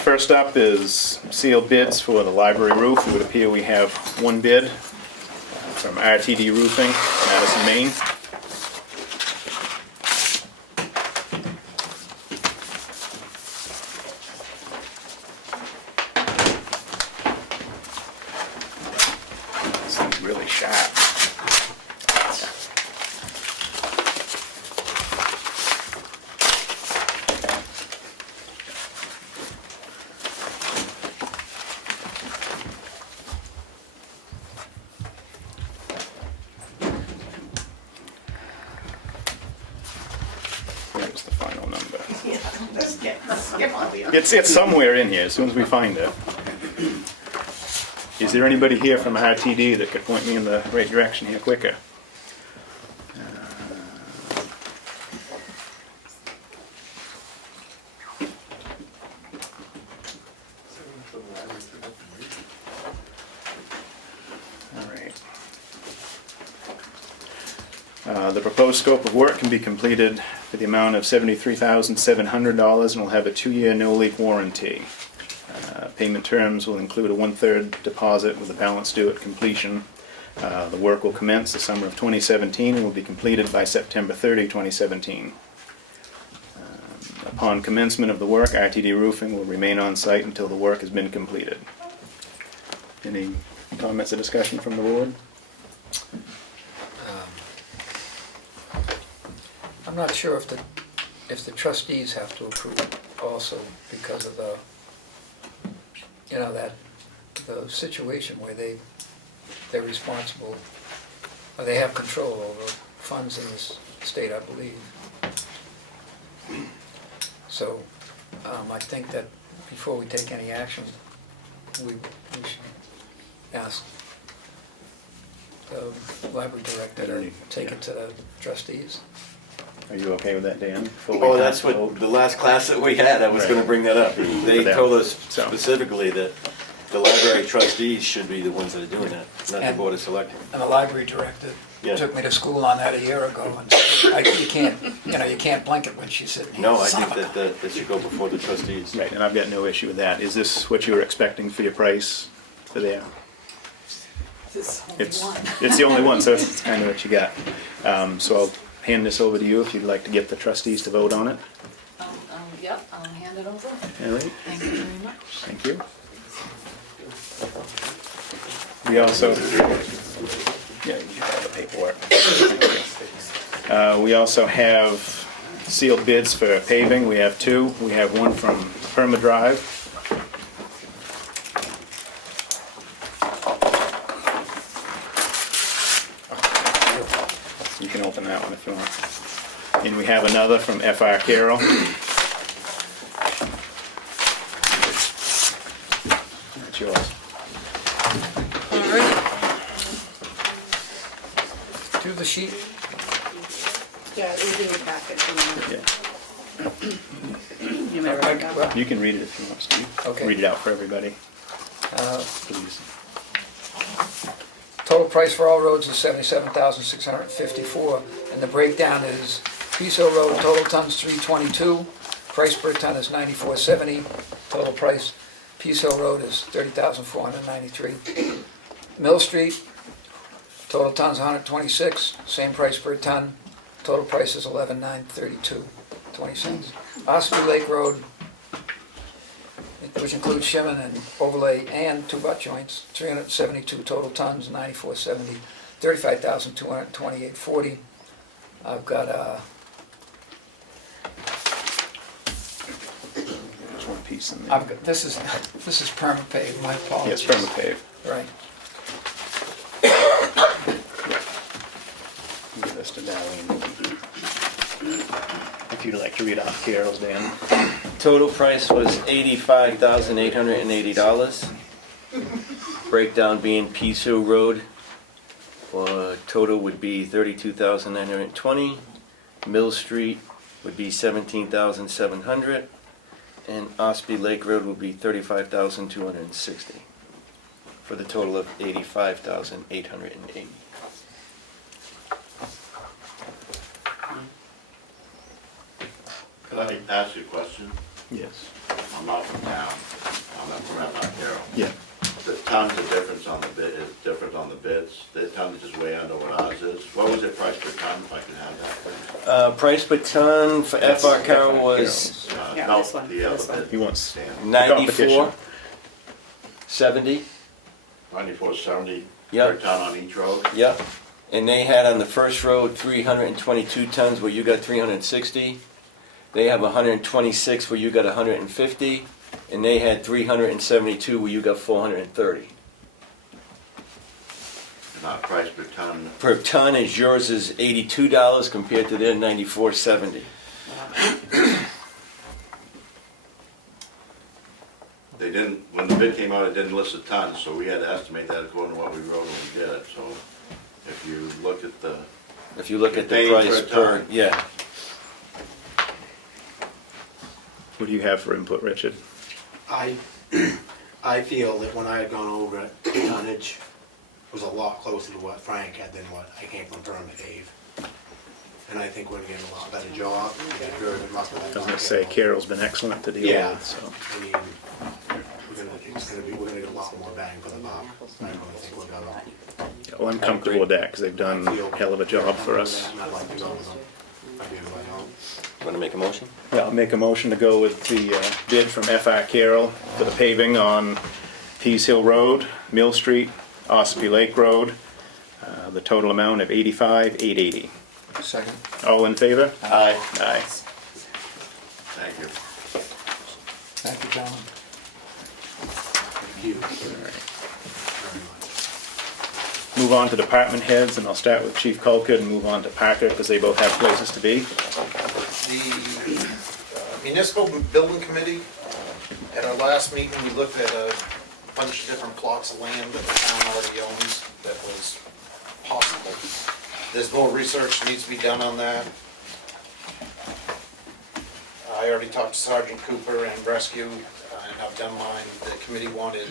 First up is sealed bids for the library roof. It would appear we have one bid from RTD Roofing, Madison, Maine. This thing's really sharp. There's the final number. Yeah, let's skip on the other. It's somewhere in here as soon as we find it. Is there anybody here from RTD that could point me in the right direction here quicker? All right. The proposed scope of work can be completed for the amount of $73,700 and will have a 2-year no-leak warranty. Payment terms will include a 1/3 deposit with the balance due at completion. The work will commence the summer of 2017 and will be completed by September 30, 2017. Upon commencement of the work, RTD Roofing will remain on site until the work has been completed. Any comments or discussion from the board? I'm not sure if the trustees have to approve it also because of the, you know, that, the situation where they're responsible, or they have control over funds in this state, I believe. So, I think that before we take any action, we should ask the library director to take it to the trustees. Are you okay with that, Dan? Oh, that's what, the last class that we had, I was gonna bring that up. They told us specifically that the library trustees should be the ones that are doing that, not the board of selectmen. And the library director Yeah. took me to school on that a year ago, and you can't blink it when she's sitting here. No, I think that should go before the trustees. Right, and I've got no issue with that. Is this what you were expecting for your price for there? This It's only one. it's the only one, so it's kind of what you got. So I'll hand this over to you if you'd like to get the trustees to vote on it. Yep, I'll hand it over. All right, Thank you very much. thank you. We also, yeah, you have all the paperwork. We also have sealed bids for paving. We have two. We have one from Perma Drive. You can open that one if you want. And we have another from FR Carroll. That's yours. To the sheet. Yeah, it was in your packet. Yeah. You may write that down. You can read it if you want, Steve. Okay. Read it out for everybody, Uh, please. Total price for all roads is $77,654, and the breakdown is Peace Hill Road, total tons 322, price per ton is $94.70, total price, Peace Hill Road is $30,493. Mill Street, total tons 126, same price per ton, total price is $11,932.20. Osprey Lake Road, which includes shimmin and overlay and two butt joints, 372 total tons, 94.70, 35,228.40. I've got There's one piece in there. I've got, this is perma-pave, my apologies. Yes, Perma Pave. Right. Give this to Darlene. If you'd like to read off Carol's, Dan. Total price was $85,880. Breakdown being Peace Hill Road, total would be $32,920. Mill Street would be $17,700, and Osprey Lake Road would be $35,260, for the total of $85,880. Could I ask you a question? Yes. I'm not from town, I'm not from Mount Carroll. Yeah. The tons of difference on the bid is different on the bids. The tonnage is way under what ours is. What was it price per ton, if I could have that, please? Price per ton for FR Carroll was Yeah, No, this one, the other this one. bid. He wants Stan. 94, 70. 94.70 Yep. per ton on each road. Yep. And they had on the first road 322 tons where you got 360. They have 126 where you got 150. And they had 372 where you got 430. Not price per ton. Per ton is yours is $82 compared to their 94.70. They didn't, when the bid came out, it didn't list the tons, so we had to estimate that according to what we wrote when we did it. So if you look at the, If you look at the Paying price per per, ton. yeah. What do you have for input, Richard? I feel that when I had gone over it, the tonnage was a lot closer to what Frank had than what I came from Perma Dave. And I think we're getting a lot better job. We got good and lucky. I was gonna say Carol's been excellent to deal Yeah. with, so. I mean, we're gonna get a lot more bang for the buck. I really think we're gonna. Well, I'm comfortable with that, because they've done a hell of a job for us. And I'd like to go with them. I'd be right on. Want to make a motion? Yeah, I'll make a motion to go with the bid from FR Carroll for the paving on Pease Hill Road, Mill Street, Ossipee Lake Road. The total amount of $85,880. Second. All in favor? Aye. Aye. thank you. Thank you, gentlemen. Thank you very much. Move on to department heads, and I'll start with Chief Colquitt and move on to Parker, because they both have places to be. The municipal building committee, at our last meeting, we looked at a bunch of different plots of land that the town already owns that was possible. There's more research that needs to be done on that. I already talked to Sergeant Cooper and Rescue, and I've done mine. The committee wanted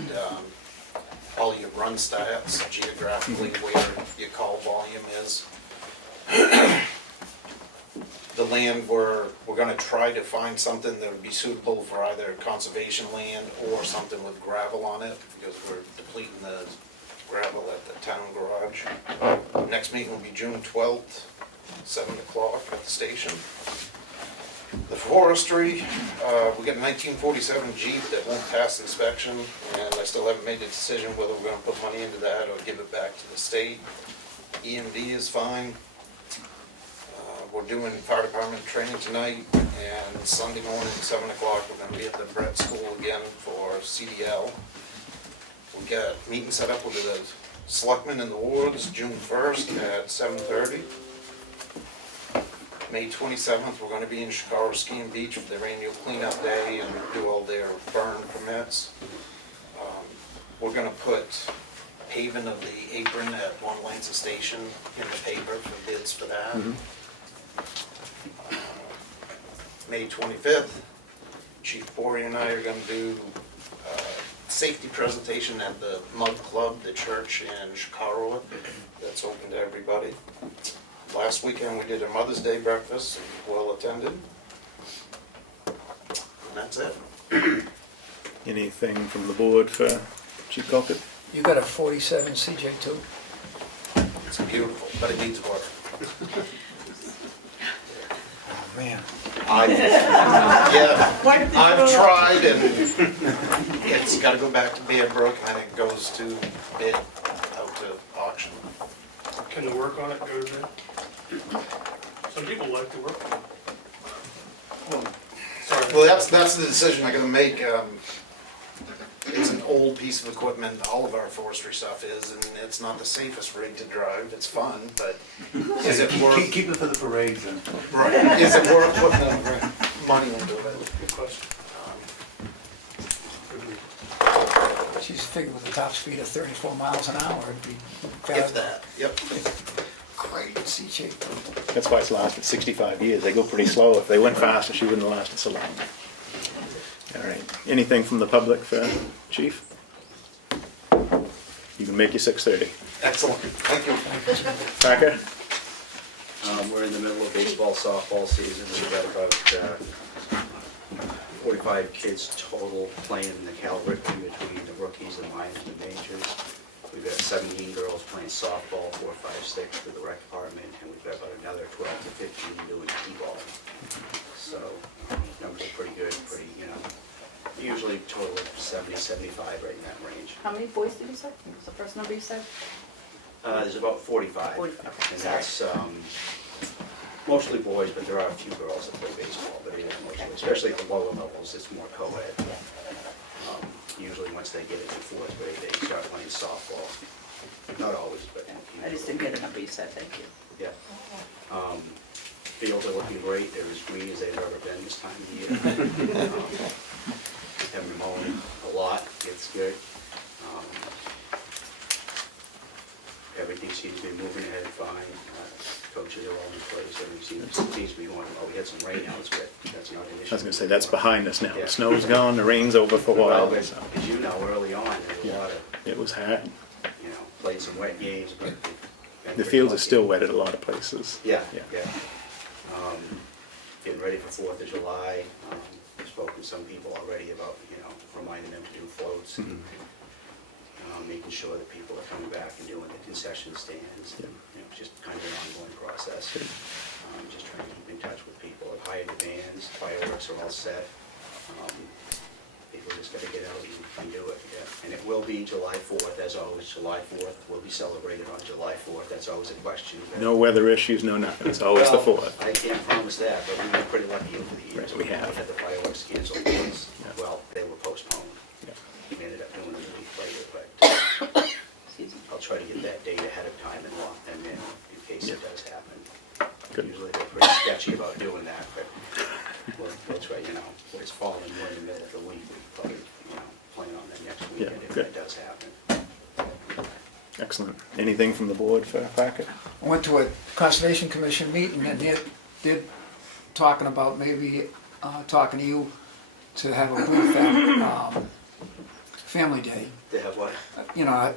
all your run stats geographically where your call volume is. The land we're gonna try to find something that would be suitable for either conservation land or something with gravel on it, because we're depleting the gravel at the town garage. Next meeting will be June 12th, 7 o'clock at the station. The forestry, we got a 1947 Jeep that won't pass inspection, and I still haven't made a decision whether we're gonna put money into that or give it back to the state. EMD is fine. We're doing fire department training tonight, and Sunday morning, 7 o'clock, we're gonna be at the Brett School again for CDL. We got a meeting set up with the selectmen in the wards, June 1st at 7:30. May 27th, we're gonna be in Chicago Skiing Beach for their annual cleanup day and do all their burn permits. We're gonna put paving of the apron at One Lancet Station in the paper for bids for that. May 25th, Chief Poirier and I are gonna do a safety presentation at the Mug Club, the church in Chicago. That's open to everybody. Last weekend, we did a Mother's Day breakfast, well attended. And that's it. Anything from the board for Chief Colquitt? You got a 47 CJ too? It's beautiful, but it needs work. Oh, man. Yeah, I've tried, and it's gotta go back to Bearbrook, and then it goes to bid, out to auction. Can the work on it go to bid? Some people like to work on it. Sorry. Well, that's the decision I gotta make. It's an old piece of equipment, all of our forestry stuff is, and it's not the safest rig to drive. It's fun, but is it worth, Keep it for the parades and. right, is it worth putting the money into it? Good question. She's figured with a top speed of 34 miles an hour, it'd be If that, yep. great CJ. That's why it's lasted 65 years. They go pretty slow. If they went faster, she wouldn't have lasted so long. All right. Anything from the public for Chief? You can make your 6:30. Excellent, thank you. Parker? We're in the middle of baseball, softball season. We've got about 45 kids total playing in the caliber between the rookies, the minors, and the majors. We've got 17 girls playing softball, 4, 5, 6 for the rec department, and we've got about another 12 to 15 doing t-ball. So numbers are pretty good, usually total of 70, 75 right in that range. How many boys did you say? What was the first number you said? There's about 45. 45, okay, And sorry. that's mostly boys, but there are a few girls that play baseball, but it is mostly, especially at the lower levels, it's more co-ed. Usually once they get into 4th grade, they start playing softball. Not always, but I just didn't get a number you said, thank you. yeah. Fields are looking great, they're as green as they've ever been this time of year. Haven't mown a lot, it's good. Everything seems to be moving ahead fine. Coaches are all in place, everything seems to be going well. We had some rain out, but that's not an issue. I was gonna say, that's behind us now. Yeah. The snow's gone, the rain's over for a Well, while. but So, as you know, early on, there was a lot of, it was hard. played some wet games, but. The fields are still wet at a lot of places. Yeah, Yeah. yeah. Getting ready for 4th of July. I've spoken to some people already about, reminding them to do floats. And, making sure that people are coming back and doing the concession stands. And, just kind of an ongoing process. Good. Just trying to keep in touch with people. I've hired the bands, fireworks are all set. People just gotta get out and do it, yeah. And it will be July 4th, as always. July 4th will be celebrated on July 4th. That's always a question. No weather issues, no nothing. It's always the Well, 4th. I can't promise that, but we've been pretty lucky over the years. Right, we have. had the fireworks canceled once. Yeah. Well, they were postponed. Yeah. We ended up doing it a week later, but Excuse me. I'll try to get that date ahead of time and lock them in case it does happen. Good. Usually they're pretty sketchy about doing that, but we'll try, when it's falling more in the middle of the week, we probably, plan on that next weekend if good. that does happen. Excellent. Anything from the board for Parker? I went to a Conservation Commission meeting and they're talking about maybe talking to you to have a booth at Family Day. They have what?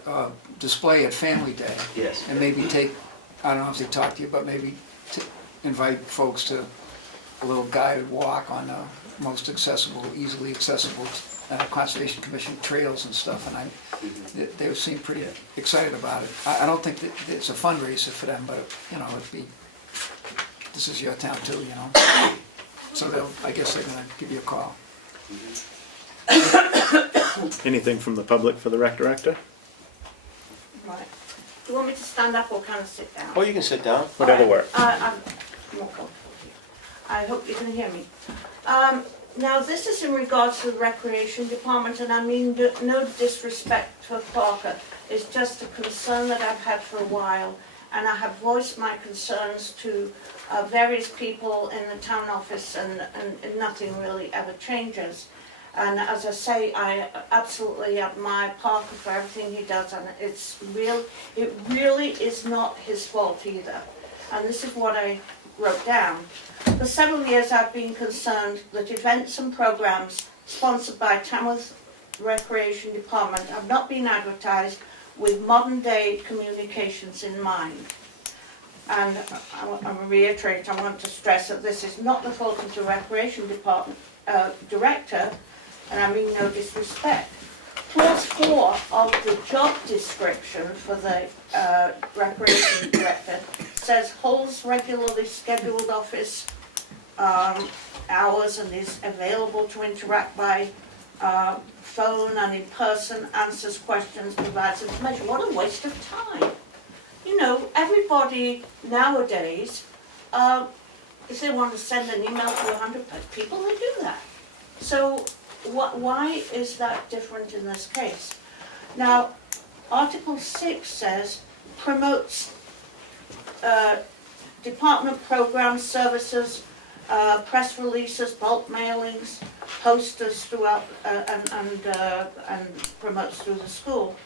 A display at Family Day. Yes. And maybe I don't know if they talk to you, but maybe invite folks to a little guided walk on the most easily accessible Conservation Commission trails and stuff, and they seem pretty excited about it. I don't think that it's a fundraiser for them, but this is your town too, So I guess they're gonna give you a call. Anything from the public for the rec director? Right. Do you want me to stand up or kind of sit down? Oh, you can sit down. Whatever All right. works. I'm more comfortable here. I hope you can hear me. Now, this is in regards to the Recreation Department, and I mean no disrespect for Parker. It's just a concern that I've had for a while, and I have voiced my concerns to various people in the town office, and nothing really ever changes. And as I say, I absolutely admire Parker for everything he does, and it really is not his fault either. And this is what I wrote down. For several years I've been concerned that events and programs sponsored by Tamworth Recreation Department have not been advertised with modern day communications in mind. And I reiterate, I want to stress that this is not the fault of the Recreation Department director, and I mean no disrespect. Clause 4 of the job description for the Recreation Director says holds regularly scheduled office hours and is available to interact by phone and in person, answers questions, provides information. What a waste of time. Everybody nowadays, if they want to send an email to 100 people, they do that. So why is that different in this case? Now, Article 6 says promotes department programs, services, press releases, bulk mailings, posters throughout, and promotes through the school.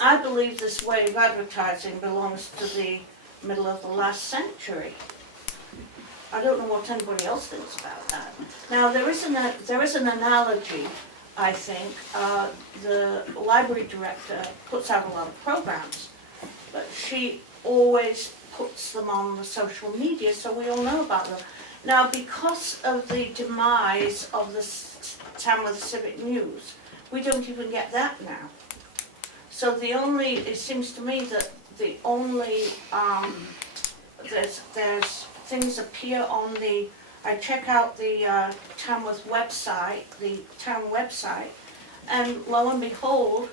I believe this way of advertising belongs to the middle of the last century. I don't know what anybody else thinks about that. Now, there is an analogy, I think. The library director puts out a lot of programs, but she always puts them on the social media, so we all know about them. Now, because of the demise of the Tamworth Civic News, we don't even get that now. So it seems to me that the only, there's things appear on I check out the Tamworth website, the town website, and lo and behold,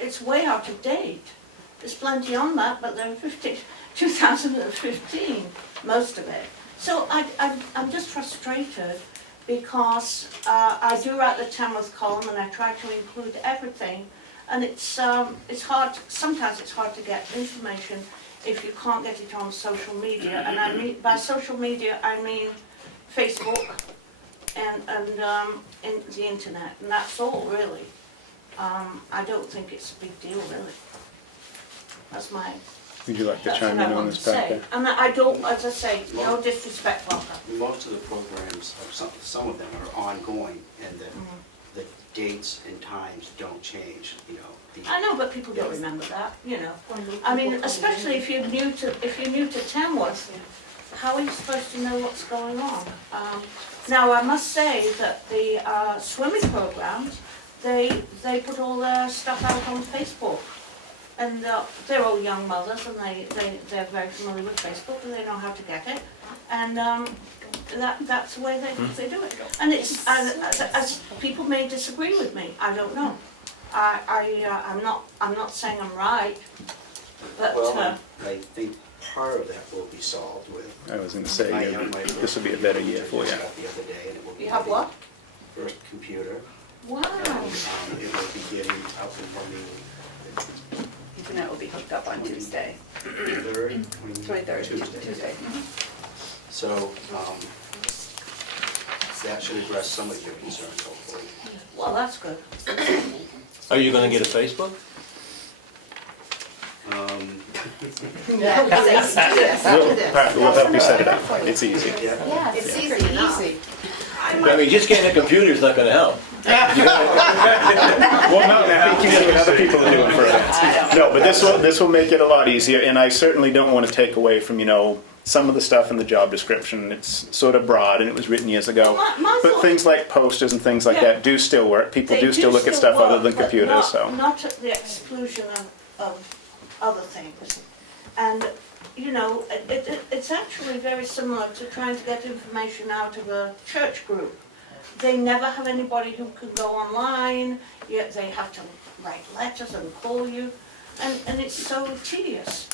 it's way out of date. There's plenty on that, but they're 2015, most of it. So I'm just frustrated because I do write the Tamworth column and I try to include everything, and it's hard. Sometimes it's hard to get information if you can't get it on social media. And I mean by social media I mean Facebook and in the internet, and that's all really. I don't think it's a big deal really. That's my. Would you like to That's chime what in I on want this, to say. Parker? And I don't, as I say, no disrespect, Parker. Most of the programs, some of them are ongoing, and the dates and times don't change, you know. I know, but people don't remember that, you know. I mean, especially if you're new to Tamworth, how are you supposed to know what's going on? Now, I must say that the swimming programs, they put all their stuff out on Facebook. And they're all young mothers, and they're very familiar with Facebook, and they know how to get it. And that's the way they do it. And it's as people may disagree with me. I don't know. I'm not saying I'm right, but Well, I think part of that will be solved with. I was going to say, I have my this will be a better year for you. The other day, and it will be you have what? first computer. Wow. And it will be getting up and running Internet will be hooked up on Tuesday. 23rd, Tuesday. So that should address some of your concerns, hopefully. Well, that's good. Are you gonna get a Facebook? We'll help you set it up. It's easy. Yeah, it's pretty easy. I mean, just getting a computer's not gonna help. Well, no, now you can see what other people are doing for us. No, but this will make it a lot easier, and I certainly don't want to take away from, you know, some of the stuff in the job description. It's sort of broad, and it was written years ago. My But thought- things like posters and things like Yeah. that do still work. People They do still look at stuff other work, than but computers, so. not at the exclusion of other things. And, you know, it's actually very similar to trying to get information out of a church group. They never have anybody who can go online, yet they have to write letters and call you, and it's so tedious.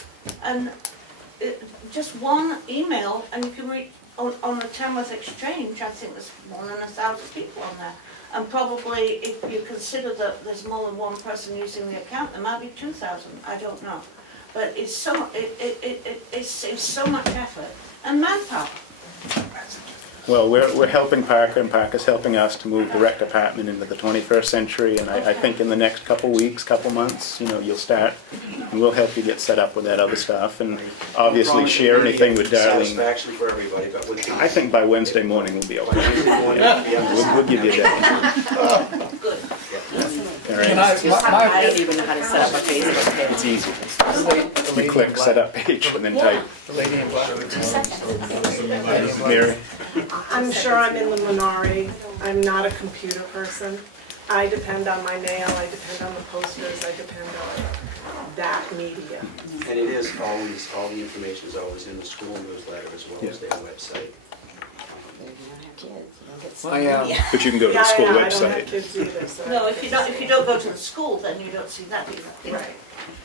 And just one email, and you can reach, on the Tamworth Exchange, I think there's more than 1,000 people on there. And probably, if you consider that there's more than one person using the account, there might be 2,000, I don't know. But it saves so much effort and manpower. Well, we're helping Parker, and Parker's helping us to move the rec department into the 21st century, and I think in the next couple weeks, couple months, you know, you'll start, and we'll help you get set up with that other stuff, and obviously share anything with Darlene. Satisfaction for everybody, but with the. I think by Wednesday morning we'll be By okay. Wednesday morning, it'll be We'll give you a day. Good. All Can right? I don't even know how to set up a Facebook page. It's easy. The lady You click in set black. up page and then Yeah. type. The lady in black. Mary? I'm sure I'm in the minority. I'm not a computer person. I depend on my mail, I depend on the posters, I depend on that media. And it is always, all the information is always in the school newsletter as well as their website. But you can go to the school Yeah, I don't have website. kids either, so. No, if you don't go to the school, then you don't see that either. Right.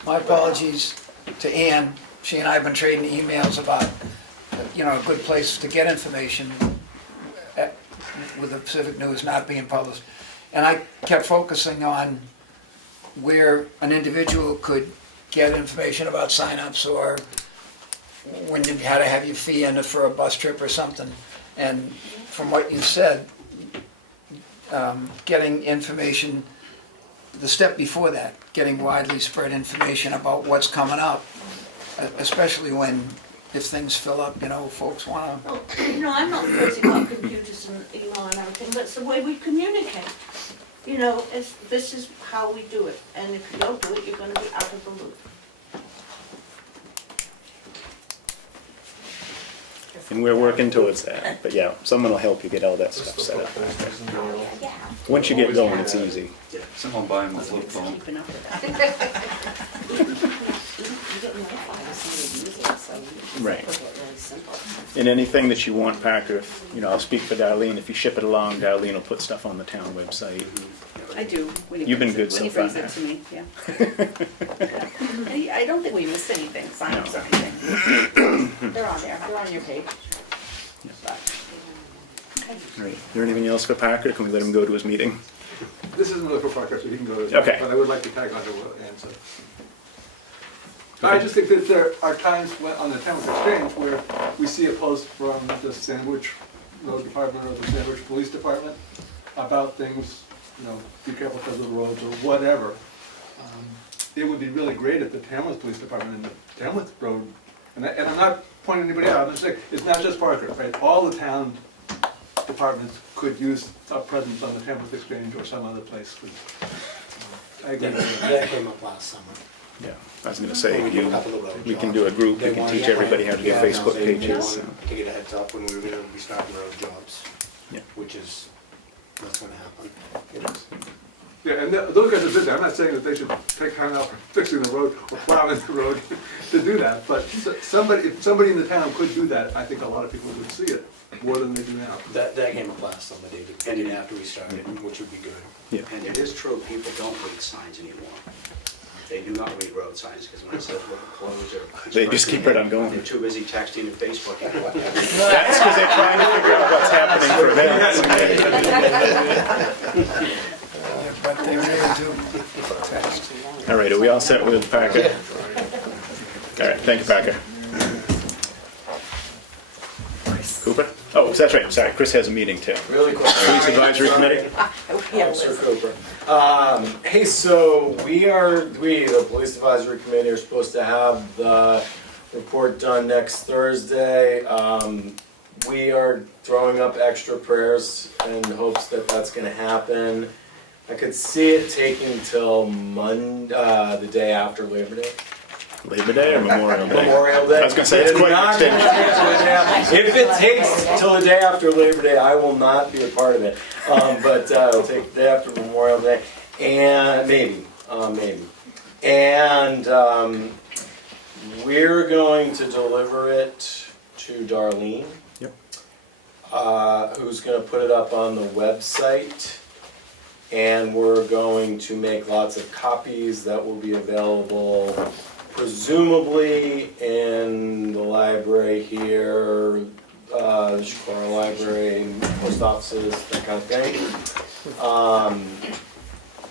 My apologies to Ann. She and I have been trading emails about, you know, a good place to get information with the Civic News not being published. And I kept focusing on where an individual could get information about signups or when you had to have your fee in for a bus trip or something. And from what you said, getting information, the step before that, getting widely spread information about what's coming up, especially if things fill up, you know, folks want to. Well, you know, I'm not crazy about computers and email and everything, but it's the way we communicate. You know, this is how we do it, and if you don't do it, you're going to be out of the loop. Guess And we're working towards that, but yeah, someone will help you get all that stuff set up. Once you get going, it's easy. Yeah, someone buy him a flip phone. Keeping up with that. You get notified as soon as you use it, so you just Right. make it really simple. And anything that you want, Parker, you know, I'll speak for Darlene, if you ship it along, Darlene will put stuff on the town website. I do. when he You've been brings good it- so When he brings far. it to me, yeah. I don't think we missed anything, signs or anything. They're on there, they're on your page. But, Right, is there anything else for Parker, can we let him go to his meeting? This isn't really for Parker, so he can go to his meeting, Okay. but I would like to tag on to what Ann said. I just think that there are times on the Tamworth Exchange where we see a post from the Sandwich Road Department or the Sandwich Police Department about things, you know, be careful because of the roads or whatever. It would be really great if the Tamworth Police Department and the Tamworth Road, and I'm not pointing anybody out, I'm just saying, it's not just Parker, right? All the town departments could use a presence on the Tamworth Exchange or some other place. 'Cause, I agree with that. That came up last summer. Yeah, I was gonna say, When we did you, a couple of road we can jobs. do a group, They we can wanted- teach everybody how to do Yeah, Facebook they pages. wanted to get a heads up when we were gonna be starting road jobs. Yeah. Which is, what's gonna happen. Yeah, and those guys are busy, I'm not saying that they should take time out for fixing the road or plowing the road to do that, but somebody, if somebody in the town could do that, I think a lot of people would see it more than they do now. That came up last summer, David, and after we started, which would be good. Yeah, And it is true, people don't read signs anymore. They do not read road signs, because when it says road closed or... They just keep right on going. They're too busy texting and Facebooking. that's because they're trying to figure out what's happening for them. But they really do text. All right, are we all set with Parker? All right, thank you, Parker. Cooper? Oh, that's right, sorry, Chris has a meeting too. Really quick. Police Advisory Committee? Officer Cooper. Hey, so we, the Police Advisory Committee, are supposed to have the report done next Thursday. We are throwing up extra prayers in hopes that that's gonna happen. I could see it taking till the day after Labor Day. Labor Day or Memorial Day? Memorial Day. I was gonna say, it's quite an extension. If it takes till the day after Labor Day, I will not be a part of it. But it'll take the day after Memorial Day, and maybe. And we're going to deliver it to Darlene. Yep. Who's going to put it up on the website. And we're going to make lots of copies that will be available presumably in the library here, the Chicago Library, post offices, that kind of thing.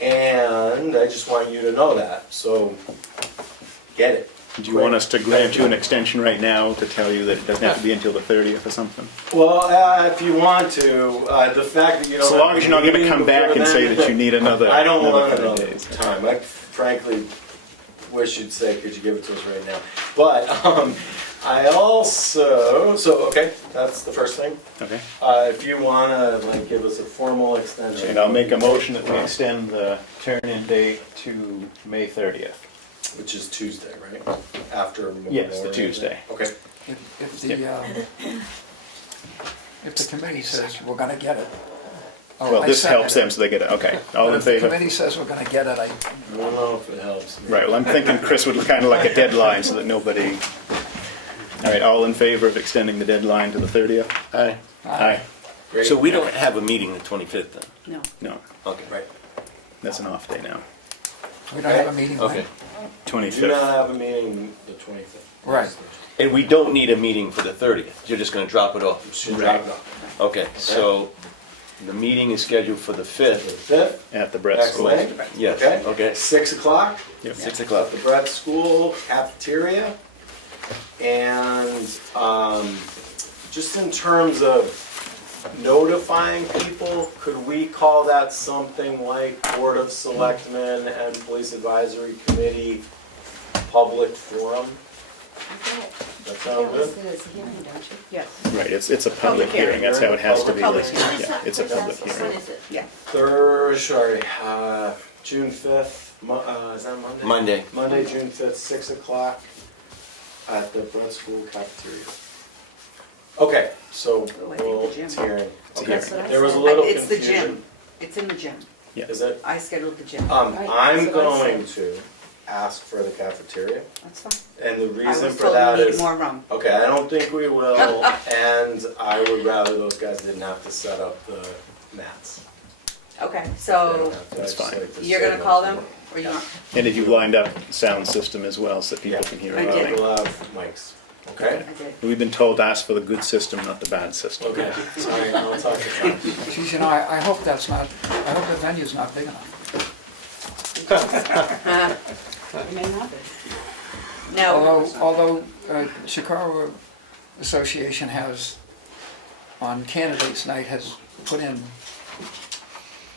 And I just want you to know that, so get it. Do you want us to grant you an extension right now to tell you that it doesn't have to be until the 30th or something? Well, if you want to, the fact that you don't. So long as you're not gonna come back and say that you need another. I don't want 30 another days. time. I frankly wish you'd say, could you give it to us right now? But I also, okay, that's the first thing. Okay, If you wanna give us a formal extension. and I'll make a motion that we extend the turn-in date to May 30th. Which is Tuesday, right? After Memorial Yes, the Day. Tuesday. Okay. If the committee says we're gonna get it. oh, Well, I this second helps it. them so they get it, okay. All But in if the favor? committee says we're gonna get it, I don't know if it helps. Right, well, I'm thinking Chris would kind of like a deadline so that nobody... All right, all in favor of extending the deadline to the 30th? Aye. Aye. Great. So we don't have a meeting the 25th then? no. No, Okay. Right. that's an off day now. we don't have a meeting when? Okay. Do not 25th. have a meeting the 25th. Right. And we don't need a meeting for the 30th? You're just gonna drop it off? Should drop it off. Okay, so the meeting is scheduled for the 5th. Fifth, At the Brett School. excellent. Yes, Okay. okay. 6 o'clock. Yep. 6 o'clock. At the Brett School cafeteria. And just in terms of notifying people, could we call that something like Board of Selectmen and Police Advisory Committee public forum? That sound good? It's a hearing, don't you? Yes, Right, it's a public hearing, that's how it has to be Public listed. hearing. Yeah, it's a public When hearing. is it? yeah. June 5th, is that Monday? Monday. Monday, June 5th, 6 o'clock at the Brett School cafeteria. Okay, so Oh, I think we'll, the gym. it's hearing. It's Okay. That's what I There was a said. little It's the confusion. gym. It's in the gym. Is it? I scheduled the gym. Right, I'm that's what I going to ask for the cafeteria, That's fine. and the I reason was for told that we needed is, more room. okay, I don't think we will, and I would rather those guys didn't have to set up the mats. Okay, They don't so have to, I That's just fine. like to you're say gonna call them, those. or you want? And if you've lined up sound system as well, so people Yeah. can hear I did. everything. We'll have mics, okay? I did. We've been told to ask for the good system, not the bad system. Okay, sorry, I'll talk to Tom. Geez, you know, I hope that's not, I hope the venue's not big enough. It may not be. No, Although Chicago Association has, on candidates night, has put in,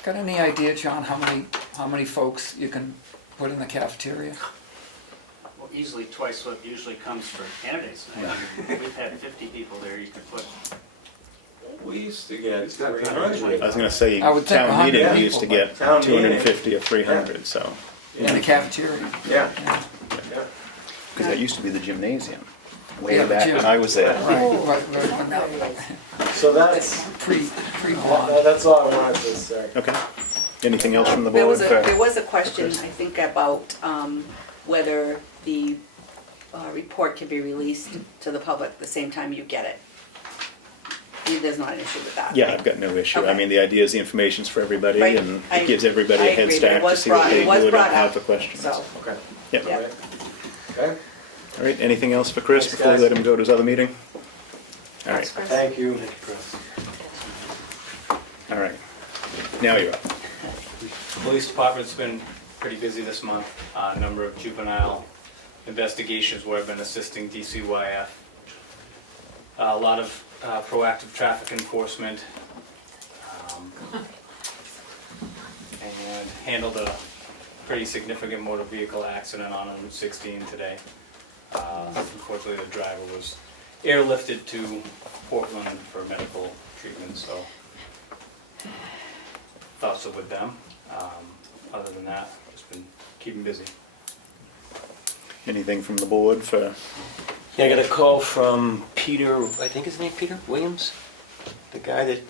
got any idea, John, how many folks you can put in the cafeteria? Well, easily twice what usually comes for candidates. We've had 50 people there, you can put. We used to get It's not 300. I was gonna say, I would think town 100 meeting, we used to people, get Town 250 or 300, so. In the cafeteria? Yeah, Yeah. yeah. Because that used to be the gymnasium, Yeah, way the back gym. when I was there. So that's, Pre-bond. that's all I wanted to say. Okay. Anything else from the there board? was a question, I think, about whether the report can be released to the public the same time you get it. There's not an issue with that. Yeah, I've got no issue. I Okay. mean, the idea is the information's for everybody, Right. and I- it gives everybody I a head agree. It start to was see what brought- they it was do or don't brought have up, for questions. so. Okay. Yep. Yeah. All right. Okay, All right, anything else for Chris Thanks, before we guys. let him go to his other meeting? All right, thank you. all right. Now you're up. Police department's been pretty busy this month. A number of juvenile investigations where I've been assisting DCYF. A lot of proactive traffic enforcement. And handled a pretty significant motor vehicle accident on Route 16 today. Unfortunately, the driver was airlifted to Portland for medical treatment, so thoughts are with them. Other than that, just been keeping busy. Anything from the board for, Yeah, I got a call from Peter, I think his name Peter Williams? The guy that,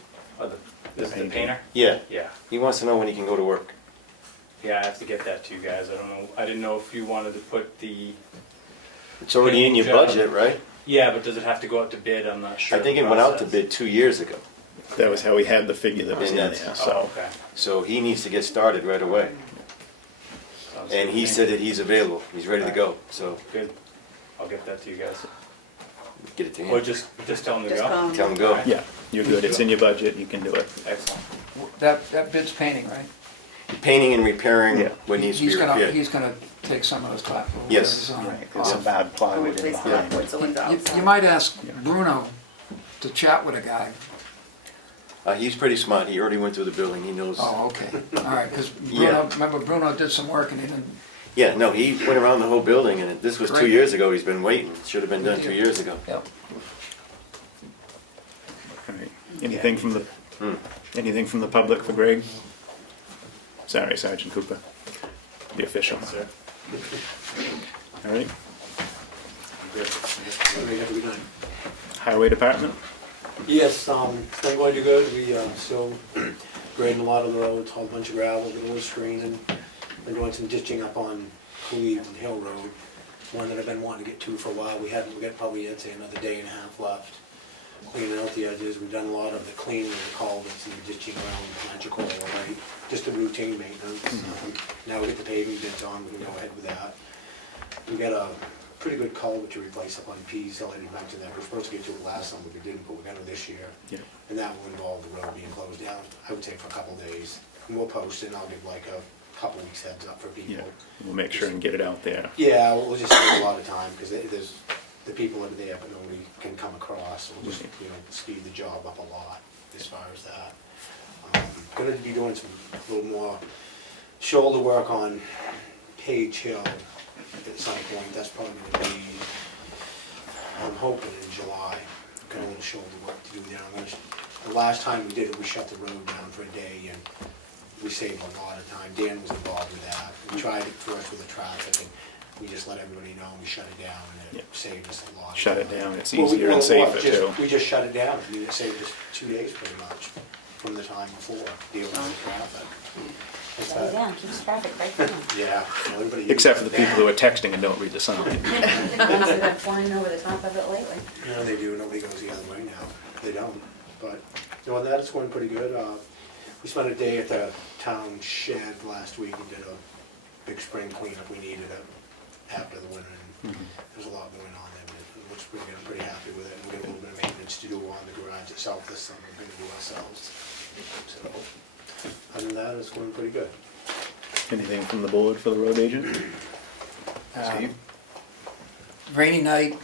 This is the painter? yeah, Yeah. he wants to know when he can go to work. Yeah, I have to get that to you guys. I don't know, I didn't know if you wanted to put the, It's already in your budget, right? yeah, but does it have to go out to bid? I'm not sure. I think it the went out to process. bid 2 years ago. that was how we had the figure that was in And there, that's- so. Oh, okay. So he needs to get started right away. Sounds And good he to me. said that he's available, he's ready to go, so Good. I'll get that to you guys. get it to Or him. just tell them to Just go? come. Tell him to go. Yeah, you're good, it's in your budget, you can do it. Excellent. That bid's painting, right? Painting and repairing Yeah. what needs to be He's gonna, repaired. he's gonna take some of those clapboards. Yes. There's some bad Or plywood in replace the behind. backwards, the ones You outside. might ask Bruno to chat with a guy. He's pretty smart, he already went through the building, he knows. Oh, okay, all right, because Yeah. Bruno, remember Bruno did some work and he didn't, Yeah, no, he went around the whole building, and this was 2 Great. years ago, he's been waiting, should have been done Good 2 deal. years ago. yep. All right. Anything from the, anything from the public for Greg? Sorry, Sergeant Cooper, the official. Sir. All right, Everybody have a good night. Highway Department? Yes, it's been going to good. We still grading a lot of the roads, hauled a bunch of gravel, did a little screening. Been doing some ditching up on Cleveland Hill Road, one that I've been wanting to get to for a while. We got probably, I'd say, another day and a half left. Cleaning out the edges. We've done a lot of the cleaning of the culverts and the ditching around Magical, right? Just the routine maintenance. Now we get the paving bids on, we can go ahead with that. We got a pretty good culvert to replace up on Pease Hill. I didn't mention that. We were supposed to get to it last summer, we didn't, but we're gonna this year. Yeah. And that will involve the road being closed down, I would say for a couple of days. And we'll post it, and I'll give like a couple weeks heads up for people. Yeah, we'll make sure and get it out there. Yeah, we'll just spend a lot of time, because there's, the people that are there, but nobody can come across, we'll just, speed the job up a lot as far as that. Gonna be doing some, a little more shoulder work on Page Hill at some point, that's probably gonna be, I'm hoping in July. Got a little shoulder work to do there. The last time we did it, we shut the road down for a day, and we saved a lot of time. Dan was involved with that. We tried it first with the traffic, and we just let everybody know, we shut it down, and Yeah. it saved us a lot. Shut it down, it's Well, we- easier and well, safer just- too. We just shut it down, I mean, it saved us 2 days pretty much, from the time before, dealing with traffic. It's Shut it that- down, keeps traffic right down. Yeah, well, everybody. Except for the people who are texting and don't read the sign. Ones that have flying over the top of it lately. No, they do, nobody goes the other way now, they don't, but, you know, that's going pretty good. We spent a day at the town shed last week and did a big spring cleanup, we needed it after the winter, and there's a lot going on there, but it looks pretty good, I'm pretty happy with it, and we got a little bit of maintenance to do on the garage itself this summer, we're gonna do ourselves. So, other than that, it's going pretty good. Anything from the board for the road agent? Steve? Rainy night,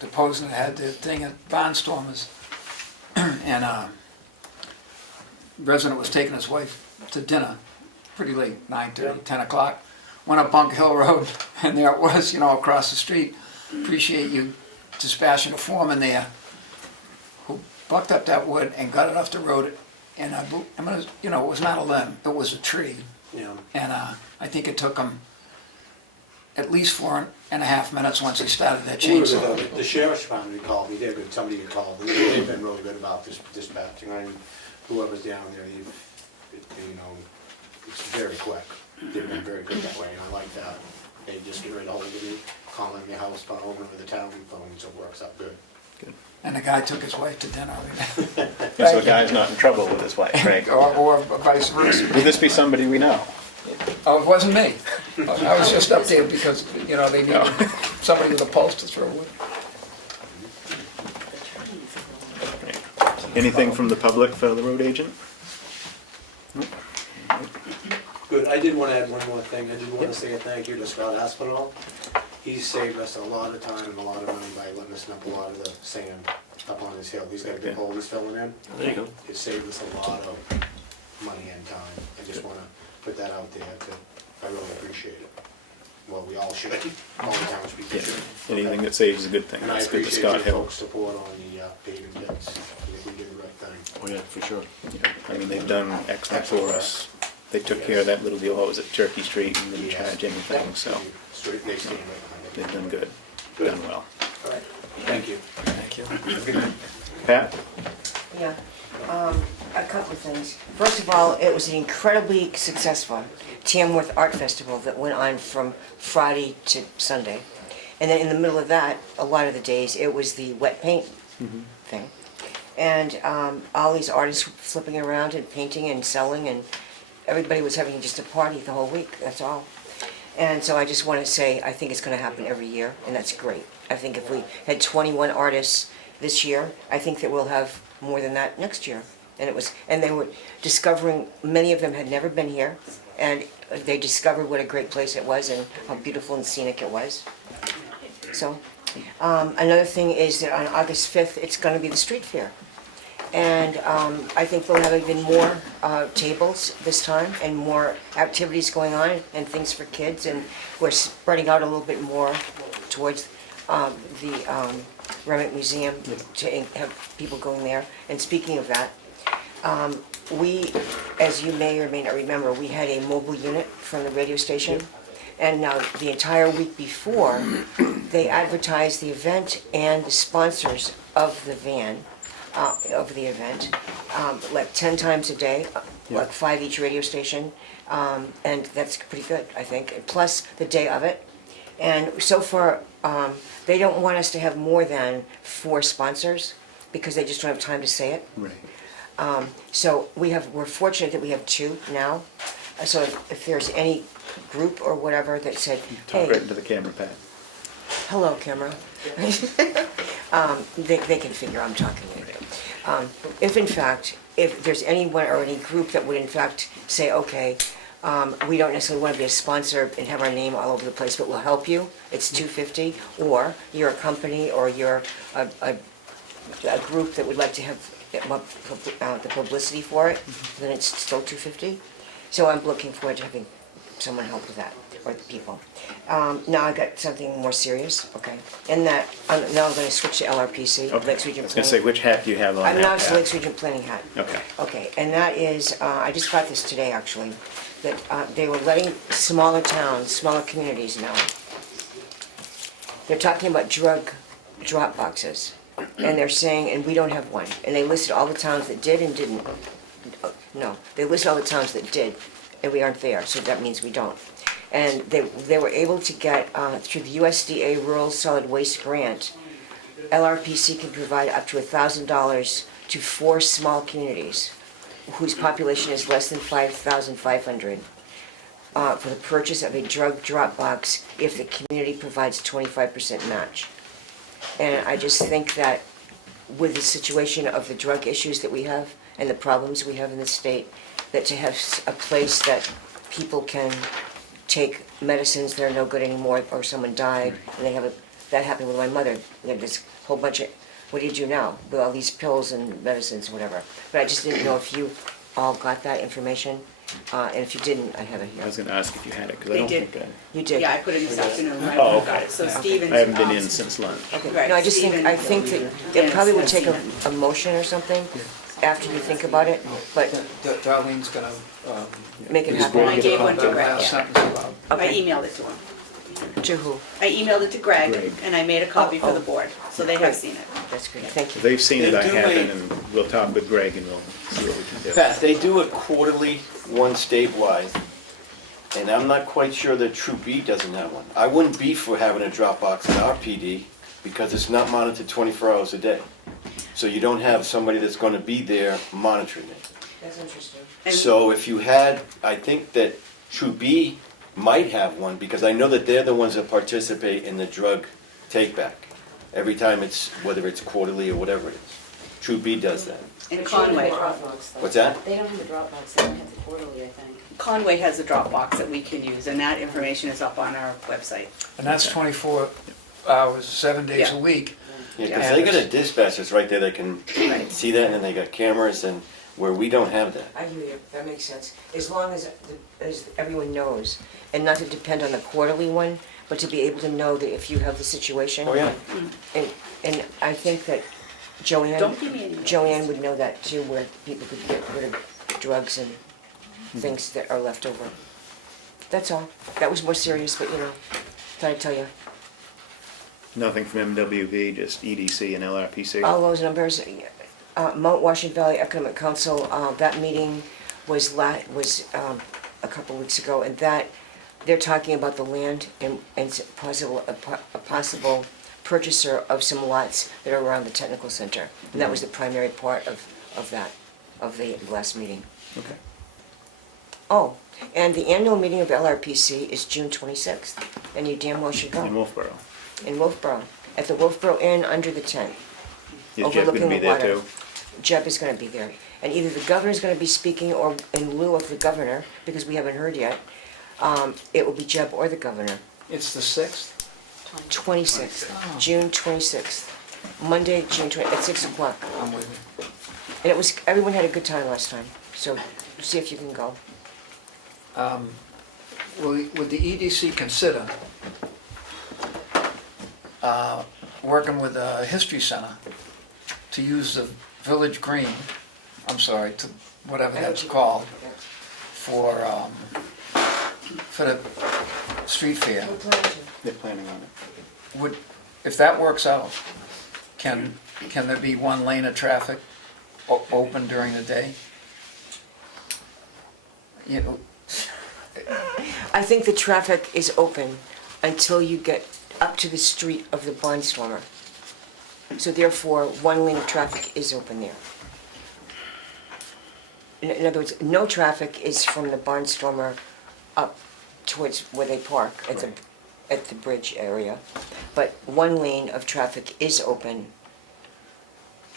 the Posner had the thing at Barnstormers, and resident was taking his wife to dinner, pretty late, 9:30, 10 o'clock. Went up Bunker Hill Road, and there it was, you know, across the street. Appreciate you dispatching a foreman there who bucked up that wood and got it off the road. And I mean, it was, you know, it was not a limb, it was a tree. Yeah. And I think it took him at least 4.5 minutes once he started that chainsaw. The sheriff's department called me, somebody had called, and they've been really good about this dispatching, I mean, whoever's down there, you know, it's very quick. They've been very good that way, and I like that. They just get right a hold of me, call in the house phone, over the town phone, so it works out good. And the guy took his wife to dinner. So the guy's not in trouble with his wife, right? Or vice versa. Will this be somebody we know? Oh, it wasn't me. I was just up there because, you know, they needed somebody with a pulse to throw wood. Anything from the public for the road agent? Good, I did want to add one more thing, I did want to say a thank you to Scott Aspinall. He's saved us a lot of time and a lot of money by letting us dump a lot of the sand up on his hill. He's got a big hole he's filling in. There you go. It saved us a lot of money and time. I just want to put that out there, I really appreciate it. Well, we all should, all the townspeople Yeah. should. Anything that saves is a good thing. And I That's good to appreciate Scott your Hill. folks' support on the paving pits. I think we did the right thing. Oh, yeah, for sure. Yeah, I mean, they've done excellent for us. They took care of that little deal, what was it, Turkey Street, and didn't charge anything, so Straight, they stand right behind it. they've done good, Good. done well. All right, thank you. Thank you. Pat? Yeah, a couple of things. First of all, it was an incredibly successful Tamworth Art Festival that went on from Friday to Sunday. And then in the middle of that, a lot of the days, it was the wet paint thing. And all these artists flipping around and painting and selling, and everybody was having just a party the whole week, that's all. And so I just want to say, I think it's going to happen every year, and that's great. I think if we had 21 artists this year, I think that we'll have more than that next year. And they were discovering, many of them had never been here, and they discovered what a great place it was and how beautiful and scenic it was. So, another thing is that on August 5th, it's going to be the street fair. And I think we'll have even more tables this time and more activities going on and things for kids. And we're spreading out a little bit more towards the Remnant Museum to have people going there. And speaking of that, we, as you may or may not remember, we had a mobile unit from the radio station. And now the entire week before, they advertised the event and the sponsors of the van. Of the event, like 10 times a day, like 5 each radio station, and that's pretty good, I think, and plus the day of it. And so far, they don't want us to have more than 4 sponsors, because they just don't have time to say it. Right. So we're fortunate that we have 2 now, so if there's any group or whatever that said, hey. Talk right into the camera, Pat. Hello, camera. They can figure I'm talking to you. If in fact, if there's anyone or any group that would in fact say, okay, we don't necessarily want to be a sponsor and have our name all over the place, but we'll help you, it's $250, or you're a company or you're a group that would like to have the publicity for it, then it's still $250. So I'm looking forward to having someone help with that, or people. Now I got something more serious, okay? In that, now I'm gonna switch to LRPC, Okay. Lakes Region I was gonna Planning. say, which hat do you have on I'm now, now it's Pat? Lakes Region Planning hat. Okay. Okay, and that is, I just got this today, actually, that they were letting smaller towns, smaller communities know they're talking about drug drop boxes. And they're saying, and we don't have one. And they listed all the towns that did and didn't. No, they listed all the towns that did, and we aren't there, so that means we don't. And they were able to get, through the USDA Rural Solid Waste Grant, LRPC can provide up to $1,000 to 4 small communities whose population is less than 5,500 for the purchase of a drug drop box if the community provides 25% match. And I just think that with the situation of the drug issues that we have and the problems we have in the state, that to have a place that people can take medicines that are no good anymore, or someone died, and they have a, that happened with my mother. They had this whole bunch of, what do you do now with all these pills and medicines, whatever. But I just didn't know if you all got that information, and if you didn't, I have it here. I was gonna ask if you had it, because I They don't did. think You did? Yeah, I put it this afternoon. Right? Oh, okay. So Stephen. I haven't been in since lunch. Okay, Right, no, I just think, Stephen- I think that it probably would take a motion or something after you think about it, but Darlene's gonna, make it Is happen. Greg I gave one to that Greg, last yeah. sentence about. I Okay. emailed it to him. To who? I emailed it to Greg, Greg. and I made a copy for the Oh. board, so they have seen it. That's great, thank If you. they've seen it, I They do haven't, make- and we'll talk with Greg and we'll see what we can do. Beth, they do it quarterly, one statewide, and I'm not quite sure that True B doesn't have one. I wouldn't be for having a Dropbox in our PD, because it's not monitored 24 hours a day. So you don't have somebody that's gonna be there monitoring it. That's interesting. And- So if you had, I think that True B might have one, because I know that they're the ones that participate in the drug take-back. Every time it's, whether it's quarterly or whatever it is. True B does that. In Conway, What's that? They don't have a Dropbox, they don't have the quarterly, I think. Conway has a Dropbox that we can use, and that information is up on our website. And that's 24 hours, 7 days a Yeah. week. Yeah, because they got a dispatch that's right there, they can Right. see that, and then they got cameras, and where we don't have that. I hear you, that makes sense. As long as everyone knows, and not to depend on the quarterly one, but to be able to know that if you have the situation. Oh, yeah. And I think that Joanne, Don't give me any. Joanne would know that too, where people could get rid of drugs and things that are left over. That's all. That was more serious, but you know, thought I'd tell you. Nothing from MWV, just EDC and LRPC. All those numbers, Mount Washington Valley Economic Council, that meeting was a couple weeks ago, and that, they're talking about the land and a possible purchaser of some lots that are around the technical center. And that was the primary part of the last meeting. Okay. Oh, and the annual meeting of LRPC is June 26th, and you damn well should go. In Wolfboro. In Wolfboro, at the Wolfboro Inn under the tent. Is Jeff gonna overlooking be the there water. too? Jeb is gonna be there. And either the governor's gonna be speaking, or in lieu of the governor, because we haven't heard yet, it will be Jeb or the governor. It's the 6th? 26th, Oh. June 26th, Monday, June 20th, at 6 o'clock. I'm with you. And it was, everyone had a good time last time, so see if you can go. Would the EDC consider working with the History Center to use the Village Green, to whatever that's called, for the street fair? They're planning on it. Would, if that works out, can there be one lane of traffic open during the day? You know, I think the traffic is open until you get up to the street of the barnstormer. So therefore, one lane of traffic is open there. In other words, no traffic is from the barnstormer up towards where they park at the bridge area. But one lane of traffic is open,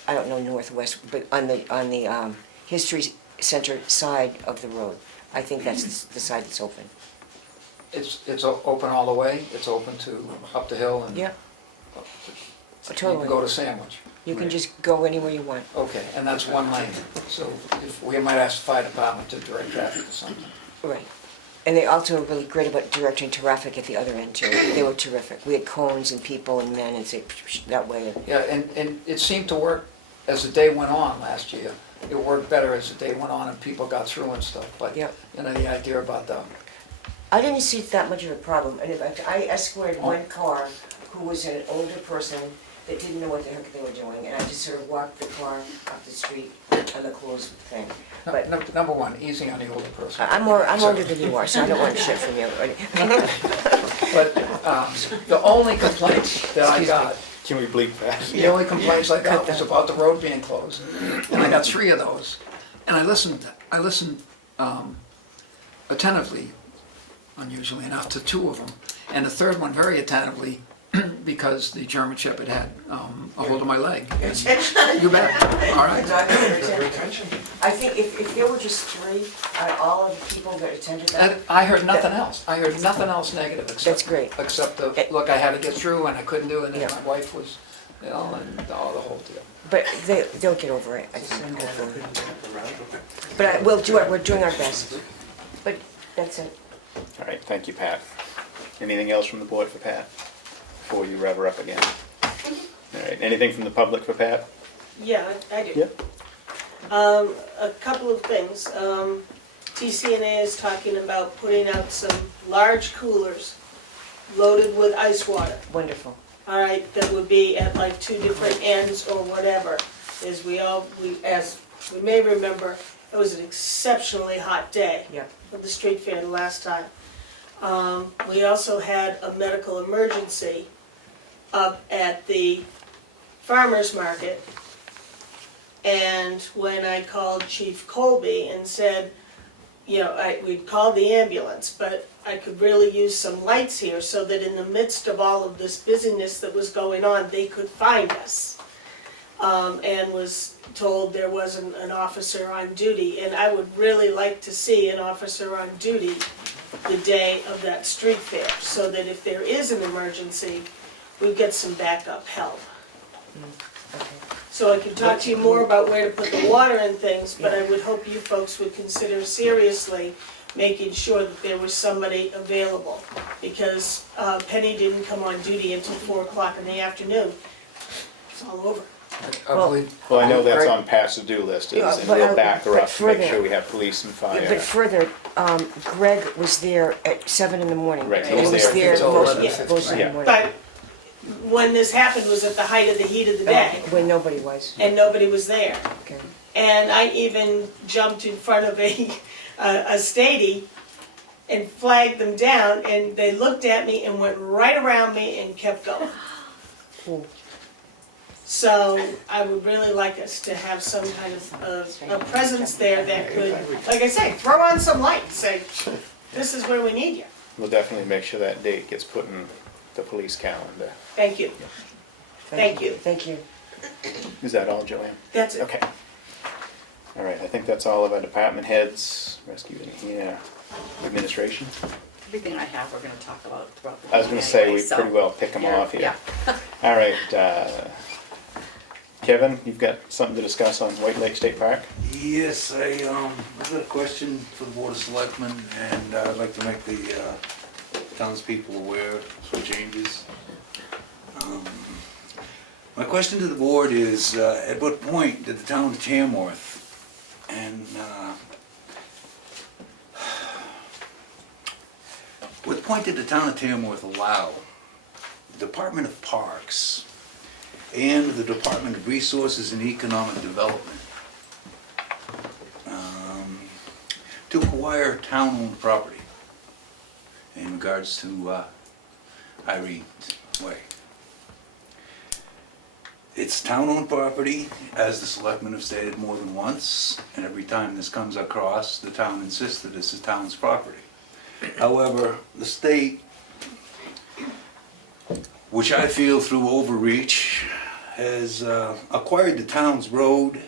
I don't know northwest, but on the History Center side of the road. I think that's the side that's open. it's open all the way, it's open to up the hill and. Yeah, You totally. can go to Sandwich. You can just go anywhere you want. Okay, and that's one lane, so if, we might ask the fire department to direct traffic or something. Right. And they also were really great about directing traffic at the other end too. They were terrific. We had cones and people and men and say that way. Yeah, and it seemed to work as the day went on last year. It worked better as the day went on and people got through and stuff, but, Yeah. you know, the idea about the, I didn't see that much of a problem. And in fact, I escorted one car who was an older person that didn't know what the heck they were doing, and I just sort of walked the car up the street on the closed thing. But Number one, easy on the older person. I'm older than you are, so I don't want shit from you. But the only complaints that I got, Can we bleep that? the only complaints I got was about the road being closed. And I got 3 of those. And I listened attentively, unusually enough, to 2 of them. And the third one very attentively, because the German Shepherd had a hold of my leg. You bet. All right. I think if there were just 3 out of all of the people that attended that. And I heard nothing else. I heard nothing else negative except. That's great. Except the, look, I had to get through and I couldn't do it, and Yeah. my wife was, and all the whole deal. But they'll get over it, I think, hopefully. But we're doing our best. But that's it. All right, thank you, Pat. Anything else from the board for Pat, before you rev her up again? All right, anything from the public for Pat? Yeah, I do. Yep. A couple of things. TCNA is talking about putting out some large coolers loaded with ice water. Wonderful. All right, that would be at like 2 different ends or whatever. As we may remember, it was an exceptionally hot day. Yeah. For the street fair the last time. We also had a medical emergency up at the farmer's market. And when I called Chief Colby and said, we'd called the ambulance, but I could really use some lights here so that in the midst of all of this busyness that was going on, they could find us. And was told there wasn't an officer on duty, and I would really like to see an officer on duty the day of that street fair, so that if there is an emergency, we get some backup help. So I can talk to you more about where to put the water and things, but I would hope you folks would consider seriously making sure that there was somebody available, because Penny didn't come on duty until 4 o'clock in the afternoon. It's all over. I believe. Well, I know that's on Pat's to-do list, and we'll back her but up to make further- sure we have police and fire. But further, Greg was there at 7 in the morning. Right, And he was there. most of Yeah. the Yeah. morning. But when this happened was at the height of the heat of the day, When nobody was. and nobody was there. Okay. And I even jumped in front of a statey and flagged them down, and they looked at me and went right around me and kept going. Cool. So I would really like us to have some kind of a presence there that could, like I say, throw on some lights, say, this is where we need you. We'll definitely make sure that date gets put in the police calendar. Thank you. Thank you. Thank you. Is that all, Joanne? That's it. Okay. All right, I think that's all of our department heads, rescue and here, administration. Everything I have, we're gonna talk about throughout the I was meeting gonna say, anyway, we so pretty well pick them you're- off here. Yeah. All right, Kevin, you've got something to discuss on White Lake State Park? Yes, I've got a question for the Board of Selectmen, and I'd like to make the townspeople aware of some changes. My question to the board is, at what point did the town of Tamworth and what point did the town of Tamworth allow the Department of Parks and the Department of Resources and Economic Development to acquire town-owned property in regards to Irene's Way? It's town-owned property, as the selectmen have stated more than once, and every time this comes across, the town insists that this is town's property. However, the state, which I feel through overreach, has acquired the town's road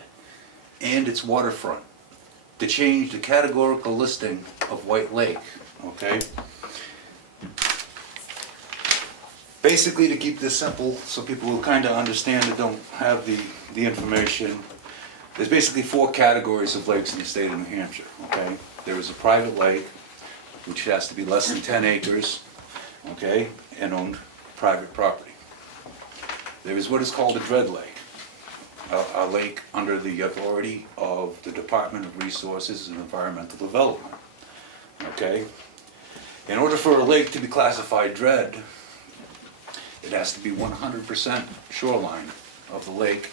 and its waterfront to change the categorical listing of White Lake, okay? Basically, to keep this simple, so people will kind of understand that don't have the information, there's basically 4 categories of lakes in the state of New Hampshire, okay? There is a private lake, which has to be less than 10 acres, okay, and owned private property. There is what is called a dread lake, a lake under the authority of the Department of Resources and Environmental Development, okay? In order for a lake to be classified dread, it has to be 100% shoreline of the lake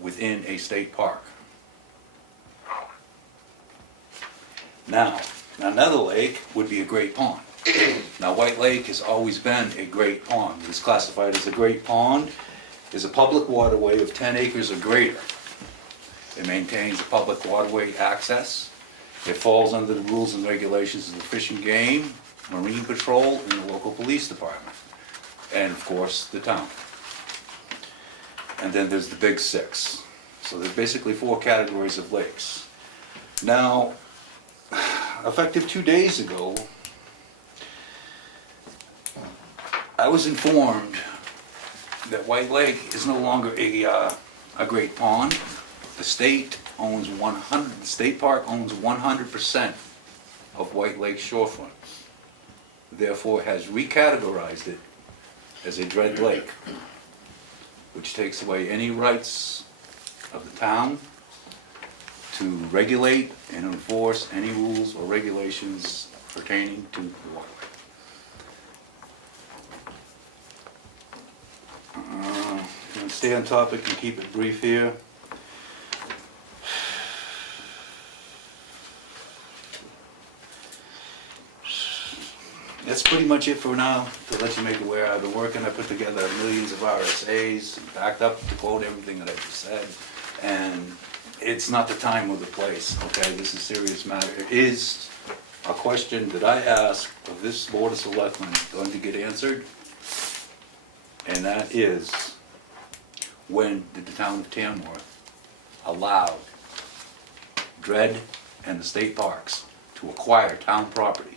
within a state park. Now, another lake would be a great pond. Now, White Lake has always been a great pond. It's classified as a great pond, is a public waterway of 10 acres or greater. It maintains a public waterway access. It falls under the rules and regulations of the Fish and Game, Marine Patrol, and the local police department. And of course, the town. And then there's the big six. So there's basically 4 categories of lakes. Now, effective 2 days ago, I was informed that White Lake is no longer a great pond. The state owns the state park owns 100% of White Lake shorefront. Therefore, has recategorized it as a dred lake, which takes away any rights of the town to regulate and enforce any rules or regulations pertaining to the waterway. I'm going to stay on topic and keep it brief here. That's pretty much it for now, to let you make aware. I've been working, I put together millions of RSAs, backed up to quote everything that I just said, and it's not the time or the place, okay? This is a serious matter. It is a question that I ask of this Board of Selectmen going to get answered, and that is, when did the town of Tamworth allow Dred and the state parks to acquire town property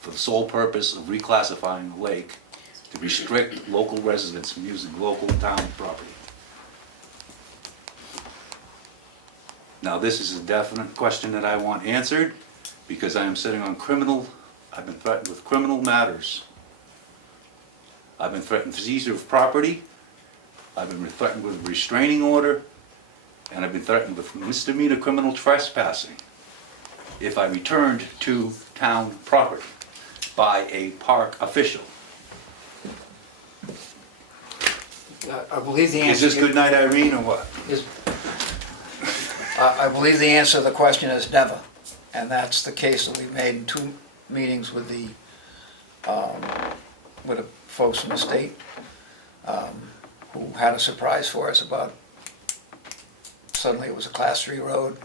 for the sole purpose of reclassifying the lake to restrict local residents from using local town property? Now, this is a definite question that I want answered, because I am sitting on I've been threatened with criminal matters. I've been threatened with seizure of property, I've been threatened with a restraining order, and I've been threatened with misdemeanor criminal trespassing if I returned to town property by a park official. I believe the Is answer... this good night, Irene, or what? I believe the answer to the question is never, and that's the case that we've made in 2 meetings with the folks from the state who had a surprise for us about, suddenly it was a Class 3 road.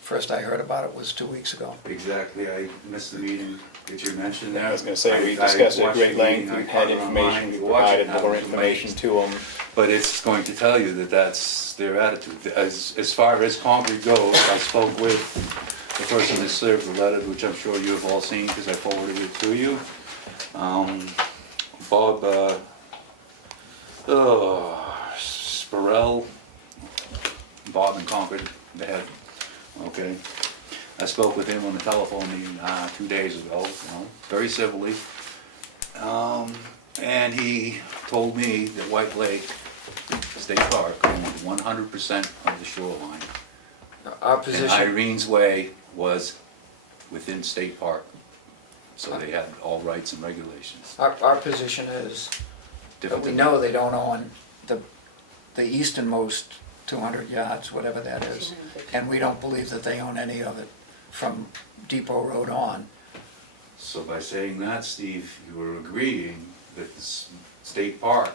First I heard about it was 2 weeks ago. Exactly, I missed the meeting that you mentioned there. I was going to say, we discussed it at great length, we had information, we provided more more information to them. But it's going to tell you that that's their attitude. As far as Concord goes, I spoke with the person that served the letter, which I'm sure you have all seen because I forwarded it to you. Bob Spurrell, Bob in Concord, the head. Okay. I spoke with him on the telephone meeting 2 days ago, very civilly. And he told me that White Lake State Park owned 100% of the shoreline. Our position... And Irene's Way was within State Park, so they had all rights and regulations. Our position is that we know they don't own the easternmost 200 yards, whatever that is, and we don't believe that they own any of it from Depot Road on. So by saying that, Steve, you were agreeing that the State Park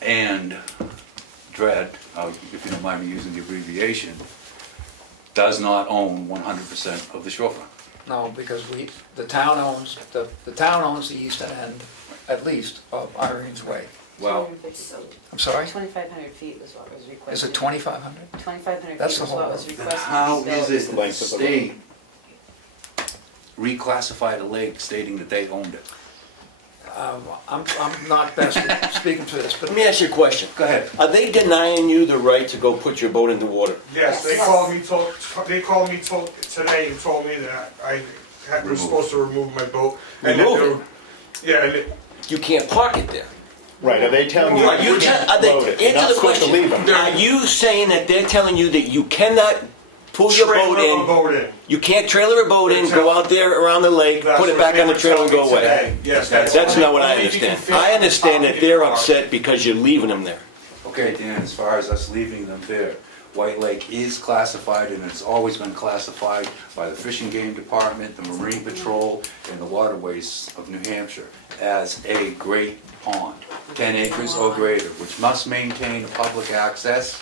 and Dred, if you don't mind me using the abbreviation, does not own 100% of the shorefront. No, because the town owns the eastern end, at least, of Irene's Way. Well, I'm sorry? 2,500 feet was what was requested. Is it 2,500? 2,500 That's feet the was whole what was road. requested. How is it the that the length of the state reclassified a lake stating that they owned it? I'm not best at speaking to this, but... Let me ask you a question. Go ahead. Are they denying you the right to go put your boat in the water? Yes, they called me today and told me that I was supposed to remove my boat. And that Remove they were- Yeah, and You can't park it there. Right, are they telling you Are you you te- can't are they- load it? You're answer not the supposed to question. leave them. Are you saying that they're telling you that you cannot pull your boat Trailer a in. boat in. You can't trailer a boat in, go out there around the lake, That's put it what back they on the were trailer and go telling me away. today. Yes, That's not what I only if you can understand. fit I understand on that they're your car. upset because you're leaving them there. Okay, Dan, as far as us leaving them there, White Lake is classified, and it's always been classified by the Fish and Game Department, the Marine Patrol, and the Waterways of New Hampshire as a great pond, 10 acres or greater, which must maintain a public access.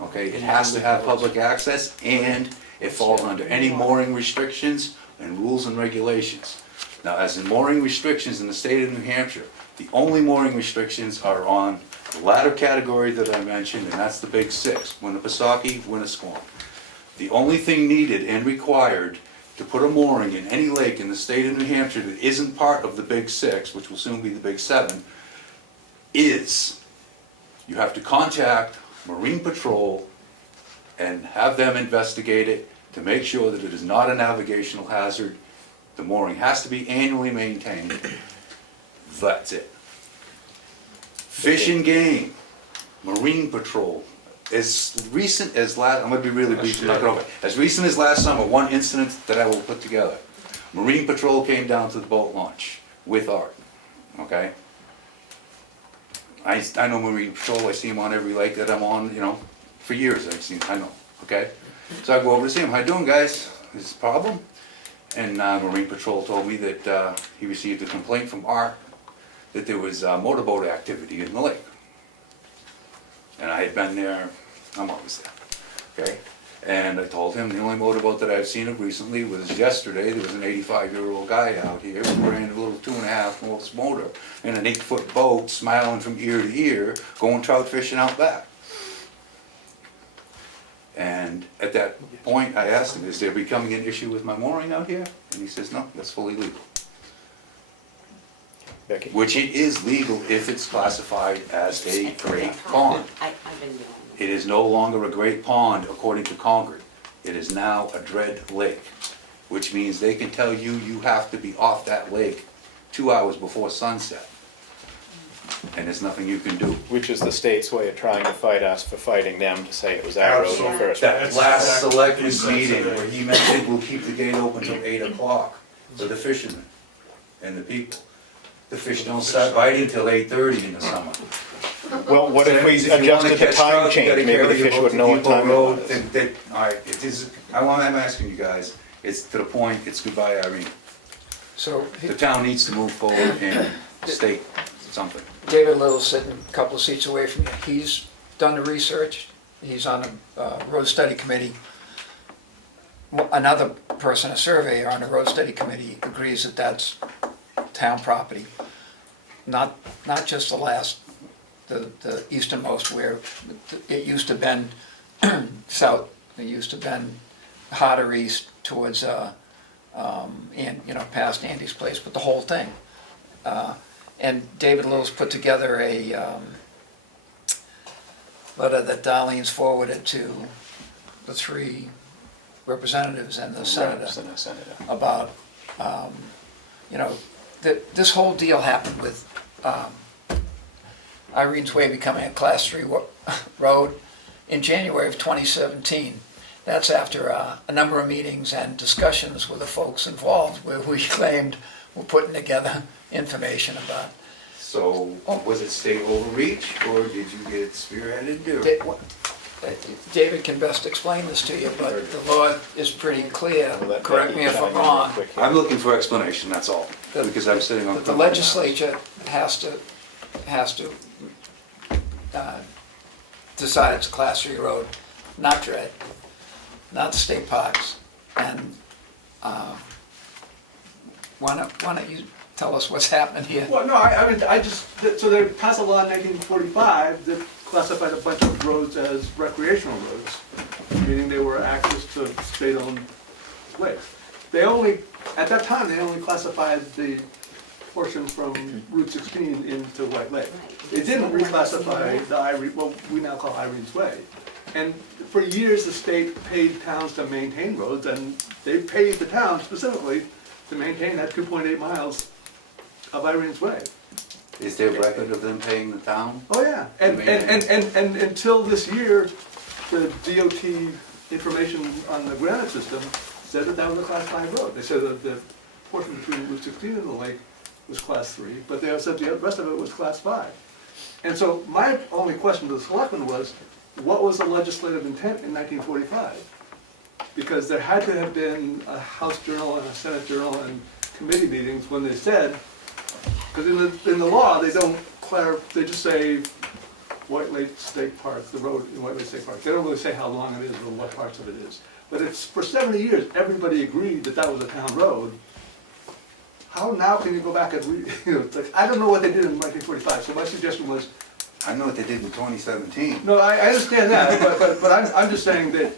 Okay, it has to have public access, and it falls under any mooring restrictions and rules and regulations. Now, as in mooring restrictions in the state of New Hampshire, the only mooring restrictions are on the latter category that I mentioned, and that's the big six, Winnipesaukee, Winnisquam. The only thing needed and required to put a mooring in any lake in the state of New Hampshire that isn't part of the big six, which will soon be the big seven, is you have to contact Marine Patrol and have them investigate it to make sure that it is not a navigational hazard. The mooring has to be annually maintained. That's it. Fish and Game, Marine Patrol, as recent as last, I'm gonna be really brief, I'm not gonna, as recent as last summer, one incident that I will put together. Marine Patrol came down to the boat launch with Art, okay? I know Marine Patrol, I see them on every lake that I'm on, you know, for years I've seen, I know, okay? So I go over to see him, how you doing, guys? Is this a problem? And Marine Patrol told me that he received a complaint from Art that there was motorboat activity in the lake. And I had been there, I'm always there, okay? And I told him the only motorboat that I've seen of recently was yesterday. There was an 85-year-old guy out here who ran a little 2.5 horse motor in an 8-foot boat, smiling from ear to ear, going trout fishing out back. And at that point, I asked him, is there becoming an issue with my mooring out here? And he says, no, that's fully legal. Becky? Which it is legal if it's classified as a great pond. I've been doing it. It is no longer a great pond according to Congress. It is now a dread lake, which means they can tell you you have to be off that lake 2 hours before sunset. And there's nothing you can do. Which is the state's way of trying to fight us for fighting them to say it was our road in the first That place. last selectmen's meeting where he mentioned we'll keep the gate open till 8 o'clock for the fishermen and the people. The fish don't start biting till 8:30 in the summer. Well, what if we adjusted the time change? Maybe the fish would know what time it was. All right, it is, I'm asking you guys, it's to the point, it's goodbye Irene. So The town needs to move forward and state something. David Little's sitting a couple of seats away from you. He's done the research. He's on a road study committee. Another person, a surveyor on the road study committee, agrees that that's town property. Not just the easternmost where it used to bend south. It used to bend harder east towards, past Andy's place, but the whole thing. And David Little's put together a letter that Darlene's forwarded to the 3 representatives and the senator about, this whole deal happened with Irene's Way becoming a Class 3 road in January of 2017. That's after a number of meetings and discussions with the folks involved where we claimed we're putting together information about. So, was it state overreach, or did you get spearheaded, or? David can best explain this to you, but the law is pretty clear. Correct me if I'm wrong. I'm looking for explanation, that's all, because I'm sitting on. The legislature has to decide it's a Class 3 road, not DRED, not the state parks. And why don't you tell us what's happening here? Well, no, so they passed a law in 1945 that classified a bunch of roads as recreational roads, meaning they were access to state-owned lakes. At that time, they only classified the portion from Route 16 into White Lake. They didn't reclassify the Irene, what we now call Irene's Way. And for years, the state paid towns to maintain roads, and they paid the town specifically to maintain that 2.8 miles of Irene's Way. Is there record of them paying the town? Oh, yeah. And until this year, the DOT information on the granite system said that that was a class 5 road. They said that the portion between Route 16 and the lake was class 3, but they said the rest of it was class 5. And so my only question to the selectmen was, what was the legislative intent in 1945? Because there had to have been a House Journal and a Senate Journal and committee meetings when they said, because in the law, they don't they just say White Lake State Park, the road in White Lake State Park. They don't really say how long it is or what parts of it is. But it's, for 70 years, everybody agreed that that was a town road. How now can you go back and it's like, I don't know what they did in 1945, so my suggestion was, I know what they did in 2017. no, I understand that, but I'm just saying that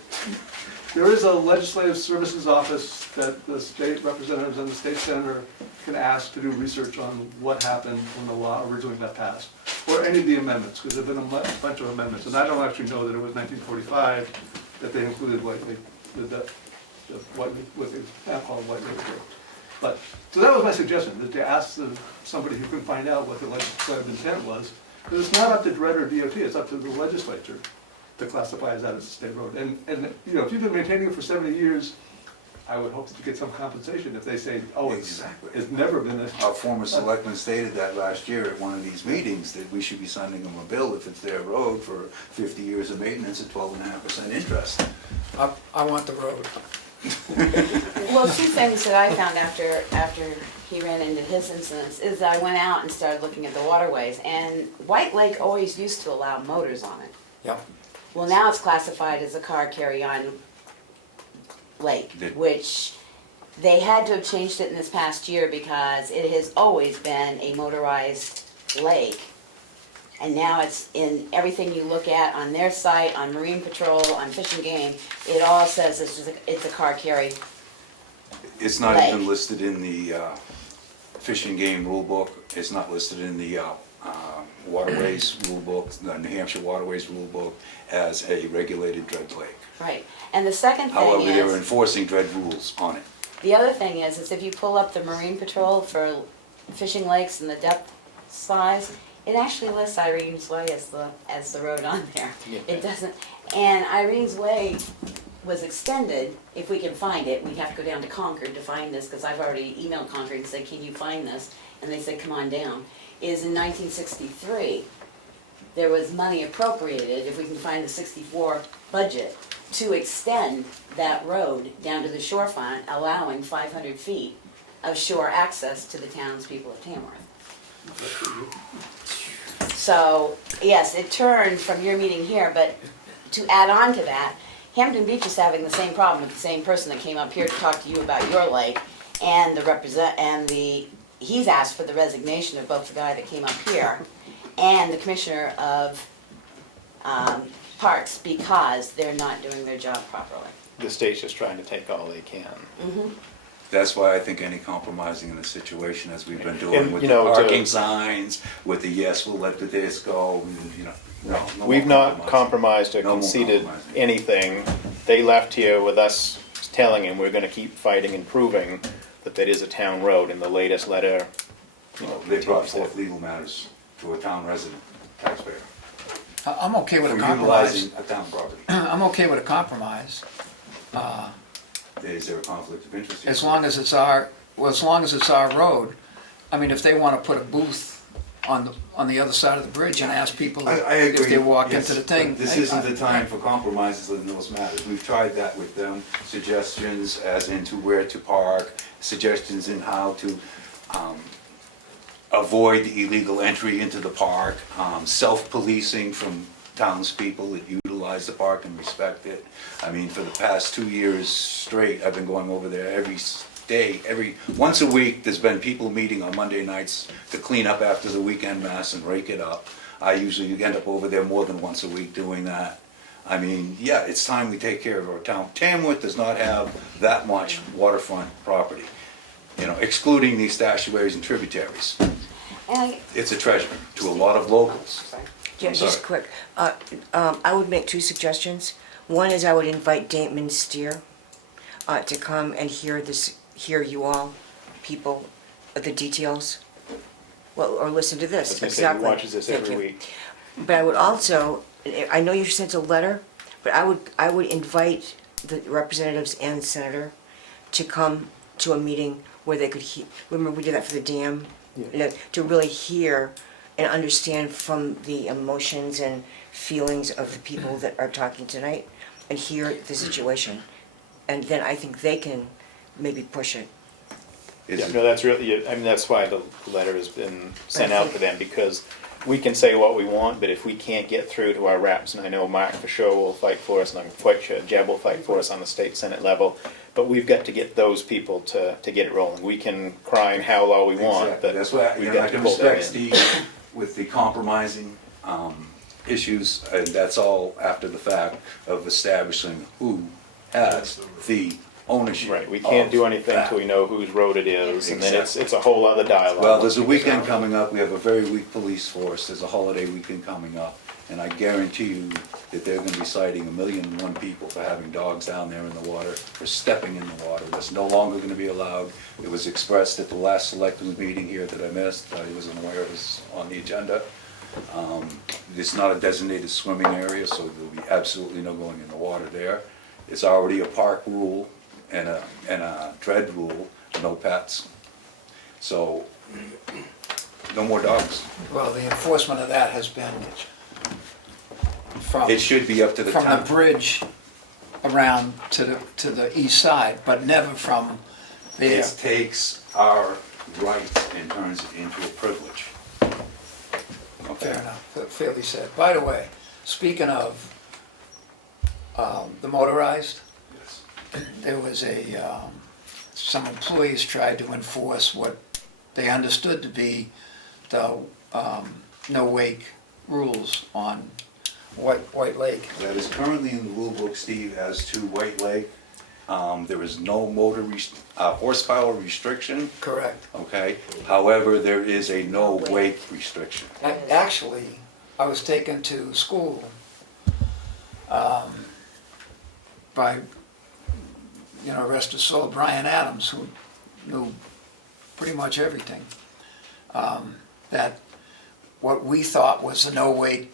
there is a legislative services office that the state representatives and the state senator can ask to do research on what happened when the law originally got passed, or any of the amendments, because there have been a bunch of amendments, and I don't actually know that it was 1945 that they included White Lake, what they now call White Lake Road. But, so that was my suggestion, that they ask somebody who can find out what the legislative intent was, because it's not up to DRED or DOT, it's up to the legislature to classify as that as a state road. And you know, if you've been maintaining it for 70 years, I would hope that you get some compensation if they say, oh, Exactly. it's never been a... Our former selectman stated that last year at one of these meetings, that we should be sending them a bill if it's their road for 50 years of maintenance at 12.5% interest. I want the road. Well, two things that I found after he ran into his incidents is that I went out and started looking at the waterways, and White Lake always used to allow motors on it. Yep. Well, now it's classified as a car carry-on lake, which they had to have changed it in this past year because it has always been a motorized lake. And now it's in everything you look at on their site, on Marine Patrol, on Fish and Game, it all says it's a car carry. It's not Lake. even listed in the Fish and Game rule book. It's not listed in the Waterways rule book, the New Hampshire Waterways rule book, as a regulated dredge lake. Right. And the second thing However, they're is, enforcing dredge rules on it. the other thing is if you pull up the Marine Patrol for fishing lakes and the depth size, it actually lists Irene's Way as the road on there. Yeah. It doesn't, and Irene's Way was extended, if we can find it, we'd have to go down to Concord to find this, because I've already emailed Concord and said, can you find this? And they said, come on down. Is in 1963, there was money appropriated, if we can find the 64 budget, to extend that road down to the shorefront, allowing 500 feet of shore access to the townspeople of Tamworth. So, yes, it turned from your meeting here, but to add on to that, Hampton Beach is having the same problem with the same person that came up here to talk to you about your lake, and he's asked for the resignation of both the guy that came up here and the commissioner of parks, because they're not doing their job properly. The state's just trying to take all they can. Mm-hmm. That's why I think any compromising in the situation, as we've been And, doing with you the know, parking signs, with the yes, we'll let this go, you know, no We've more not compromised or No more conceded compromising. anything. They left here with us telling him we're gonna keep fighting and proving that that is a town road in the latest letter. You know, They brought continues forth it. legal matters to a town resident, taxpayer, I'm okay with for a compromise. utilizing a town property. I'm okay with a compromise, Is there a conflict of interest here? as long as it's our road. I mean, if they want to put a booth on the other side of the bridge and ask people I agree. if they walk Yes, into the thing. but this isn't the time for compromises in those matters. We've tried that with them, suggestions as into where to park, suggestions in how to avoid the illegal entry into the park, self-policing from townspeople that utilize the park and respect it. I mean, for the past 2 years straight, I've been going over there every day, once a week, there's been people meeting on Monday nights to clean up after the weekend mass and rake it up. I usually end up over there more than once a week doing that. I mean, yeah, it's time we take care of our town. Tamworth does not have that much waterfront property, you know, excluding these statuaries and tributaries. It's a treasure to a lot of locals. Yeah, just quick. I would make two suggestions. One is I would invite Damon Steer to come and hear you all, people, the details. Well, or listen to I this. was gonna say, he Exactly. watches this Thank every you. week. But I would also, I know you sent a letter, but but I would invite the representatives and the senator to come to a meeting where they could remember we did that for the dam? You know, to really hear and understand from the emotions and feelings of the people that are talking tonight, and hear the situation. And then I think they can maybe push it. Yeah, no, that's really, I mean, that's why the letter has been sent out to them, because we can say what we want, but if we can't get through to our reps, and I know Mark for sure will fight for us, and I'm quite sure Jeb will fight for us on the state senate level, but we've got to get those people to get it rolling. We can cry and howl all we want, Exactly. but That's why we've I got to can pull them respect in. Steve with the compromising issues, and that's all after the fact of establishing who has the ownership. Right, we can't do anything that. until we know whose road it is, and then Exactly. it's a whole other dialogue. Well, there's a weekend coming up, we have a very weak police force, there's a holiday weekend coming up, and I guarantee you that they're gonna be citing 1,000,001 people for having dogs down there in the water, for stepping in the water. That's no longer gonna be allowed. It was expressed at the last selectmen's meeting here that I missed, I wasn't aware it was on the agenda. It's not a designated swimming area, so there'll be absolutely no going in the water there. It's already a park rule and a dread rule, no pets. So, no more dogs. Well, the enforcement of that has been from. It should be up to the From town. the bridge around to the east side, but never from there. It takes our rights and turns it into a privilege. Okay. Fair enough, fairly said. By the way, speaking of the motorized, there was some employees tried to enforce what they understood to be the no wake rules on White Lake. That is currently in the rule book, Steve, as to White Lake. There is no motor horsepower restriction. Correct. Okay, however, there is a no wake restriction. Actually, I was taken to school by, rest his soul, Brian Adams, who knew pretty much everything. That what we thought was the no wake,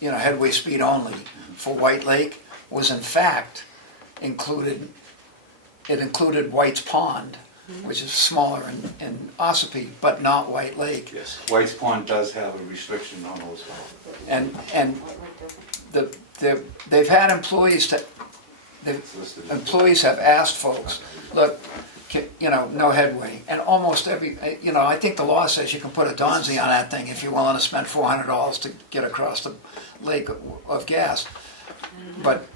headway speed only for White Lake was in fact included White's Pond, which is smaller in Ossipee, but not White Lake. Yes. White's Pond does have a restriction on those. And they've had employees employees have asked folks, look, no headway. And almost every, I think the law says you can put a Donzi on that thing if you're willing to spend $400 to get across the lake of gas. But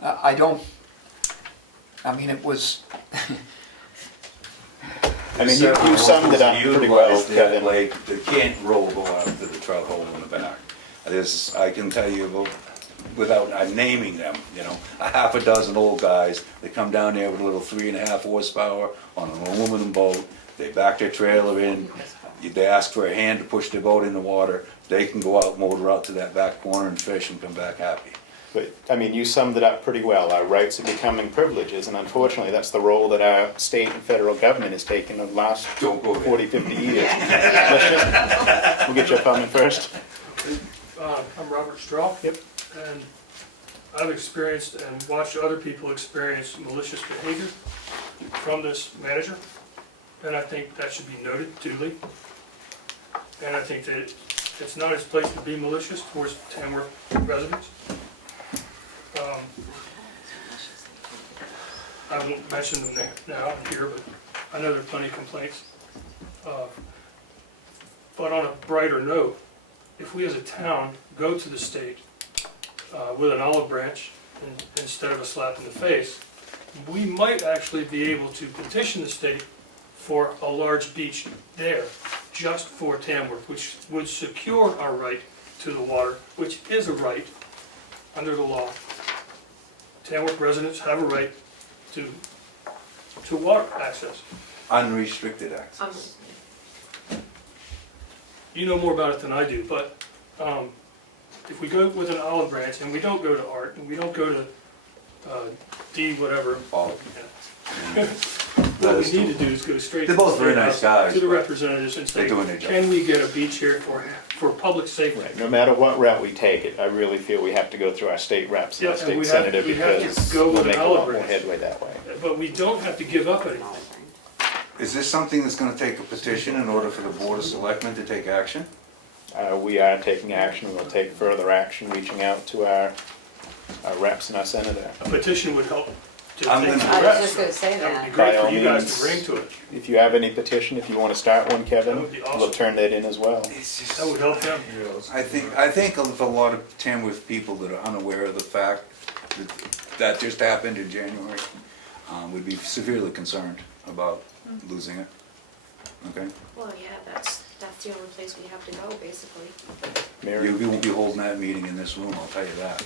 I don't, it was. I mean, you summed it up pretty well, Kevin. Lake, they can't go out to the trout hole in the back. I can tell you, without naming them, a half a dozen old guys, they come down there with a little 3.5 horsepower on an aluminum boat, they back their trailer in, they ask for a hand to push their boat in the water, they can go out, motor out to that back corner and fish and come back happy. But, you summed it up pretty well. Our rights are becoming privileges, and unfortunately, that's the role that our state and federal government has taken in the last 40, 50 years. We'll get your comment first. I'm Robert Straw. Yep. And I've experienced and watched other people experience malicious behavior from this manager, and I think that should be noted duly. And I think that it's not his place to be malicious towards Tamworth residents. I won't mention them now here, but I know there are plenty of complaints. But on a brighter note, if we as a town go to the state with an olive branch instead of a slap in the face, we might actually be able to petition the state for a large beach there, just for Tamworth, which would secure our right to the water, which is a right under the law. Tamworth residents have a right to water access. Unrestricted access. You know more about it than I do, but if we go with an olive branch and we don't go to Art and we don't go to D whatever, What we need to do is go straight to They're the both very state nice house, guys, to the but representatives and say, they're doing their job. can we get a beach here for public safety? Right, no matter what route we take it, I really feel we have to go through our state reps and our Yeah, and we state have- senator we have to because go with we'll an make a olive lot more branch. headway that way. But we don't have to give up anything. Is this something that's gonna take a petition in order for the Board of Selectmen to take action? We are taking action, we'll take further action, reaching out to our reps and our senator. A petition would help to I'm take gonna- the I was reps. just gonna say That would that. be great By for all you guys means. to bring to it. If you have any petition, if you wanna start one, That Kevin, would be we'll awesome. turn that in as well. That would help them. I think of a lot of Tamworth people that are unaware of the fact that that just happened in January, would be severely concerned about losing it. Okay? Well, yeah, that's the only place we have to go, basically. Mary? You won't be holding that meeting in this room, I'll tell you that.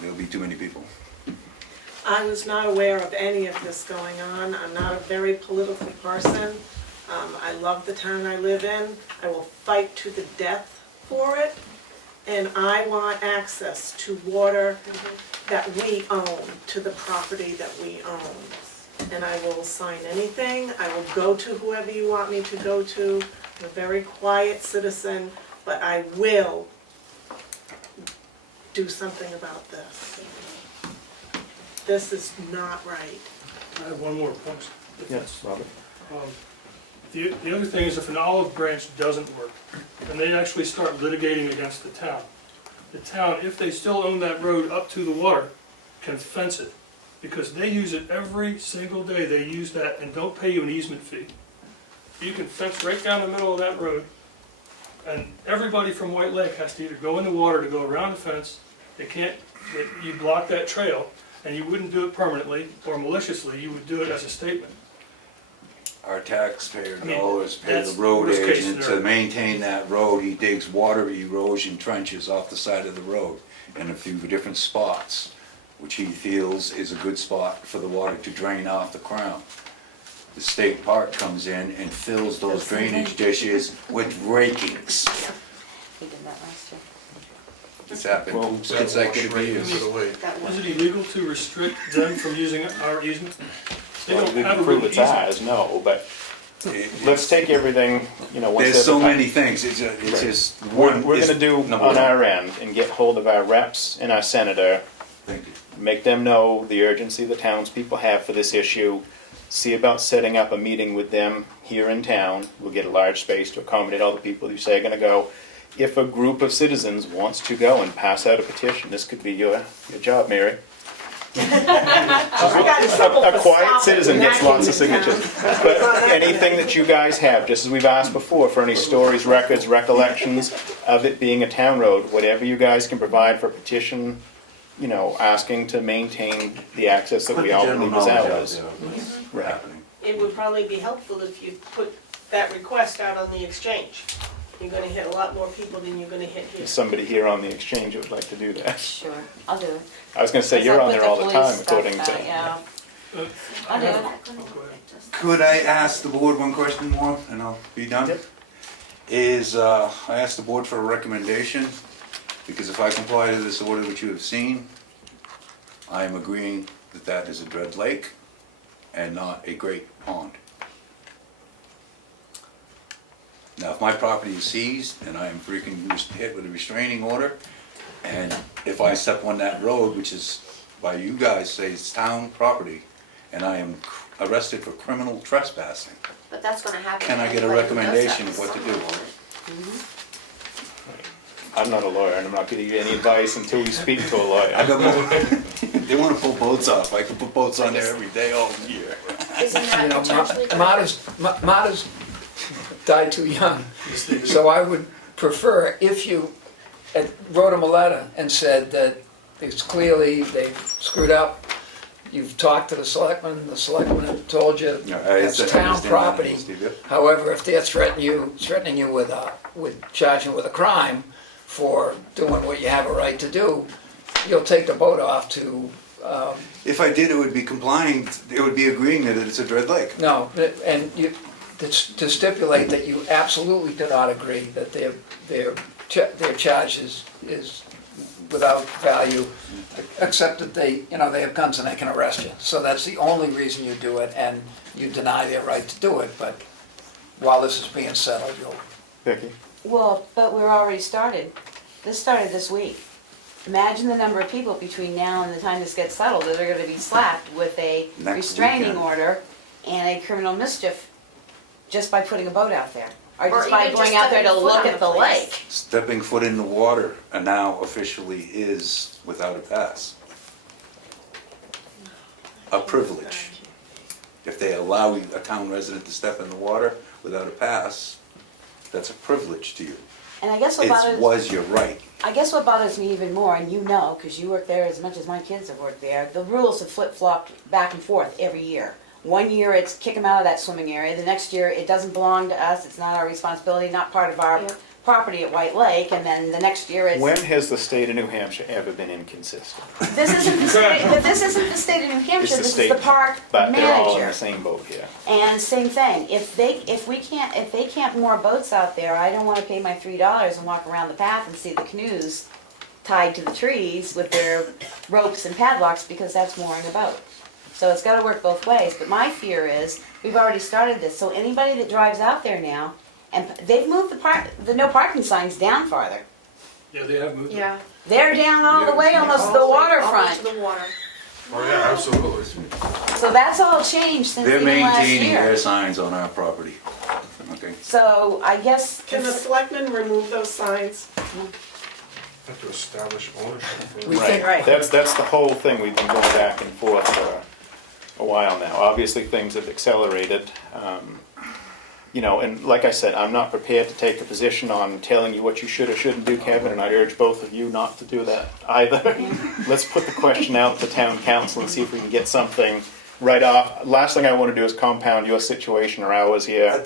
There'll be too many people. I was not aware of any of this going on. I'm not a very political person. I love the town I live in. I will fight to the death for it. And I want access to water that we own, to the property that we own. And I will sign anything. I will go to whoever you want me to go to. I'm a very quiet citizen, but I will do something about this. This is not right. I have one more point. Yes, Robert? The other thing is if an olive branch doesn't work, and they actually start litigating against the town, if they still own that road up to the water, can fence it. Because they use it every single day, they use that and don't pay you an easement fee. You can fence right down the middle of that road, and everybody from White Lake has to either go in the water to go around the fence, you block that trail, and you wouldn't do it permanently or maliciously, you would do it as a statement. Our taxpayer I mean, dollars pay the that's road worst case agent to scenario. maintain that road. He digs water erosion trenches off the side of the road in a few different spots, which he feels is a good spot for the water to drain off the crown. The state park comes in and fills those drainage dishes with rakings. We did that last year. It's happened two consecutive years. Is it illegal to restrict them from using our easement? They Well, don't we have can a prove real it's easement. ours, no, but let's take everything, one There's step so at a time. many things, it's Right. just We're one. gonna is do number on one. our end and get hold of our reps and our senator, Thank you. make them know the urgency the townspeople have for this issue, see about setting up a meeting with them here in town. We'll get a large space to accommodate all the people you say are gonna go. If a group of citizens wants to go and pass out a petition, this could be your job, Mary. A quiet citizen gets lots of signatures. But anything that you guys have, just as we've asked before, for any stories, records, recollections of it being a town road, whatever you guys can provide for petition, asking to maintain the access that we all believe is ours. Right. It would probably be helpful if you put that request out on the exchange. You're gonna hit a lot more people than you're gonna hit here. There's somebody here on the exchange who would like to do that. Sure, I'll do it. I was gonna say, you're on there all the time, according to. Yeah, Uh, I'll do it. go ahead. Could I ask the board one question more, and I'll be done? Yep. I asked the board for a recommendation, because if I comply to this order which you have seen, I am agreeing that that is a dread lake and not a great pond. Now, if my property is seized and I am freaking hit with a restraining order, and if I step on that road, which is, by you guys say it's town property, and I am arrested for criminal trespassing, But that's gonna happen. can I to get a anybody who does recommendation that. of what to do? I'm not a lawyer, and I'm not giving you any advice until we speak to a I lawyer. got more, they wanna pull boats off, I can put boats on there every day all year. Isn't that potentially gonna? Marta's died too young, so I would prefer if you had wrote him a letter and said that it's clearly they screwed up, you've talked to the selectmen have told you that's town property. However, if they're threatening you with charging with a crime for doing what you have a right to do, you'll take the boat off to, If I did, it would be complying, it would be agreeing that it's a dread lake. no, and you, to stipulate that you absolutely do not agree that their charge is without value, except that they, you know, they have guns and they can arrest you. So that's the only reason you do it, and you deny their right to do it, but while this is being settled, you'll. Vicki? Well, but we're already started. This started this week. Imagine the number of people between now and the time this gets settled that are gonna be slapped with a Next restraining weekend. order and a criminal mischief just by putting a boat out there. Or Or just by even going just out there to stepping foot look on at the the place. lake. Stepping foot in the water now officially is without a pass. A privilege. If they allow a town resident to step in the water without a pass, that's a privilege to you. And I guess what It bothers, was your right. I guess what bothers me even more, and you know, because you work there as much as my kids have worked there, the rules have flip-flopped back and forth every year. One year it's kick them out of that swimming area, the next year it doesn't belong to us, it's not our responsibility, not part of our Yeah. property at White Lake, and then the next year it's... When has the state of New Hampshire ever been inconsistent? This isn't the state, but this isn't the state of New Hampshire, It's the this is state, the park But they're all in manager. the same boat here. And same thing, if they camp more boats out there, I don't wanna pay my $3 and walk around the path and see the canoes tied to the trees with their ropes and padlocks, because that's mooring a boat. So it's gotta work both ways, but my fear is, we've already started this, so anybody that drives out there now, and they've moved the no parking signs down farther. Yeah, they have moved. Yeah. They're down all the way, almost to the waterfront. Almost to the water. Oh, yeah, absolutely. So that's all changed since They're even last maintaining their year. signs on our property. Okay? So I guess, Can the selectmen remove those signs? Have to establish ownership. We Right, think, Right. that's the whole thing, we've been going back and forth for a while now. Obviously, things have accelerated. You know, and like I said, I'm not prepared to take a position on telling you what you should or shouldn't do, Kevin, and I'd urge both of you not to do that either. Let's put the question out to town council and see if we can get something right off. Last thing I want to do is compound your situation or ours here,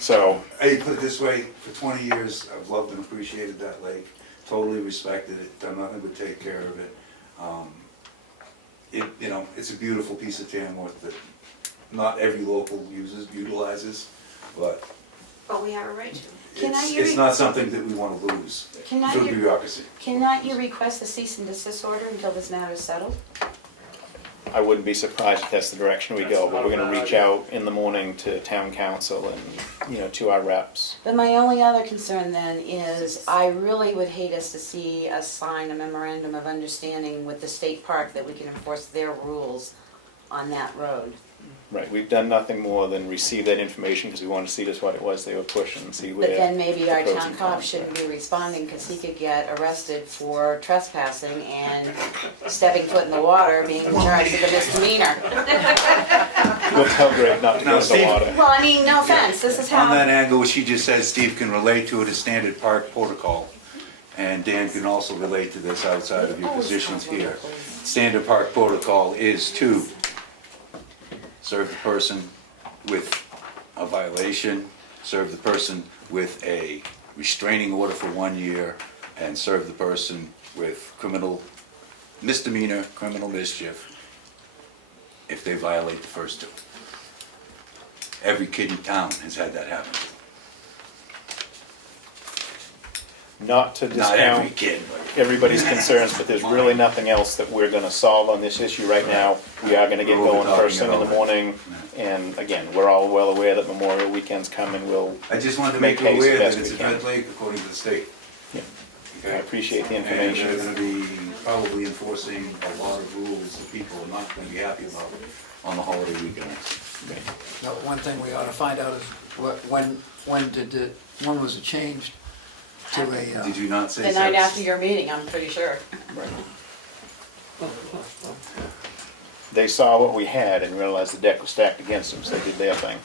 so. I put it this way, for 20 years, I've loved and appreciated that lake, totally respected it, done nothing but take care of it. You know, it's a beautiful piece of Tamworth that not every local utilizes, but But we have a right to. it's not something that we want to lose Cannot through you- bureaucracy. cannot you request a cease and desist order until this matter is settled? I wouldn't be surprised if that's the direction we go, but we're gonna reach out in the morning to town council and, you know, to our reps. But my only other concern then is, I really would hate us to see us sign a memorandum of understanding with the state park that we can enforce their rules on that road. Right, we've done nothing more than receive that information because we wanted to see just what it was they were pushing and see where. But then maybe our the pros town and cop cons shouldn't were. be responding because he could get arrested for trespassing and stepping foot in the water, being charged with a misdemeanor. We'll tell Greg not to Now, go in the Steve- water. Well, I mean, no offense, this is On that how, angle, what she just said, Steve can relate to it as standard park protocol. And Dan can also relate to this outside of your positions here. Standard park protocol is to serve the person with a violation, serve the person with a restraining order for 1 year, and serve the person with misdemeanor, criminal mischief, if they violate the first two. Every kid in town has had that happen. Not to Not every discount kid, everybody's concerns, but there's really nothing else that we're gonna solve on this issue right now. We are gonna get going first thing in the morning, and again, we're all well aware that Memorial Weekend's coming, we'll. I just wanted to make you haste aware as that it's we a can. red lake according to the state. Yeah. Okay? I appreciate the And they're information. gonna be probably enforcing a lot of rules that people are not gonna be happy about on the holiday weekends. now, one thing we ought to find out is when was it changed to a, Did you not say? the night sex? after your meeting, I'm pretty sure. They saw what we had and realized the deck was stacked against them, so they did their thing.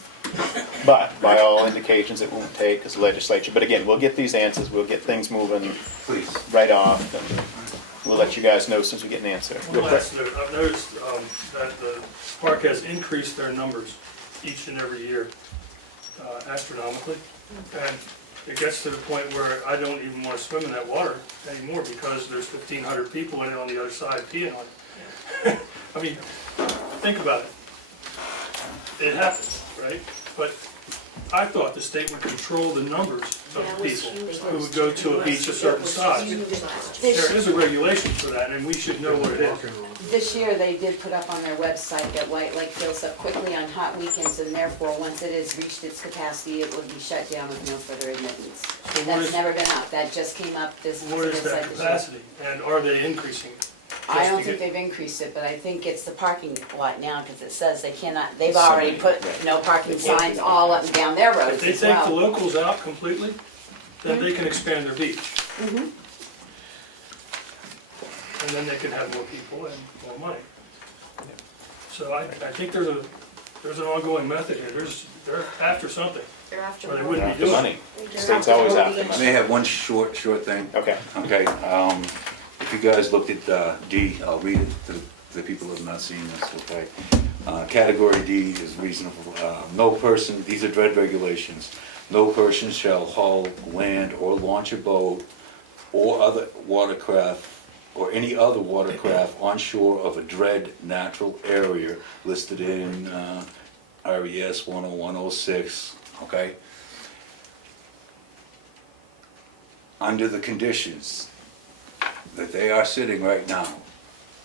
But by all indications, it won't take as legislature. But again, we'll get these answers, we'll get things moving Please. right off, and we'll let you guys know as soon as we get an answer. One Real quick. last note, I've noticed that the park has increased their numbers each and every year astronomically. And it gets to the point where I don't even want to swim in that water anymore because there's 1,500 people in it on the other side peeing on it. I mean, think about it. It happens, right? But I thought the state would control the numbers of That was people huge who would last go year. to a beach a certain It was size. huge last There year. is a regulation for that, and we should know what it is. This year, they did put up on their website that White Lake fills up quickly on hot weekends, and therefore, once it has reached its capacity, it will be shut down with no further admittance. So what That's is- never been up, that just came up this What is that website this year. capacity, and are they increasing it? I Just don't to think get- they've increased it, but I think it's the parking lot now, because it says they cannot, they've So already many, put right. no parking signs all up and down their If roads they as take the well. locals out completely, then they can expand their beach, Mhm. and then they can have more people and more money. So I think there's an ongoing method here, they're after something, They're after or they more. wouldn't be doing it. Money. They're The state's after always more after beach. money. May I have one short thing? Okay. Okay, if you guys looked at D, I'll read it to the people who have not seen this, okay? Category D is reasonable, no person, these are DRED regulations, no person shall haul, land, or launch a boat or other watercraft, or any other watercraft on shore of a DRED natural area listed in RES 10106, okay? Under the conditions that they are sitting right now,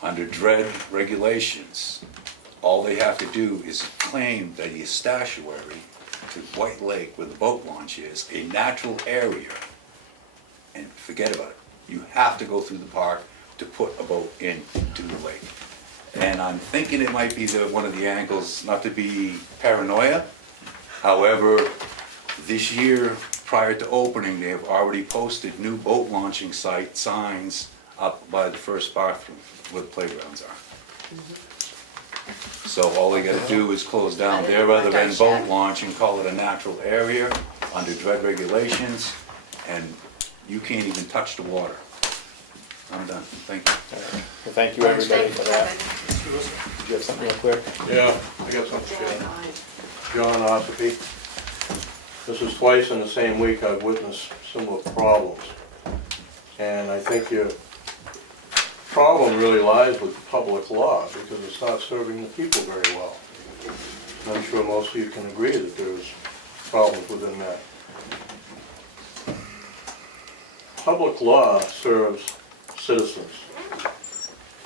under DRED regulations, all they have to do is claim that the estuary to White Lake, where the boat launch is, a natural area, and forget about it. You have to go through the park to put a boat into the lake. And I'm thinking it might be one of the angles, not to be paranoia, however, this year, prior to opening, they have already posted new boat launching site signs up by the first bathroom where the playgrounds are. So all they gotta do is close down their other end boat launch and call it a natural area under DRED regulations, and you can't even touch the water. I'm done, thank you. Well, thank you, everybody, Thank for you, that. Kevin. Do you have something real quick? Yeah, I got something to share. John Ossipee. This is twice in the same week I've witnessed similar problems. And I think your problem really lies with the public law, because it's not serving the people very well. And I'm sure most of you can agree that there's problems within that. Public law serves citizens,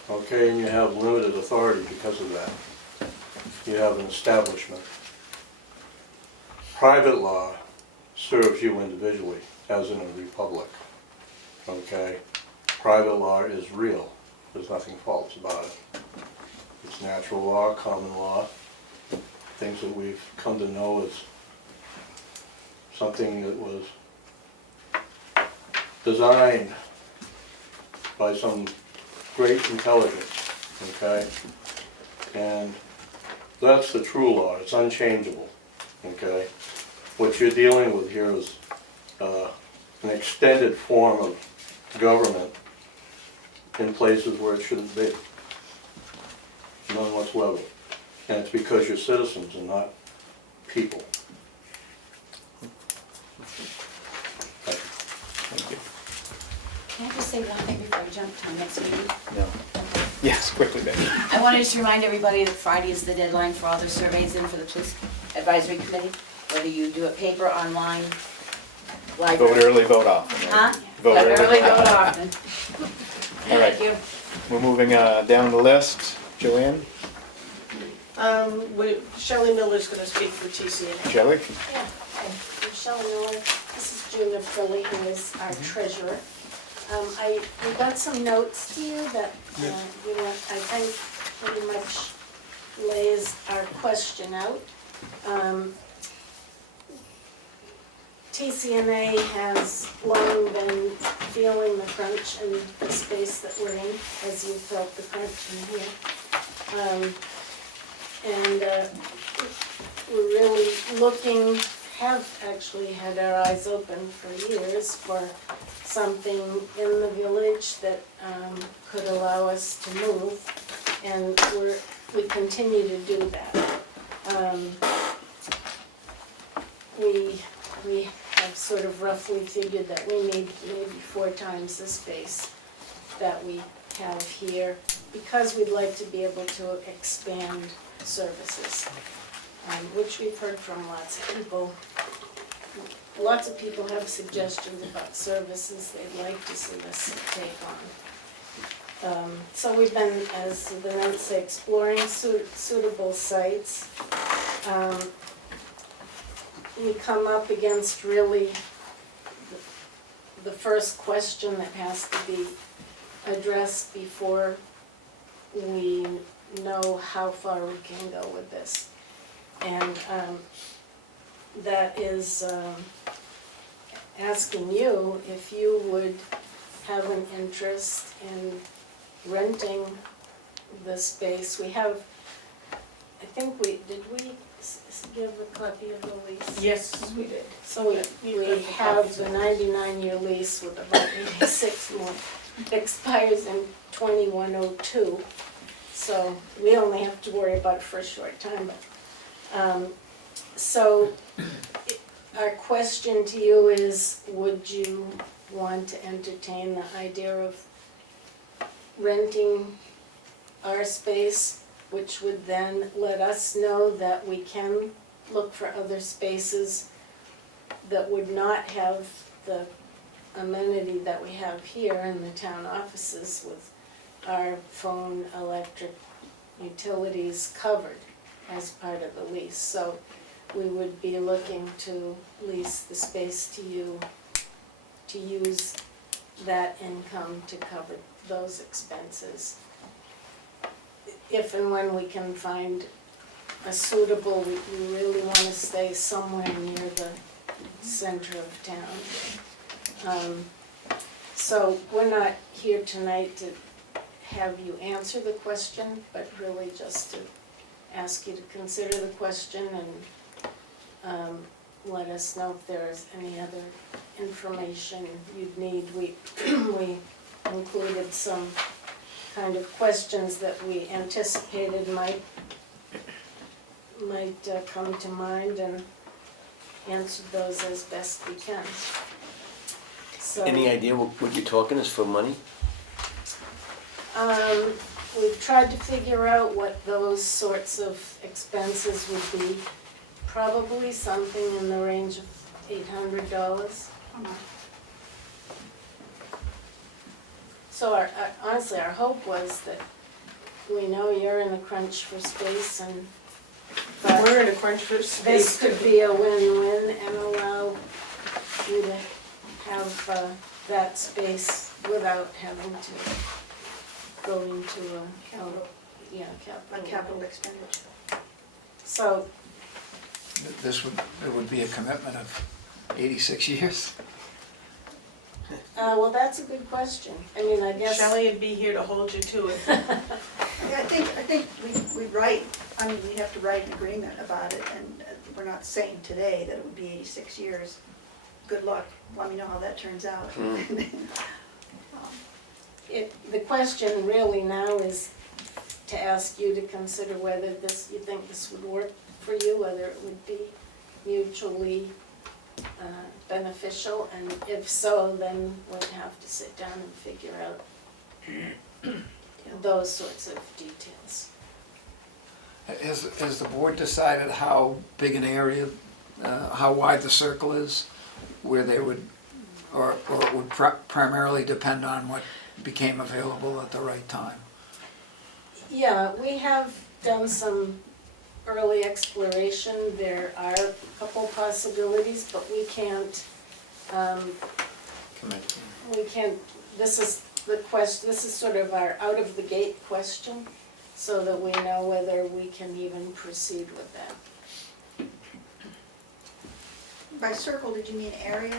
okay, and you have limited authority because of that. You have an establishment. Private law serves you individually, as in a republic, okay? Private law is real, there's nothing false about it. It's natural law, common law, things that we've come to know as something that was designed by some great intelligence, okay? And that's the true law, it's unchangeable, okay? What you're dealing with here is an extended form of government in places where it shouldn't be. None whatsoever. And it's because you're citizens and not people. Thank you. Can I just say one thing before we jump to our next meeting? No. Yes, quickly, Ben. I wanted to just remind everybody that Friday is the deadline for all the surveys in for the police advisory committee, whether you do it paper, online, library. Vote early, vote often. Huh? Vote Vote early, early, vote vote often. often. All right. Thank you. We're moving down the list. Joanne, Shelley Miller's gonna speak for TCA. Shelley? Yeah, I'm Michelle Miller. This is Juna Frilly, who is our treasurer. We got some notes to you that, you know, I think pretty much lays our question out. TCNA has long been feeling the crunch in the space that we're in, as you felt the crunch in here. We're really looking, have actually had our eyes open for years for something in the village that could allow us to move, and we continue to do that. We have sort of roughly figured that we need maybe 4 times the space that we have here, because we'd like to be able to expand services. which we've heard from lots of people. Lots of people have suggestions about services they'd like to see us take on. So we've been, as the notes say, exploring suitable sites. We come up against really the first question that has to be addressed before we know how far we can go with this. And that is asking you if you would have an interest in renting the space. We have, I think did we give a copy of the lease? Yes, we did. So we have the 99-year lease with about 86 more, expires in 2102. So we only have to worry about it for a short time, but, so our question to you is, would you want to entertain the idea of renting our space, which would then let us know that we can look for other spaces that would not have the amenity that we have here in the town offices with our phone, electric, utilities covered as part of the lease. So we would be looking to lease the space to you to use that income to cover those expenses. If and when we can find a suitable, we really want to stay somewhere near the center of town. So we're not here tonight to have you answer the question, but really just to ask you to consider the question and let us know if there's any other information you'd need. We included some kind of questions that we anticipated might come to mind and answered those as best we can. So, Any idea what you're talking is for money? we've tried to figure out what those sorts of expenses would be. Probably something in the range of $800. So honestly, our hope was that we know you're in a crunch for space, and but We're in a crunch for this space. could be a win-win and allow you to have that space without having to go into a capital expenditure. So It would be a commitment of 86 years. well, that's a good question. I mean, I guess Shelley would be here to hold you to it. I think we write, I mean, we have to write an agreement about it, and we're not saying today that it would be 86 years. Good luck, let me know how that turns out. the question really now is to ask you to consider whether you think this would work for you, whether it would be mutually beneficial, and if so, then we'd have to sit down and figure out those sorts of details. Has the board decided how big an area, how wide the circle is, where they would, or it would primarily depend on what became available at the right time? Yeah, we have done some early exploration. There are a couple possibilities, but we can't, this is the question, this is sort of our out of the gate question, so that we know whether we can even proceed with that. By circle, did you mean area?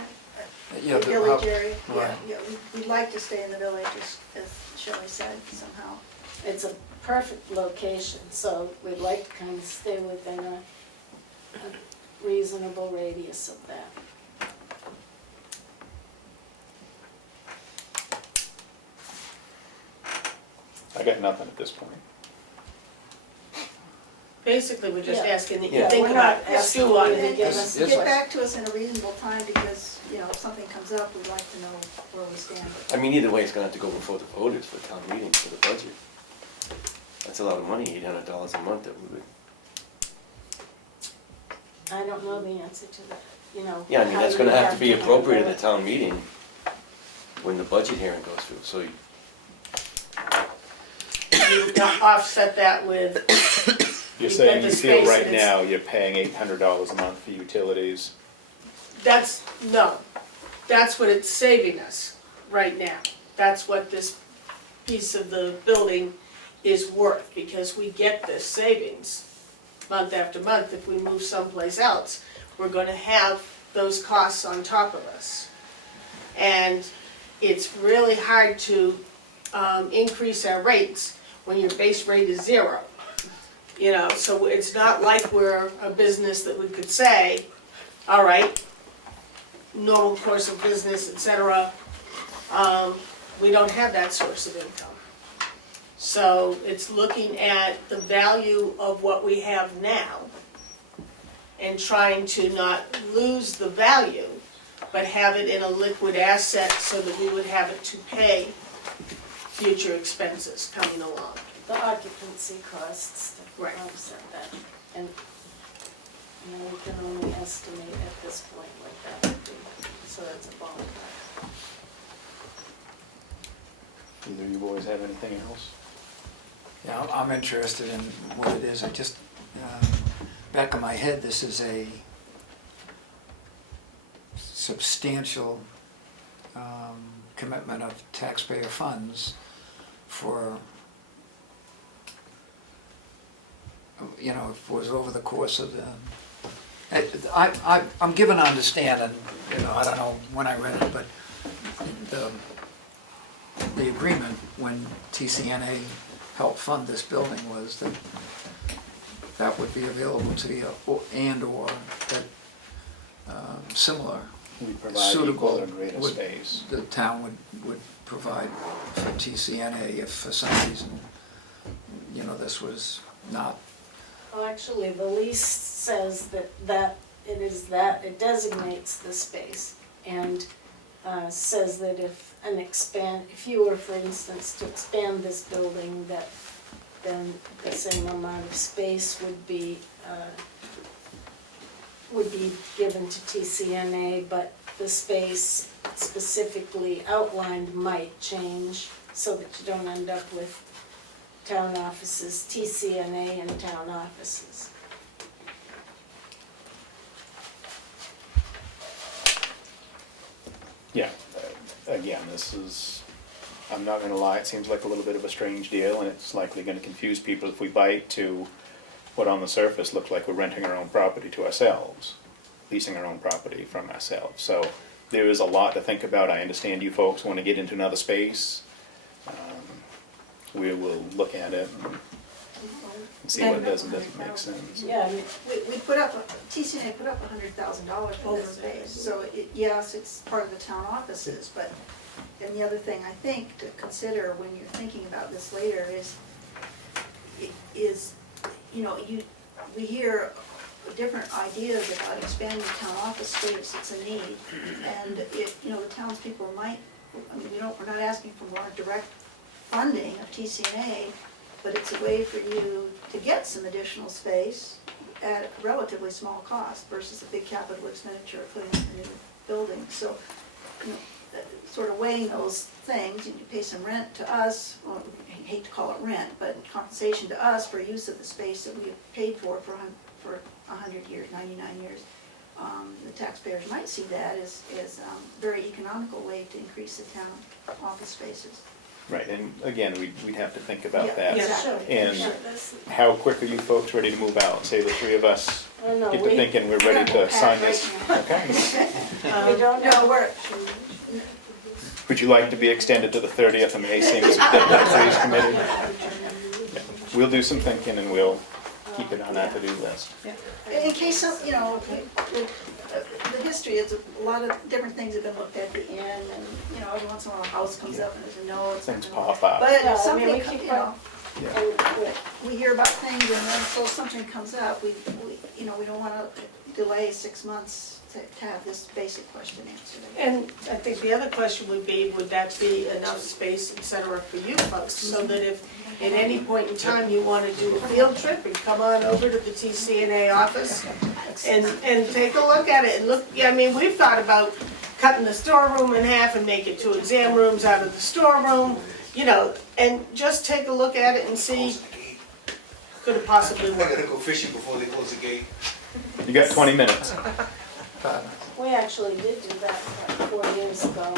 Yeah, The village area? right. Yeah, we'd like to stay in the village, as Shelley said, somehow. It's a perfect location, so we'd like to kind of stay within a reasonable radius of that. I got nothing at this point. Basically, we're just Yeah. asking that you Yeah, think we're about not it, asking stew on you it. to give And us get back to us in a reasonable time, because, if something comes up, we'd like to know where we stand. I mean, either way, it's gonna have to go before the voters for town meeting for the budget. That's a lot of money, $800 a month that we would. I don't know the answer to that, you know. Yeah, I mean, how that's you gonna have to be handle appropriate at it. the town meeting when the budget hearing goes through, so You offset that with, You're You saying get you the feel space right and it's- now you're paying $800 a month for utilities. that's what it's saving us right now. That's what this piece of the building is worth, because we get this savings month after month. If we move someplace else, we're gonna have those costs on top of us. And it's really hard to increase our rates when your base rate is 0. You know, so it's not like we're a business that we could say, all right, normal course of business, et cetera. We don't have that source of income. So it's looking at the value of what we have now and trying to not lose the value, but have it in a liquid asset so that we would have it to pay future expenses coming along. The occupancy costs Right. to offset that, and, you know, we can only estimate at this point what that would be, so that's a ballpark. Either you boys have anything else? Yeah, I'm interested in what it is. I just, back of my head, this is a substantial commitment of taxpayer funds for, you know, if it was over the course of the, I'm given to understand, and, you know, I don't know when I read it, but the agreement when TCNA helped fund this building was that that would be available to you, and/or that similar, We provide suitable, equal or greater would- space. the town would provide for TCNA if for some reason, you know, this was not. Well, actually, the lease says that it designates the space, and says that if if you were, for instance, to expand this building, that then the same amount of space would be given to TCNA, but the space specifically outlined might change, so that you don't end up with town offices, TCNA and town offices. Yeah, again, this is, I'm not gonna lie, it seems like a little bit of a strange deal, and it's likely gonna confuse people if we bite to what on the surface look like we're renting our own property to ourselves, leasing our own property from ourselves. So there is a lot to think about. I understand you folks wanna get into another space. We will look at it and see what does and doesn't make sense. Yeah, I mean, We put up, TCNA put up $100,000 for this space, so yes, it's part of the town offices, but, and the other thing I think to consider when you're thinking about this later is, you know, we hear different ideas about expanding town office space, it's a need, and you know, the townspeople might, I mean, we're not asking for more direct funding of TCNA, but it's a way for you to get some additional space at a relatively small cost versus a big capital expenditure of putting up a new building. So, you know, sort of weighing those things, and you pay some rent to us, well, I hate to call it rent, but compensation to us for use of the space that we have paid for 100 years, 99 years. The taxpayers might see that as a very economical way to increase the town office spaces. Right, and again, we'd have to think about Yeah, that. exactly. And sure, that's, how quick are you folks ready to move out? Say the three of us I don't know, get to thinking we're ready to sign this. Okay. we don't No, we're, Would you like to be extended to the 30th of May, same as the Police Committee? Yeah. We'll do some thinking and we'll keep it on our to-do list. in case some, you know, the history is a lot of different things have been looked at at the end, and, you know, every once in a while a house comes up and there's a no. it's Things not- pop up. But Yeah, if I mean, something, we you keep know, Yeah. we hear about things and then so something comes up, we you know, we don't wanna delay 6 months to have this basic question answered. And I think the other question would be, would that be enough space, et cetera, for you folks? So that if at any point in time you want to do a field trip and come on over to the TCNA office and take a look at it and look, yeah, I mean, we've thought about cutting the storeroom in half and make it 2 exam rooms out of the storeroom, you know, and just take a look at it and see, could it possibly I work? gotta go fishing before they close the gate. You got 20 minutes. We actually did do that about 4 years ago,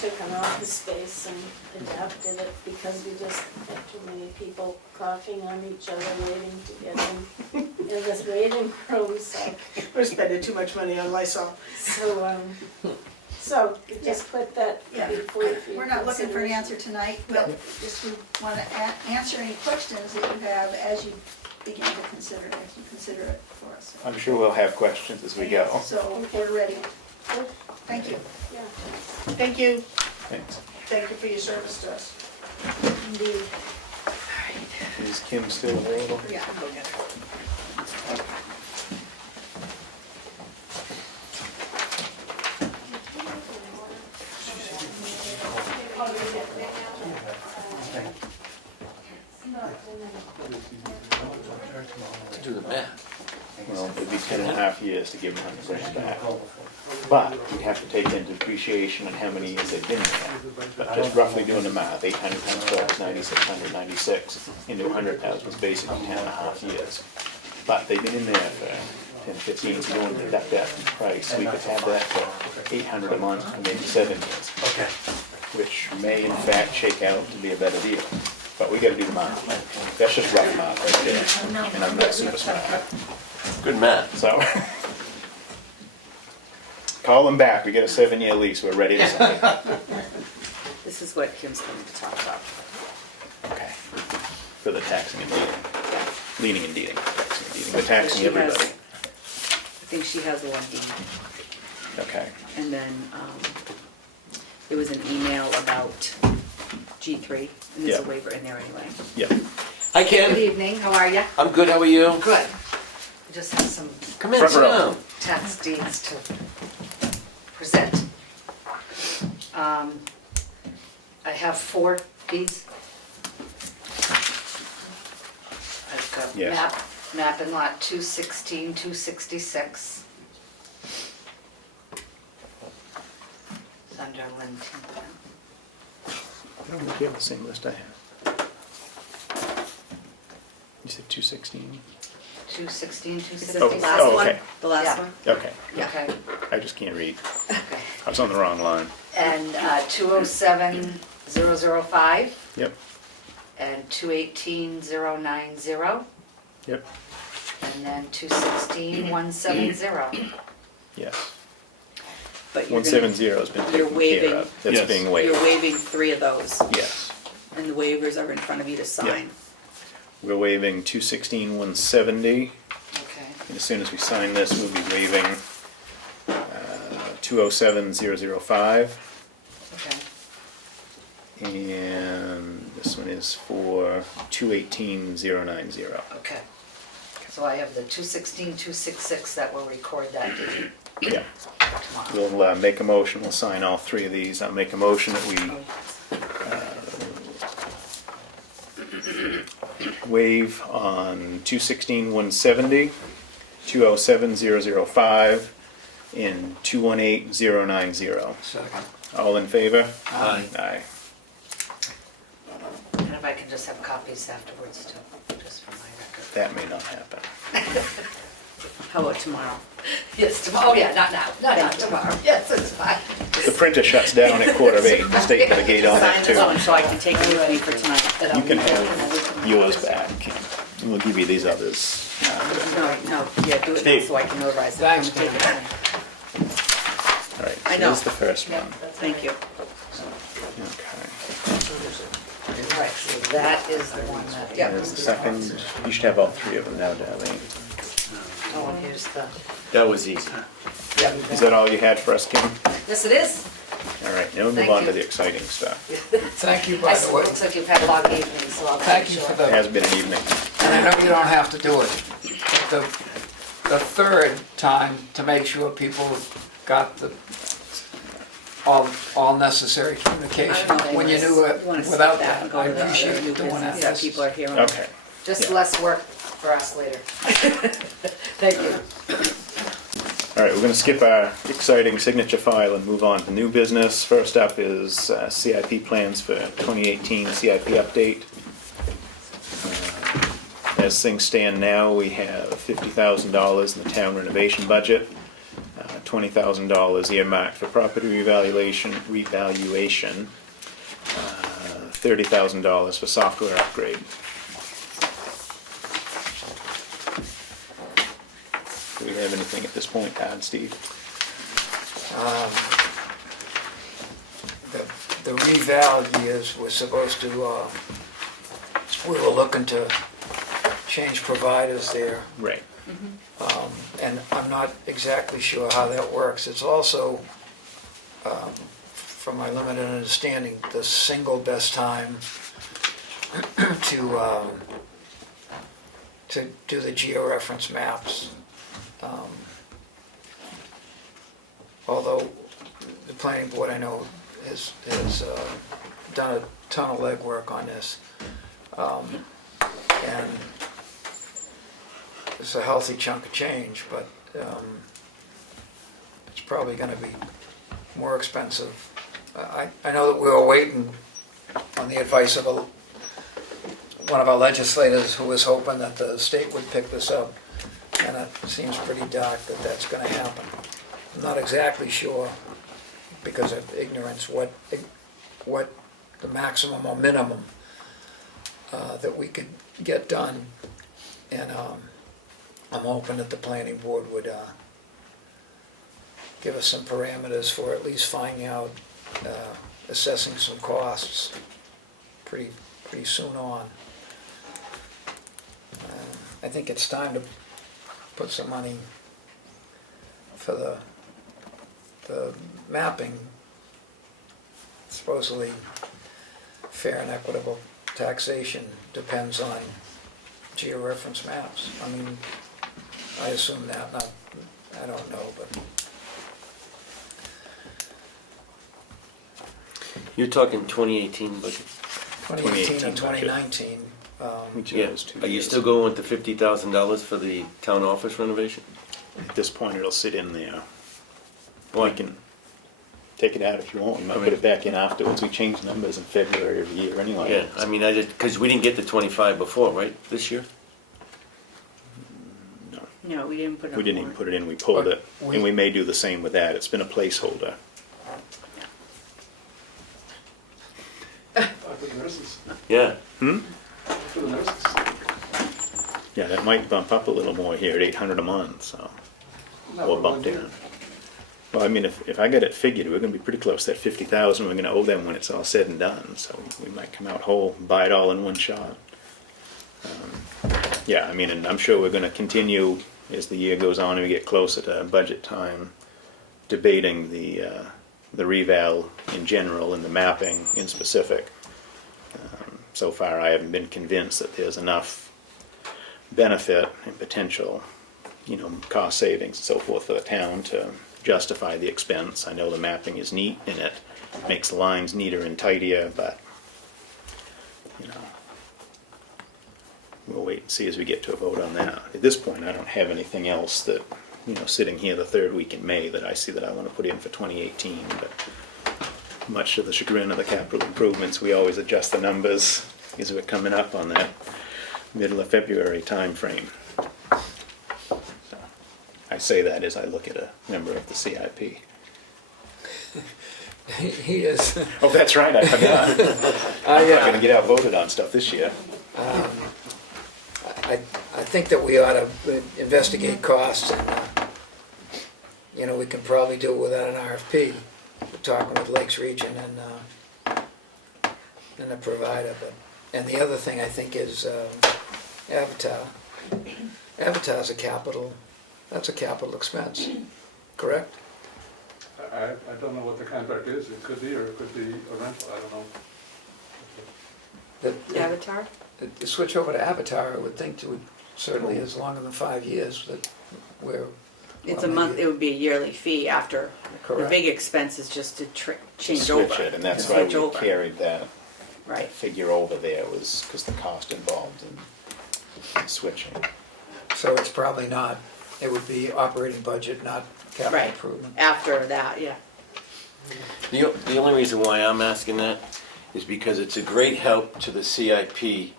took an office space and adapted it because we just had too many people coughing on each other waiting to get in this waiting room, so. We're spending too much money on Lysol. So we just put that Yeah, before you. we're not looking for an answer tonight, but just we want to answer any questions that you have as you begin to consider it, if you consider it for us. I'm sure we'll have questions as we go. So we're ready. Thank you. Yeah. Thank you. Thanks. Thank you for your service to us. Indeed. Is Kim still available? Yeah, I'll go get her. To do the math. Well, it'd be 10.5 years to give them $100,000 back. But you'd have to take into depreciation on how many years they've been there. But just roughly doing the math, 800 times 12 is 9,696. Into 100,000 is basically 10.5 years. But they've been in there for 10, 15, so you don't deduct that from the price. We could have that for 800 a month for maybe 7 years. Okay. Which may in fact shake out to be a better deal. But we gotta do the math. That's just rough math right there. And I'm not super smart. Good math. So, call them back, we get a 7-year lease, we're ready to sign. This is what Kim's coming to talk about. Okay. For the taxing and deeding. Yeah. Leaning and deeding, taxing and deeding, but taxing She has- everybody. I think she has the one deed. Okay. And then there was an email about G3, and there's a Yeah. waiver in there anyway. Yep. Hi, Ken. Good evening, how are you? I'm good, how are you? Good. I just have some Come in, Front sit row. down. tax deeds to present. I have 4 deeds. I've got Yes. map and lot 216, 266. It's under Lynn Tinker. I don't think you have the same list I have. You said 216? 216, Oh, 266. oh, okay. The last Yeah. one? Okay. Okay. I just can't read. Okay. I was on the wrong line. And 207-005 Yep, and 218-090 yep, and then 216-170. yes. But you're 170 has been you're taken care waiving- of. That's Yes. being You're waived. waiving 3 of those, Yes. and the waivers are in front of you to sign. We're waiving 216-170. Okay. And as soon as we sign this, we'll be waiving 207-005. Okay. And this one is for 218-090. Okay. So I have the 216, 266 that will record that deed Yeah. tomorrow. We'll make a motion, we'll sign all 3 of these. I'll make a motion that we waive on 216-170, 207-005, and 218-090. Second. All in favor? Aye. Aye. And if I can just have copies afterwards too, just for my record. That may not happen. How about tomorrow? Yes, tomorrow, oh yeah, not now, not tomorrow, yes, it's fine. The printer shuts down at 7:45. The state put a gate on Sign it this one too. so I can take it with me for tonight. You can have yours back. We'll give you these others. No, yeah, do it now so I can notarize it. Thanks, I'm taking it. All right, I so know. this is the first one. Thank you. Okay. All right, so that is the one that, yeah. There's the second. You should have all 3 of them now, Darlene. Oh, and here's the, That was easy. yeah. Is that all you had for us, Kim? Yes, it is. All right, now we'll move Thank on to you. the exciting stuff. Thank you, by the way. Looks like you've had a long evening, so I'll Thank make you sure. for It the, has been an evening. and I know you don't have to do it, but third time to make sure people got the, all necessary communication. When you knew it without that, I appreciate you doing that. Yeah, people are hearing. Okay. Just Yeah. less work for us later. Thank you. All right, we're going to skip our exciting signature file and move on to new business. First up is CIP plans for 2018 CIP update. As things stand now, we have $50,000 in the town renovation budget, $20,000 earmarked for property revaluation, $30,000 for software upgrade. Do we have anything at this point to add, Steve? The reval years was supposed to, we were looking to change providers there. Right. And I'm not exactly sure how that works. It's also, from my limited understanding, the single best time to do the georeference maps. Although the planning board, I know, has done a ton of legwork on this. And it's a healthy chunk of change, but it's probably going to be more expensive. I know that we were waiting on the advice of one of our legislators who was hoping that the state would pick this up, and it seems pretty dark that that's going to happen. I'm not exactly sure, because of ignorance, what the maximum or minimum that we could get done, and I'm hoping that the planning board would give us some parameters for at least finding out, assessing some costs pretty soon on. I think it's time to put some money for the mapping. Supposedly fair and equitable taxation depends on georeference maps. I mean, I assume that, I don't know, but. You're talking 2018 budget? 2018 and 2019. Yeah. Are you still going with the $50,000 for the town office renovation? At this point, it'll sit in there. Why? We can take it out if you want. We might put it back in afterwards. We change numbers in February of the year anyway. Yeah, I mean, because we didn't get the 25 before, right, this year? No, we didn't put it on. We didn't even put it in, we pulled it. And we may do the same with that. It's been a placeholder. For the nurses. Yeah. For the nurses. Yeah, that might bump up a little more here at $800 a month, so. No, Or we're bump gonna down. Well, I mean, if I got it figured, we're gonna be pretty close to that 50,000 we're gonna owe them when it's all said and done, so we might come out whole, buy it all in one shot. Yeah, I mean, and I'm sure we're gonna continue as the year goes on and we get closer to budget time, debating the reval in general and the mapping in specific. So far, I haven't been convinced that there's enough benefit and potential, cost savings and so forth for the town to justify the expense. I know the mapping is neat and it makes the lines neater and tidier, but, we'll wait and see as we get to a vote on that. At this point, I don't have anything else that, sitting here the third week in May that I see that I want to put in for 2018, but much to the chagrin of the capital improvements, we always adjust the numbers as we're coming up on that middle of February time frame. So, I say that as I look at a member of the CIP. He is. Oh, that's right, I forgot. I'm not going to get outvoted on stuff this year. I think that we ought to investigate costs, and we can probably do it without an RFP. We're talking with Lakes Region and the provider, and the other thing I think is Avatar. Avatar's a capital expense, correct? I don't know what the contract is. It could be, or it could be a rental. I don't know. Avatar? The switch over to Avatar, I would think would certainly is longer than 5 years that we're. It's well, a month, maybe- it would be a yearly fee after. The Correct. big expense is just to change over. Switch it, and that's to why switch we over. carried that Right. figure over there, was because the cost involved in switching. So it's probably not, it would be operating budget, not capital Right. improvement. After that, yeah. The only reason why I'm asking that is because it's a great help to the CIP,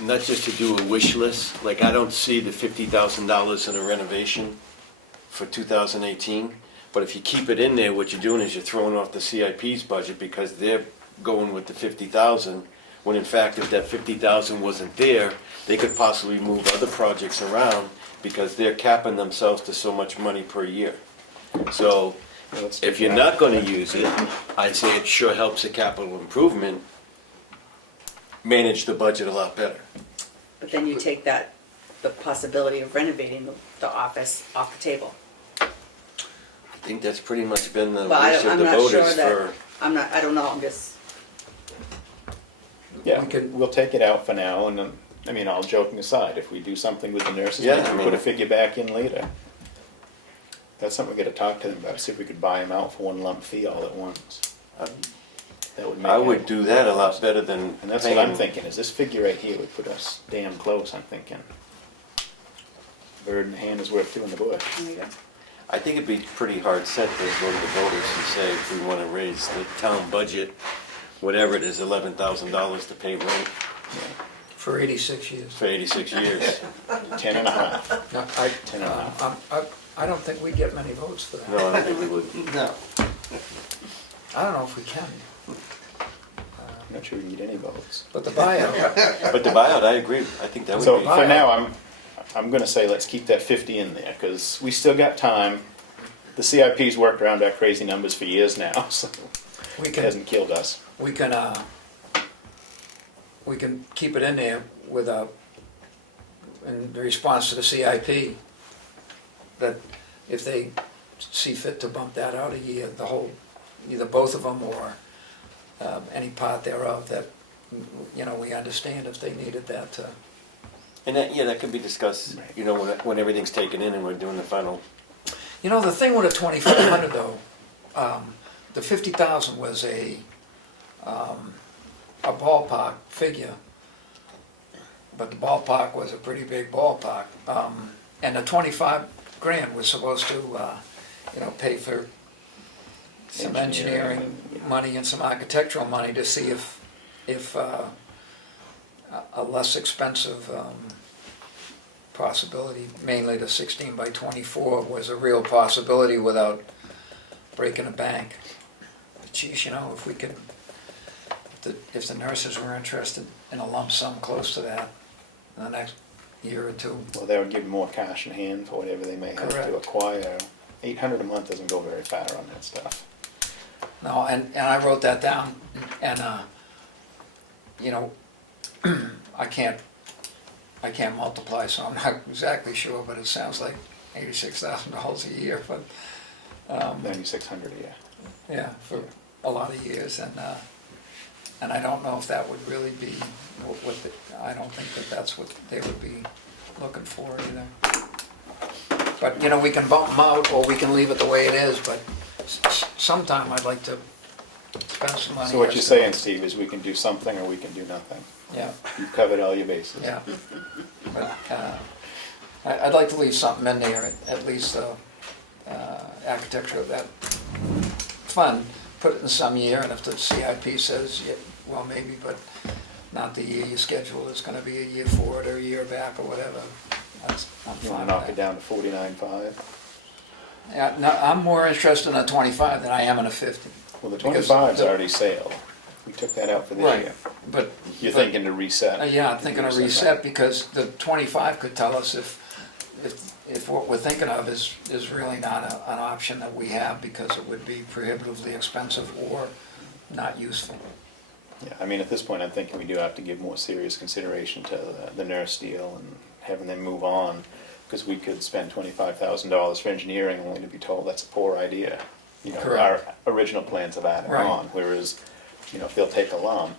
not just to do a wish list. Like, I don't see the $50,000 in a renovation for 2018, but if you keep it in there, what you're doing is you're throwing off the CIP's budget because they're going with the 50,000, when in fact, if that 50,000 wasn't there, they could possibly move other projects around because they're capping themselves to so much money per year. So, if you're not gonna use it, I'd say it sure helps the capital improvement manage the budget a lot better. But then you take that, the possibility of renovating the office off the table. I think that's pretty much been the But wish of I'm the not sure voters that, for, I don't know, I'm just, Yeah, we'll take it out for now, and I mean, all joking aside, if we do something with the nurses, Yeah, maybe I we mean- put a figure back in later. That's something we gotta talk to them about, see if we could buy them out for one lump fee all at once. That would make I would it- do that a lot better than And that's what I'm paying. thinking, is this figure right here would put us damn close, I'm thinking. Bird in hand is worth two in the bush. there you go. I think it'd be pretty hard set to go to the voters and say, if we wanna raise the town budget, whatever it is, $11,000 to pay rent For 86 years. for 86 years. 10 and a half. No, 10 and a half. I don't think we get many votes for that. No, I don't think we would. No. I don't know if we can. I'm not sure we need any votes. But the buyout, But the buyout, I agree, I think that would So be. for now, I'm gonna say let's keep that 50 in there, because we still got time. The CIP's worked around our crazy numbers for years now, so we it can, hasn't killed us. we can keep it in there without, in response to the CIP, that if they see fit to bump that out a year, the whole, either both of them or any part thereof, that, you know, we understand if they needed that. And that, yeah, that could be discussed, you know, when everything's taken in and we're doing the final. You know, the thing with the 2,500 though, the 50,000 was a ballpark figure, but the ballpark was a pretty big ballpark. And the 25 grand was supposed to, you know, pay for some engineering money and some architectural money to see if a less expensive possibility, mainly the 16 by 24, was a real possibility without breaking a bank. But geez, you know, if we could, if the nurses were interested in a lump sum close to that in the next year or two. Well, that would give them more cash in hand for whatever they may have Correct. to acquire. 800 a month doesn't go very far on that stuff. No, and I wrote that down, and, you know, I can't multiply, so I'm not exactly sure, but it sounds like $86,000 a year, but, 9,600 a year. yeah, for a lot of years, and I don't know if that would really be I don't think that that's what they would be looking for either. But, you know, we can bump them out, or we can leave it the way it is, but sometime I'd like to spend some money. So what you're saying, Steve, is we can do something or we can do nothing. Yeah. You've covered all your bases. Yeah. But I'd like to leave something in there, at least architecture of that fund, put it in some year, and if the CIP says, yeah, well, maybe, but not the year you schedule, it's gonna be a year forward or a year back or whatever, I'm You fine wanna with knock it that. down to 49.5? Yeah, no, I'm more interested in a 25 than I am in a 50. Well, the Because 25's the- already sailed. We took that out for this Right, year. but. You're but- thinking to reset? Yeah, I'm thinking of Reset reset, back. because the 25 could tell us if what we're thinking of is really not an option that we have, because it would be prohibitively expensive or not useful. Yeah, I mean, at this point, I'm thinking we do have to give more serious consideration to the nurse deal and having them move on, because we could spend $25,000 for engineering only to be told that's a poor idea. You know, Correct. our original plans of adding Right. on, whereas, you know, if they'll take a lump,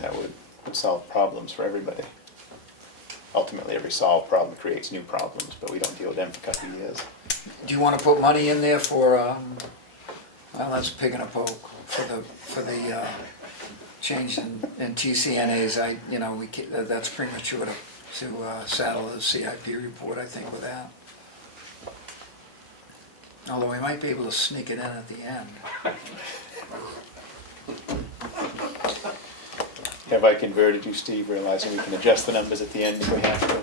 that would solve problems for everybody. ultimately every solved problem creates new problems, but we don't deal with them for a couple of years. Do you wanna put money in there for, well, that's a pig in a poke, for the change in TCNAs, that's premature to saddle the CIP report, I think, with that. Although we might be able to sneak it in at the end. Have I converted you, Steve, realizing we can adjust the numbers at the end if we have to?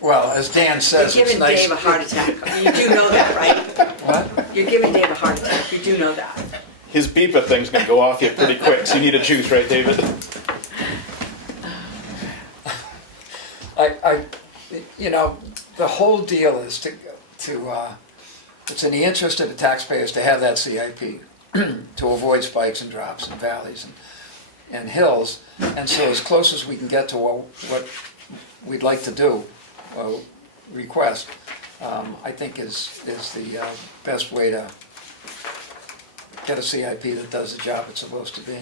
Well, as Dan says, You're it's giving nice. Dave a heart attack. You do know that, right? What? You're giving Dave a heart attack. You do know that. His beeper thing's gonna go off here pretty quick, so you need a juice, right, David? The whole deal is it's in the interest of the taxpayers to have that CIP, to avoid spikes and drops and valleys and hills. And so as close as we can get to what we'd like to do, request, I think is the best way to get a CIP that does the job it's supposed to be.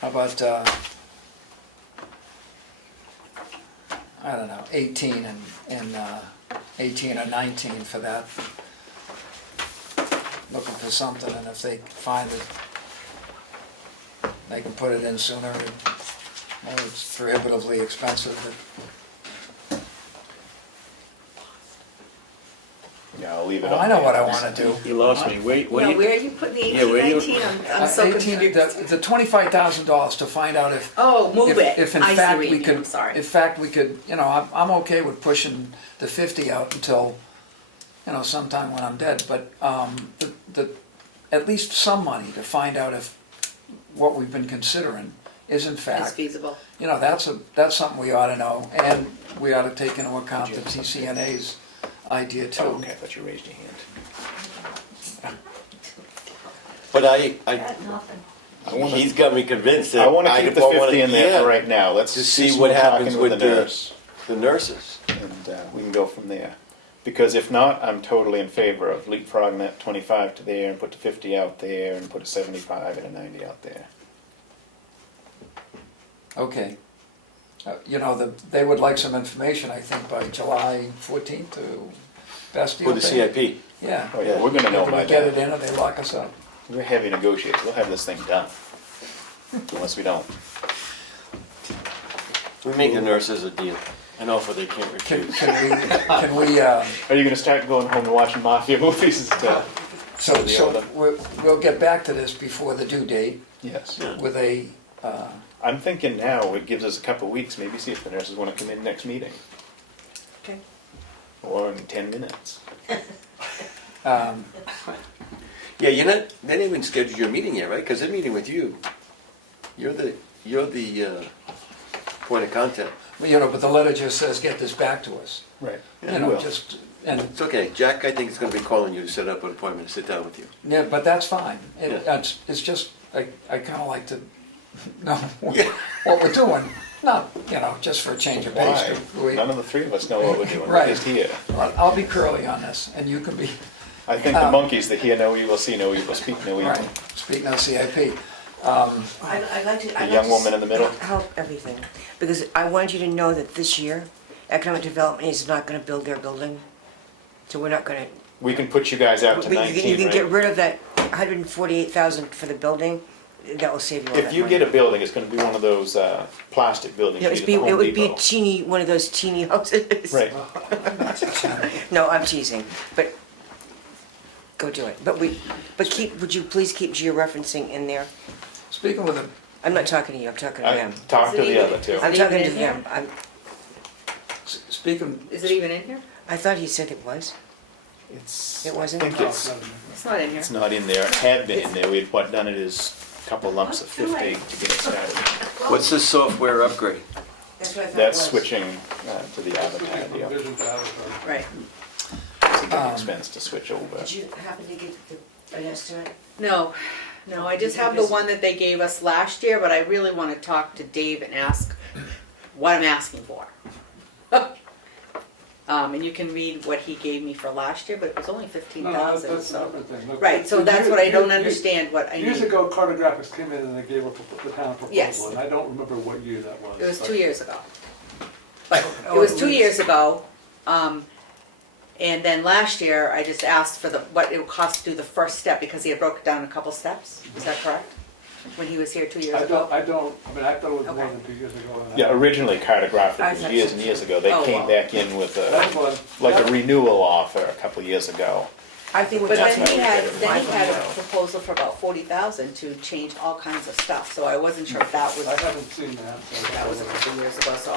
How about, I don't know, 18 and 18 or 19 for that? Looking for something, and if they find that they can put it in sooner, well, it's prohibitively expensive. Yeah, I'll leave it Well, on I know there. what I want to do. You lost me. Wait, No, where are you putting the 1819? I'm so 18, confused. the $25,000 to find out if. Oh, move if- it. If in I see fact what you we mean. could, I'm sorry. in fact we could, I'm okay with pushing the 50 out until, sometime when I'm dead, but at least some money to find out if what we've been considering is in It's fact, feasible. that's something we ought to know, and we ought to take into account the TCNA's idea too. Oh, okay, I thought you raised your hand. But I wanna- he's got me convinced that I wanna keep the don't 50 in there for right now. Let's to see just what start happens talking with the nurse. the nurses. And we can go from there. Because if not, I'm totally in favor of leapfrogging that 25 to there and put the 50 out there and put a 75 and a 90 out there. Okay. They would like some information, I think, by July 14th to best deal. With the CIP. Yeah. Oh yeah, we're gonna know If by we get it then. in or they lock us up. We're heavy negotiators. We'll have this thing done. Unless we don't. We make the nurses a deal, an offer they can't refuse. Can we, Are you gonna start going home and watching mafia movies instead? so we'll get back to this before the due date Yes. with a, I'm thinking now it gives us a couple weeks, maybe see if the nurses wanna come in next meeting. Okay. Or in 10 minutes. Yeah, they didn't even schedule your meeting yet, right? Because they're meeting with you. You're the point of contact. but the letter just says, get this back to us. Right. And It's okay. Jack, I think, is going to be calling you to set up an appointment to sit down with you. yeah, but that's fine. Yeah. It's just, I kind of like to know what we're doing. Not, just for a change of pace. Why? None of the three of us know what we're doing. Right. We're just here. I'll be curly on this, and you can be, I think the monkeys that hear no evil, see no evil, speak no evil. right, speak no CIP. I'd like to. The young woman in the middle. Help everything, because I want you to know that this year, economic development is not gonna build their building. So we're not gonna. We can put you guys out to But 19, you can get right? rid of that 148,000 for the building, that will save you all that If you money. get a building, it's gonna be one of those plastic buildings. Yeah, you get at the it Home would be a Depot. teeny, one of those teeny houses. Right. No, I'm teasing, but go do it. But would you please keep georeferencing in there? Speaking with them, I'm not talking to you, I'm talking to them. Talk to the other two. I'm Is it talking even to in here? them. speaking, Is it even in here? I thought he said it was. It's. It wasn't? I think it's It's not in here. It's not in there. It had been in there. We had done it as a couple lumps of 50 to get it started. What's the software upgrade? That's what I thought it That's was. switching to the Avatar deal. Vision to Avatar. Right. It's a big expense to switch over. Did you happen to get an estimate? No, I just have the one that they gave us last year, but I really want to talk to Dave and ask what I'm asking for. And you can read what he gave me for last year, but it was only No, 15,000, that's a so. different thing. Look, Right, so that's what I don't understand, what I Years need. ago, cartographics came in and they gave the town a Yes. proposal, and I don't remember what year that was. It was but- 2 years ago. But it was 2 years ago, and then last year, I just asked for what it would cost to do the first step, because he had broken it down in a couple steps, is that correct? When he was here 2 years ago? I thought it was more Okay. than 2 years ago. and Yeah, originally I cartographic was thought years so and too. years ago. They Oh, came wow. back in with That was, like a renewal offer a couple of years ago. I think But that's then he had, then he had a proposal for about 40,000 to change all kinds of stuff, so I wasn't sure if that was, I haven't seen that. So that was a couple of years ago, so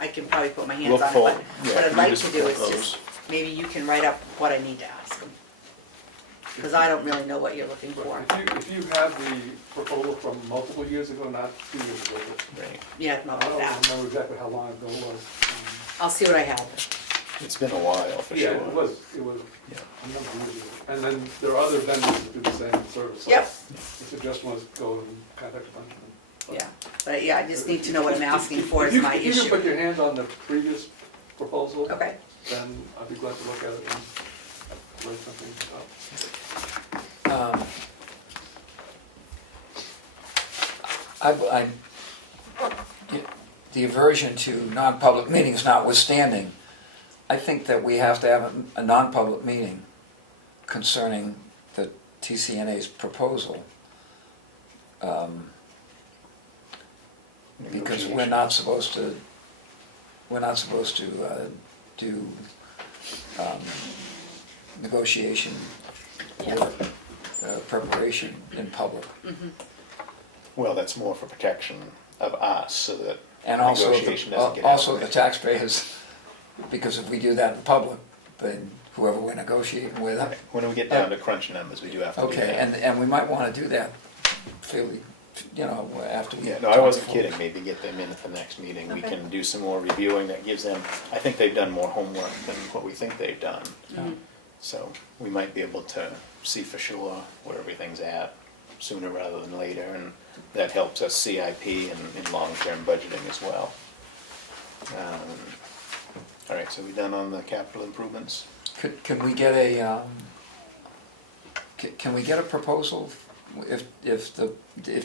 I can probably put my hands Look on it, for- but yeah, what I'd you like just to do put is those. just, maybe you can write up what I need to ask him. Because I don't really know what you're looking for. If you have the proposal from multiple years ago, not 2 years ago, but Right. Yeah, I not don't that. remember exactly how long ago it was. I'll see what I have. It's been a while for Yeah, sure. it was Yeah. a number of years ago. And then there are other vendors that do the same service. So Yep. the suggestion was go and contact a bunch of them. Yeah, but yeah, I just need to know what I'm asking for If is you- my If you can issue. put your hand on the previous proposal, Okay. then I'd be glad to look at it and write something up. The aversion to non-public meetings notwithstanding, I think that we have to have a non-public meeting concerning the TCNA's proposal. Because we're not supposed to do negotiation or preparation in public. Mhm. Well, that's more for protection of us, so that And also, negotiation doesn't get out also of the hand. taxpayers, because if we do that in public, then whoever we're negotiating with. Okay, when we get down to crunch numbers, we do have to do Okay, that. and we might wanna do that fairly, after we. Yeah, no, I wasn't kidding, maybe get them in at the next meeting, we Okay. can do some more reviewing that gives them, I think they've done more homework than what we think they've done. Mhm. So we might be able to see for sure where everything's at sooner rather than later, and that helps us CIP and long-term budgeting as well. All right, so we done on the capital improvements? Can we get a, can we get a proposal if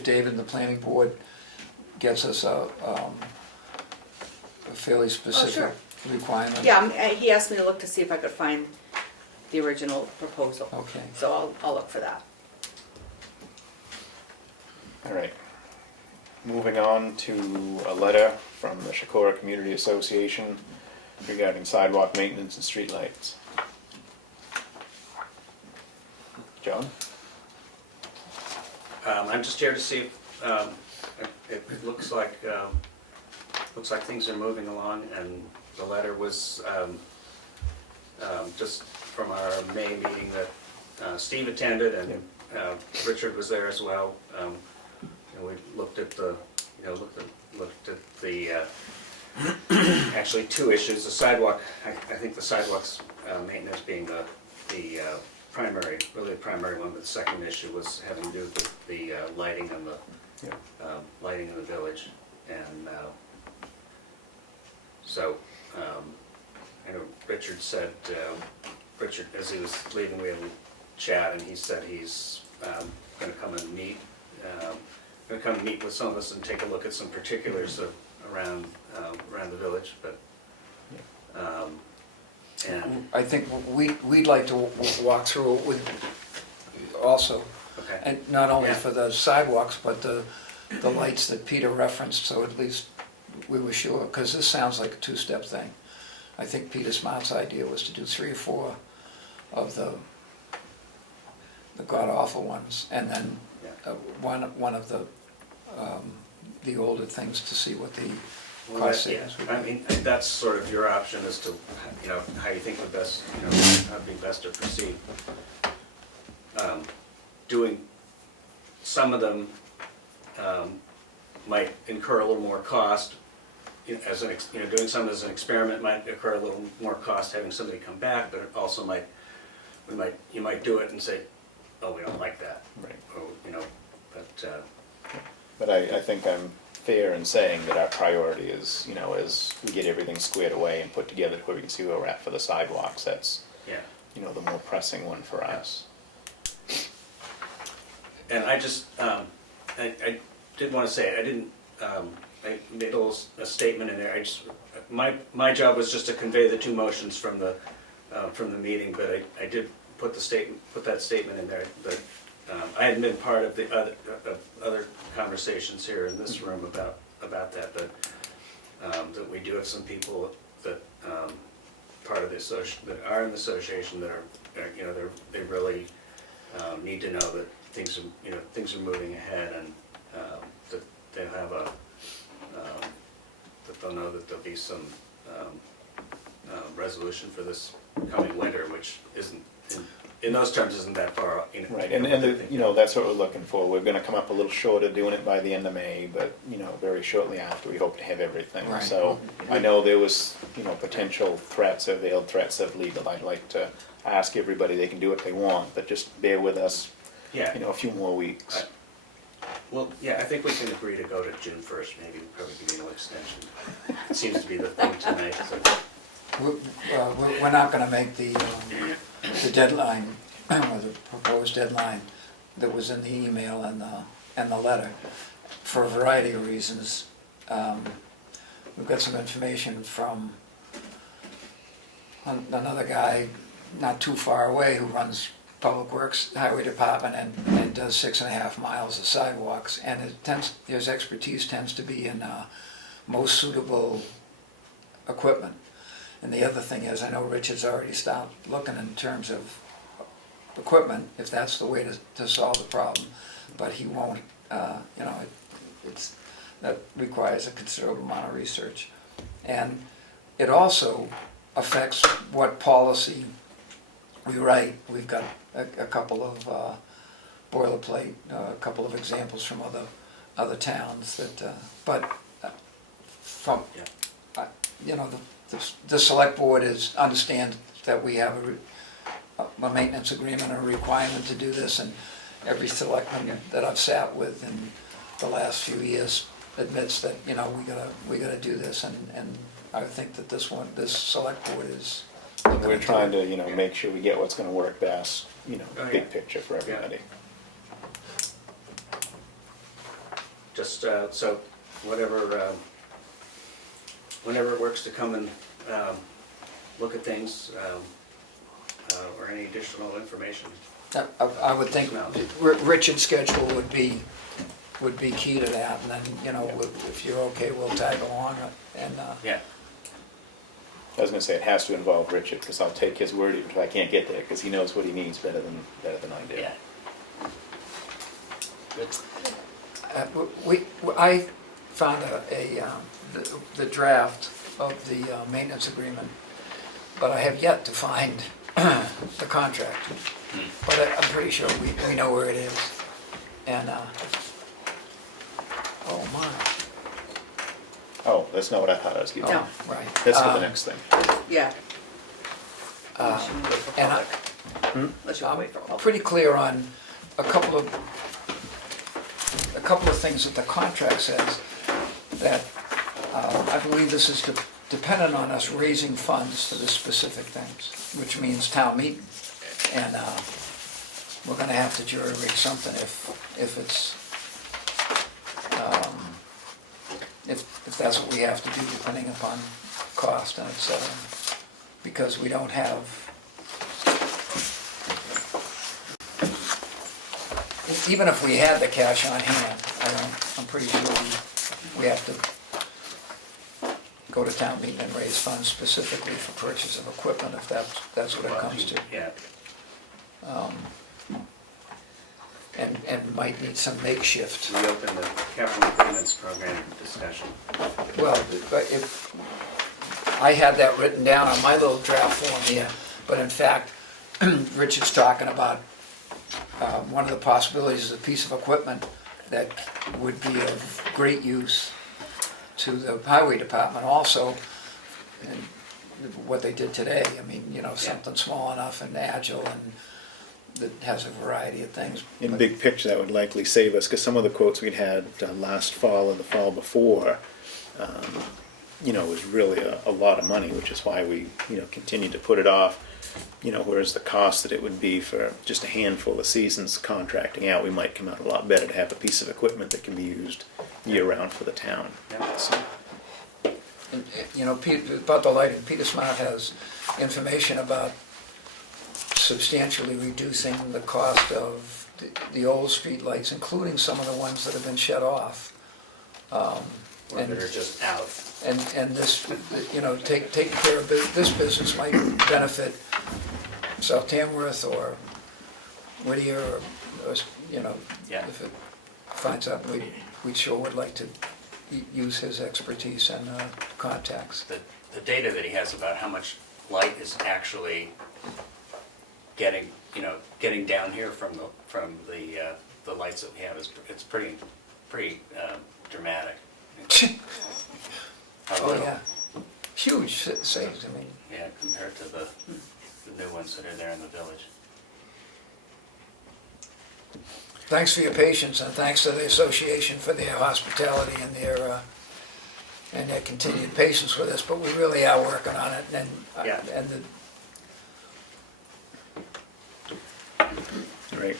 David and the planning board gets us a fairly specific requirement? Yeah, he asked me to look to see if I could find the original proposal. Okay. So I'll look for that. All right. Moving on to a letter from the Shakora Community Association regarding sidewalk maintenance and streetlights. John? I'm just here to see if, it looks like things are moving along, and the letter was just from our May meeting that Steve attended, and Richard was there as well. And we looked at the, actually two issues, the sidewalk, I think the sidewalks maintenance being the primary, really the primary one, but the second issue was having to do with the lighting and the lighting in the village. And so I know Richard said, Richard, as he was leaving, we had a chat, and he said he's gonna come and meet, with some of us and take a look at some particulars around the village, but and I think we'd like to walk through it with, also. okay. And not only Yeah. for the sidewalks, but the lights that Peter referenced, so at least we were sure, because this sounds like a two-step thing. I think Peter Smart's idea was to do 3 or 4 of the god-awful ones, and then one of the older things to see what the Well, cost that- yeah, savings would be. I mean, that's sort of your option as to, how you think would best, how would be best to proceed. Doing some of them might incur a little more cost. As an, doing some as an experiment might incur a little more cost, having somebody come back, but it also you might do it and say, oh, we don't like that. Right. Or, but But I think I'm fair in saying that our priority is, you know, as we get everything squared away and put together to where we can see where we're at for the sidewalks, that's, Yeah. you know, the more pressing one for us. And I just, I did want to say, I didn't, I made a statement in there, my job was just to convey the two motions from the meeting, but I did put that statement in there, but I hadn't been part of the other conversations here in this room about that, but that we do have some people that, part of the that are in the association that are, you know, they really need to know that things are moving ahead, and that they'll have that they'll know that there'll be some resolution for this coming winter, which isn't, in those terms, isn't that far. Right, and you know, that's what we're looking for. We're gonna come up a little short of doing it by the end of May, but, you know, very shortly after, we hope to have everything. Right. So, I know there was, you know, potential threats or veiled threats of legal. I'd like to ask everybody, they can do what they want, but just bear with us, Yeah. you know, a few more weeks. Well, yeah, I think we can agree to go to June 1st, maybe probably give you no extension. It seems to be the thing tonight, so. We're not gonna make the deadline, or the proposed deadline that was in the email and the letter, for a variety of reasons. We've got some information from another guy not too far away who runs Public Works Highway Department and does 6.5 miles of sidewalks, and his expertise tends to be in most suitable equipment. And the other thing is, I know Rich has already stopped looking in terms of equipment, if that's the way to solve the problem, but he won't, you know, that requires a considerable amount of research. And it also affects what policy we write. We've got a couple of boilerplate, a couple of examples from other towns that, but from, you know, the select board understands that we have a maintenance agreement, a requirement to do this, and every selectman that I've sat with in the last few years admits that, you know, we gotta do this, and I think that this select board is. And we're trying to, you know, make sure we get what's gonna work best, you know, Oh, yeah. big picture for everybody. Just, so, whenever it works to come and look at things, or any additional information. I would think Richard's schedule would be key to that, and then, you know, if you're okay, we'll tag along, and. Yeah. I was gonna say, it has to involve Richard, because I'll take his word if I can't get there, because he knows what he needs better than I do. Yeah. I found the draft of the maintenance agreement, but I have yet to find the contract. But I'm pretty sure we know where it is. And, oh my. Oh, that's not what I thought I was getting. No. Right. That's for the next thing. Yeah. And Let's I'm wait for public. pretty clear on a couple of things that the contract says, that I believe this is dependent on us raising funds for the specific things, which means town meeting. And we're gonna have to jury-rig something if it's, if that's what we have to do, depending upon cost and et cetera. Because we don't have, even if we had the cash on hand, I'm pretty sure we have to go to town meeting and raise funds specifically for purchase of equipment, if that's what it comes to. Yeah. And might need some makeshift. We opened the capital improvements program discussion. Well, but if, I had that written down on my little draft form here, but in fact, Richard's talking about one of the possibilities is a piece of equipment that would be of great use to the highway department also, and what they did today. I mean, you know, something small enough and agile and that has a variety of things. In big picture, that would likely save us, because some of the quotes we'd had last fall and the fall before, was really a lot of money, which is why we, continued to put it off. Whereas the cost that it would be for just a handful of seasons contracting out, we might come out a lot better to have a piece of equipment that can be used year-round for the town. So, And, about the lighting, Peter Smart has information about substantially reducing the cost of the old street lights, including some of the ones that have been shut off. Or that are just out. And this, taking care of this business might benefit South Tamworth or Whittier, or Yeah. if it finds out, we sure would like to use his expertise and contacts. The data that he has about how much light is actually getting down here from the lights that we have it's pretty dramatic. Oh, yeah. Huge savings, I mean. Yeah, compared to the new ones that are there in the village. Thanks for your patience, and thanks to the association for their hospitality and their continued patience with us, but we really are working on it, and Yeah. all right.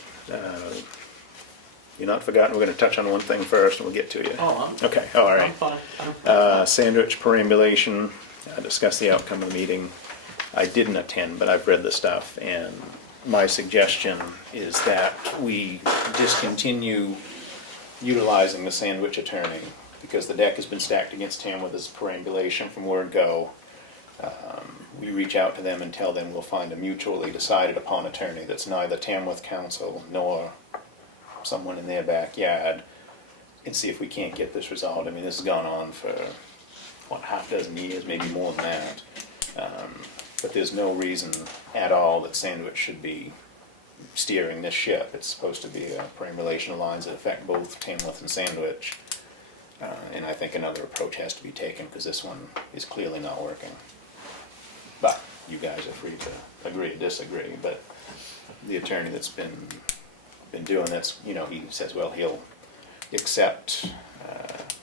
You're not forgotten, we're going to touch on one thing first, and we'll get to you. Oh, Okay, all right. I'm fine. Sandwich perambulation, discuss the outcome of the meeting. I didn't attend, but I've read the stuff, and my suggestion is that we discontinue utilizing the sandwich attorney, because the deck has been stacked against Tamworth as perambulation from word go. We reach out to them and tell them we'll find a mutually decided upon attorney that's neither Tamworth Council nor someone in their backyard, and see if we can't get this resolved. I mean, this has gone on for, half dozen years, maybe more than that. But there's no reason at all that Sandwich should be steering this ship. It's supposed to be a perambulation of lines that affect both Tamworth and Sandwich. And I think another approach has to be taken, because this one is clearly not working. But you guys are free to agree or disagree, but the attorney that's been doing this, he says, well, he'll accept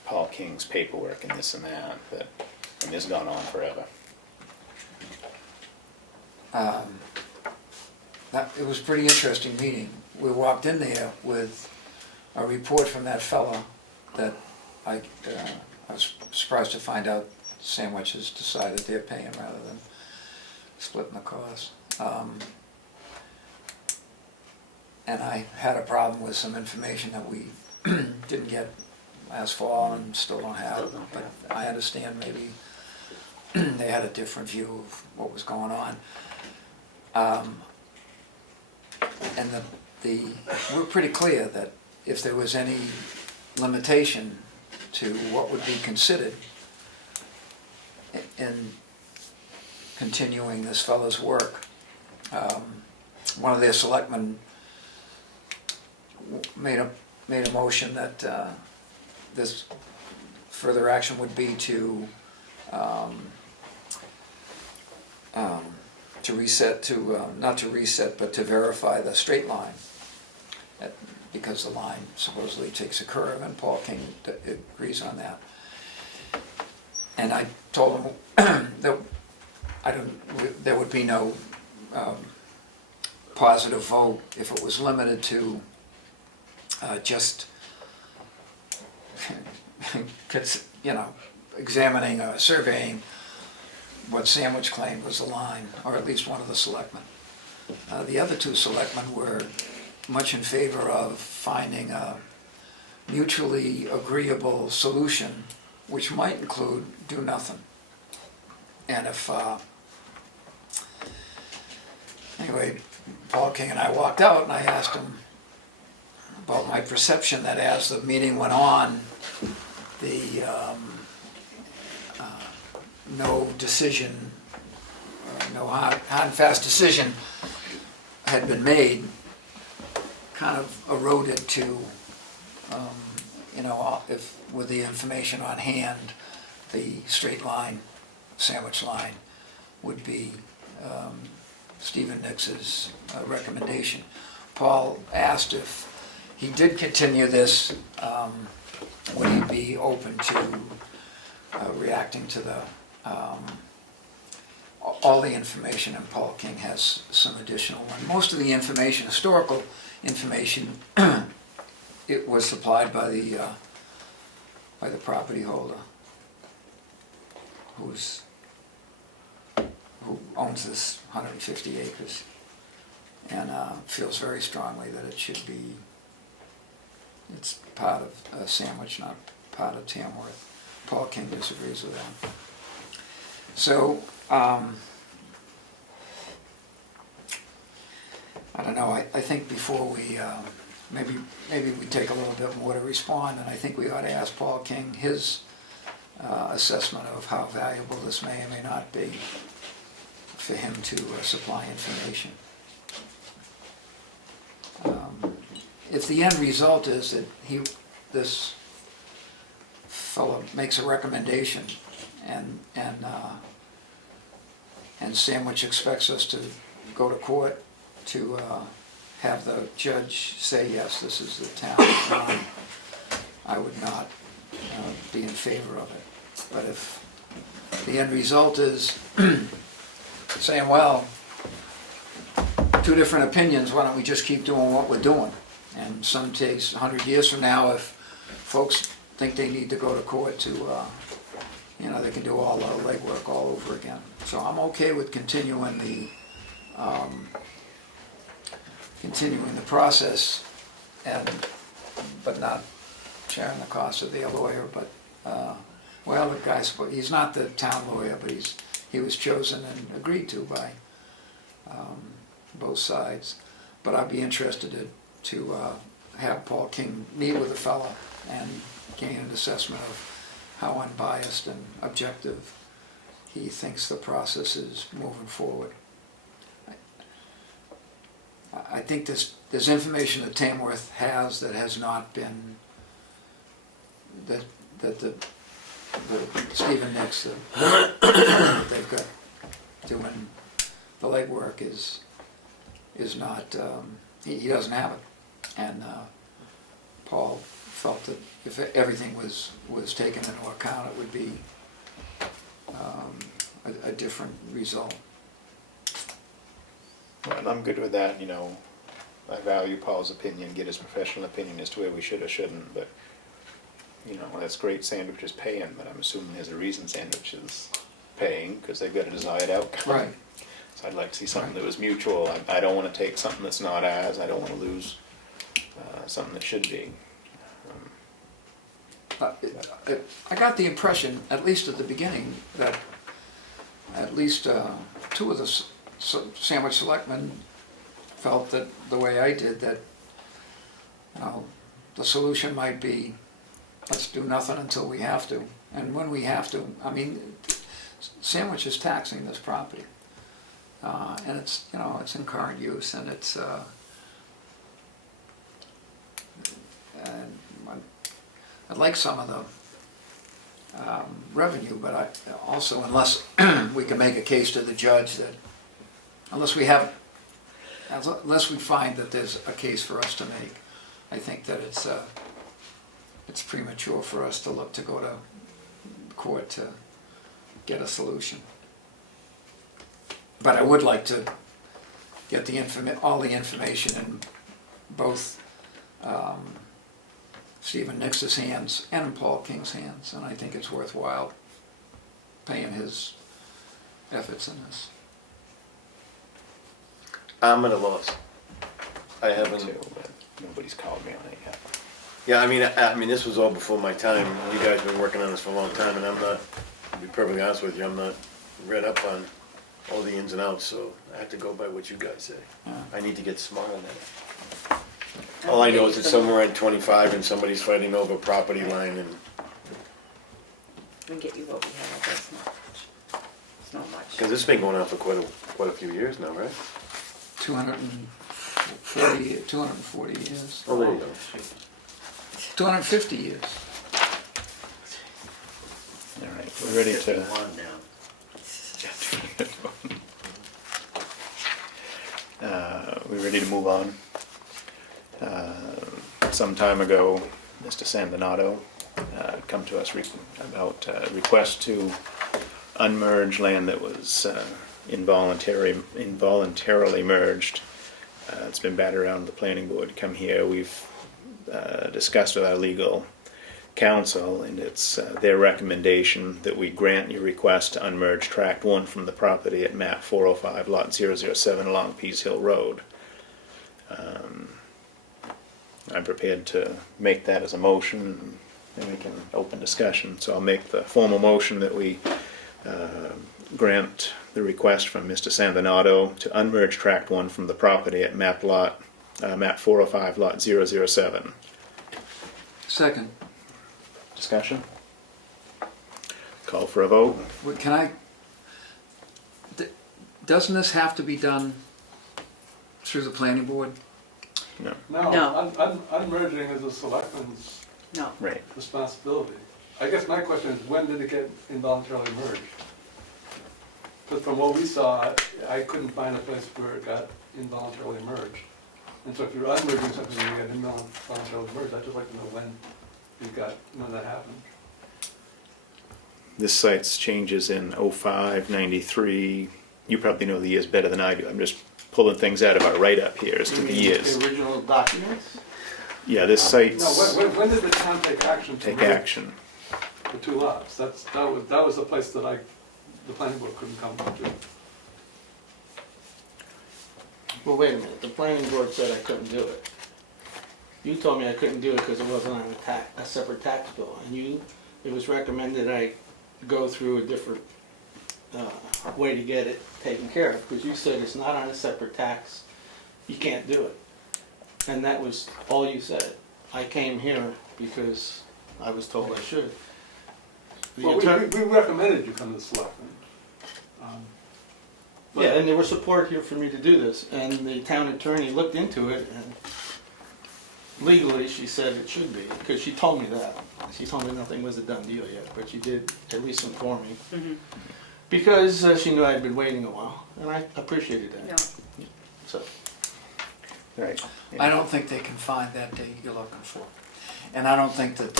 Paul King's paperwork and this and that, and this has gone on forever. It was a pretty interesting meeting. We walked in there with a report from that fellow that I was surprised to find out Sandwich has decided they're paying rather than splitting the cost. And I had a problem with some information that we didn't get last fall and still don't have, but I understand maybe they had a different view of what was going on. And we're pretty clear that if there was any limitation to what would be considered in continuing this fellow's work, one of their selectmen made a motion that this further action would be to reset, not to reset, but to verify the straight line, because the line supposedly takes a curve, and Paul King agrees on that. And I told him that there would be no positive vote if it was limited to just examining or surveying what Sandwich claimed was the line, or at least one of the selectmen. The other two selectmen were much in favor of finding a mutually agreeable solution, which might include do nothing. And if, anyway, Paul King and I walked out, and I asked him about my perception that as the meeting went on, the no decision, no hard and fast decision had been made, kind of eroded to, if with the information on hand, the straight line, Sandwich line, would be Stephen Nix's recommendation. Paul asked if he did continue this, would he be open to reacting to the all the information, and Paul King has some additional one. Most of the information, historical information, it was supplied by the property holder, who owns this 150 acres, and feels very strongly that it should be, it's part of Sandwich, not part of Tamworth. Paul King disagrees with that. So, I don't know, I think before we, maybe we take a little bit more to respond, and I think we ought to ask Paul King his assessment of how valuable this may or may not be for him to supply information. If the end result is that this fellow makes a recommendation and Sandwich expects us to go to court to have the judge say, yes, this is the town, I would not be in favor of it. But if the end result is saying, well, two different opinions, why don't we just keep doing what we're doing? And some days, 100 years from now, if folks think they need to go to court to, they can do all the legwork all over again. So I'm okay with continuing the process, but not sharing the cost of their lawyer. But well, the guy's, he's not the town lawyer, but he was chosen and agreed to by both sides. But I'd be interested to have Paul King meet with the fellow and gain an assessment of how unbiased and objective he thinks the process is moving forward. I think there's information that Tamworth has that has not been, that the Stephen Nix, they've got doing the legwork is not, he doesn't have it. And Paul felt that if everything was taken into account, it would be a different result. Well, I'm good with that, I value Paul's opinion, get his professional opinion as to where we should or shouldn't, but, that's great Sandwich is paying, but I'm assuming there's a reason Sandwich is paying, because they've got a desired outcome. Right. So I'd like to see something that was mutual. I don't want to take something that's not ours, I don't want to lose something that should be. I got the impression, at least at the beginning, that at least two of the Sandwich Selectmen felt that the way I did, that the solution might be, let's do nothing until we have to. And when we have to, Sandwich is taxing this property. And it's, it's in current use, and it's, I'd like some of the revenue, but I also, unless we can make a case to the judge that, unless we find that there's a case for us to make, I think that it's premature for us to look to go to court to get a solution. But I would like to get all the information in both Stephen Nix's hands and in Paul King's hands, and I think it's worthwhile paying his efforts in this. I'm at a loss. I haven't. But nobody's called me on it yet. Yeah, I mean, this was all before my time. You guys have been working on this for a long time, and I'm not, to be perfectly honest with you, I'm not read up on all the ins and outs, so I have to go by what you guys say. Yeah. I need to get smart on that. All I know is it's somewhere at 25 and somebody's fighting over property line, and We can get you what we have, that's not much. It's not much. because this has been going on for quite a few years now, right? 240 years. Oh, there you go. 250 years. All right, we're ready to. ready to move on. Some time ago, Mr. San Donato come to us about a request to unmerge land that was involuntarily merged. It's been batted around the planning board. Come here, we've discussed with our legal counsel, and it's their recommendation that we grant your request to unmerge Tract 1 from the property at map 405, lot 007 along Pease Hill Road. I'm prepared to make that as a motion, and we can open discussion. So I'll make the formal motion that we grant the request from Mr. San Donato to unmerge Tract 1 from the property at map 405, lot 007. Second. Discussion? Call for a vote. Can I, doesn't this have to be done through the planning board? No. No, unmerging is a selectman's No. Right. responsibility. I guess my question is, when did it get involuntarily merged? Because from what we saw, I couldn't find a place where it got involuntarily merged. And so if you're unmerging something and you get involuntarily merged, I'd just like to know when that happened. This site's changes in 05, 93. You probably know the years better than I do. I'm just pulling things out of our write-up here as to the years. The original documents? Yeah, this site's... No, when did the town take action to Take merge action. the two lots? That was the place that the planning board couldn't come to. Well, wait a minute, the planning board said I couldn't do it. You told me I couldn't do it because it wasn't on a separate tax bill, and it was recommended I go through a different way to get it taken care of, because you said it's not on a separate tax, you can't do it. And that was all you said. I came here because I was told I should. Well, we recommended you come to the selectmen. Yeah, and there was support here for me to do this, and the town attorney looked into it, and legally she said it should be, because she told me that. She told me nothing was a done deal yet, but she did at least inform me. Mm-hmm. Because she knew I'd been waiting a while, and I appreciated that. Yeah. So. Right. I don't think they can find that date you're looking for. And I don't think that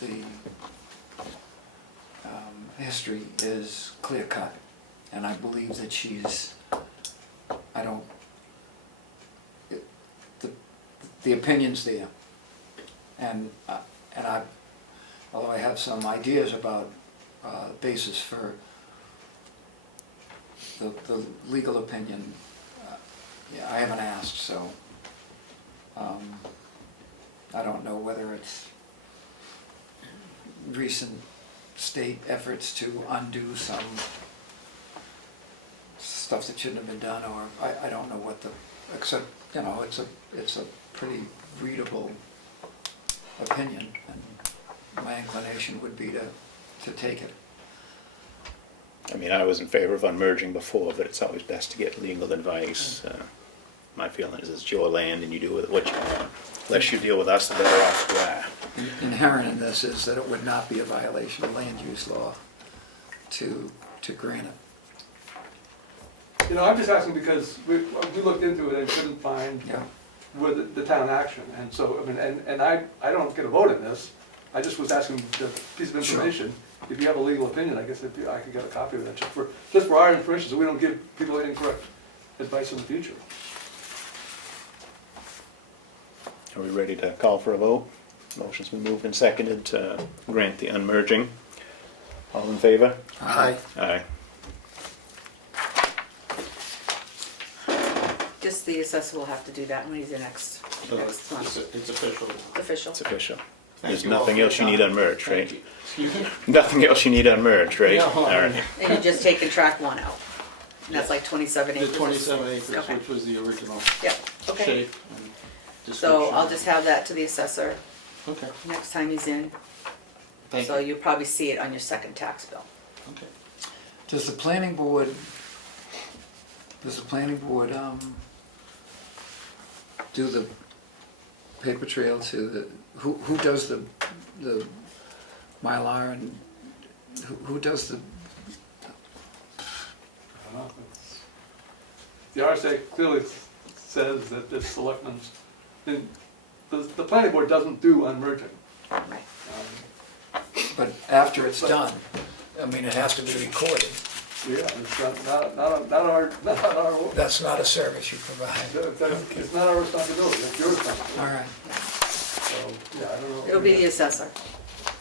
the history is clear cut. And I believe that the opinion's there. And although I have some ideas about basis for the legal opinion, yeah, I haven't asked, so I don't know whether it's recent state efforts to undo some stuff that shouldn't have been done, or I don't know what except, you know, it's a pretty readable opinion, and my inclination would be to take it. I mean, I was in favor of unmerging before, but it's always best to get legal advice. My feeling is it's your land and you do with it what you want. Less you deal with us, the better off you are. Inherent in this is that it would not be a violation of land use law to grant it. You know, I'm just asking because we looked into it and couldn't find where the town action, and so, I mean, and I don't get a vote in this, I just was asking the piece of information. If you have a legal opinion, I guess I could get a copy of that, just for our information, so we don't give people incorrect advice in the future. Are we ready to call for a vote? Motion's been moved and seconded to grant the unmerging. All in favor? Aye. Aye. Just the assessor will have to do that when he's in next month. It's official. It's official. It's official. Thank There's you all nothing for else you your need time. unmerged, right? Thank you. Excuse me? Nothing else you need unmerged, right? No. All right. And you're just taking track 1 out. And that's like 27 acres. The 27 acres, Okay. which was the original Yep, okay. shape and So description. I'll just have that to the assessor Okay, next time he's in. thank So you. you'll probably see it on your second tax bill. Okay. Does the planning board do the paper trail to the, who does the Mylar, and who does the The RSA clearly says that this selectmen's, the planning board doesn't do unmerging. But after it's done, I mean, it has to be recorded. Yeah, it's not our, That's not a service you provide. it's not our responsibility, it's your responsibility. All right, So, yeah, I don't know. It'll be the assessor.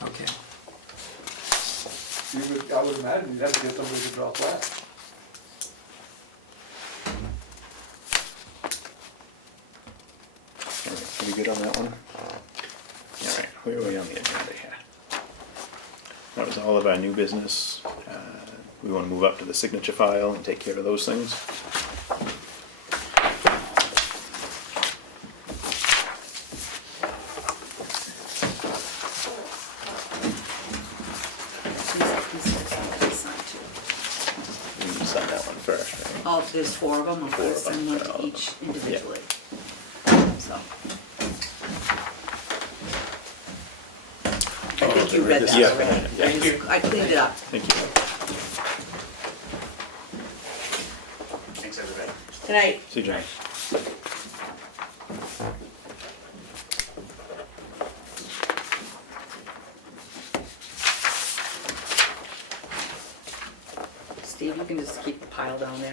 okay. I would imagine you'd have to get somebody to draw flags. All right, pretty good on that one? All right, where are we on the agenda here? That was all of our new business. We want to move up to the signature file and take care of those things. We can sign that one first, right? Oh, there's 4 of them, I'm gonna Four of send them, one all to of each them. individually. So. I think you read that Yeah, already. yeah. I cleaned it up. Thank you. Thanks, everybody. Good night. See you, John. Steve, you can just keep the pile down there.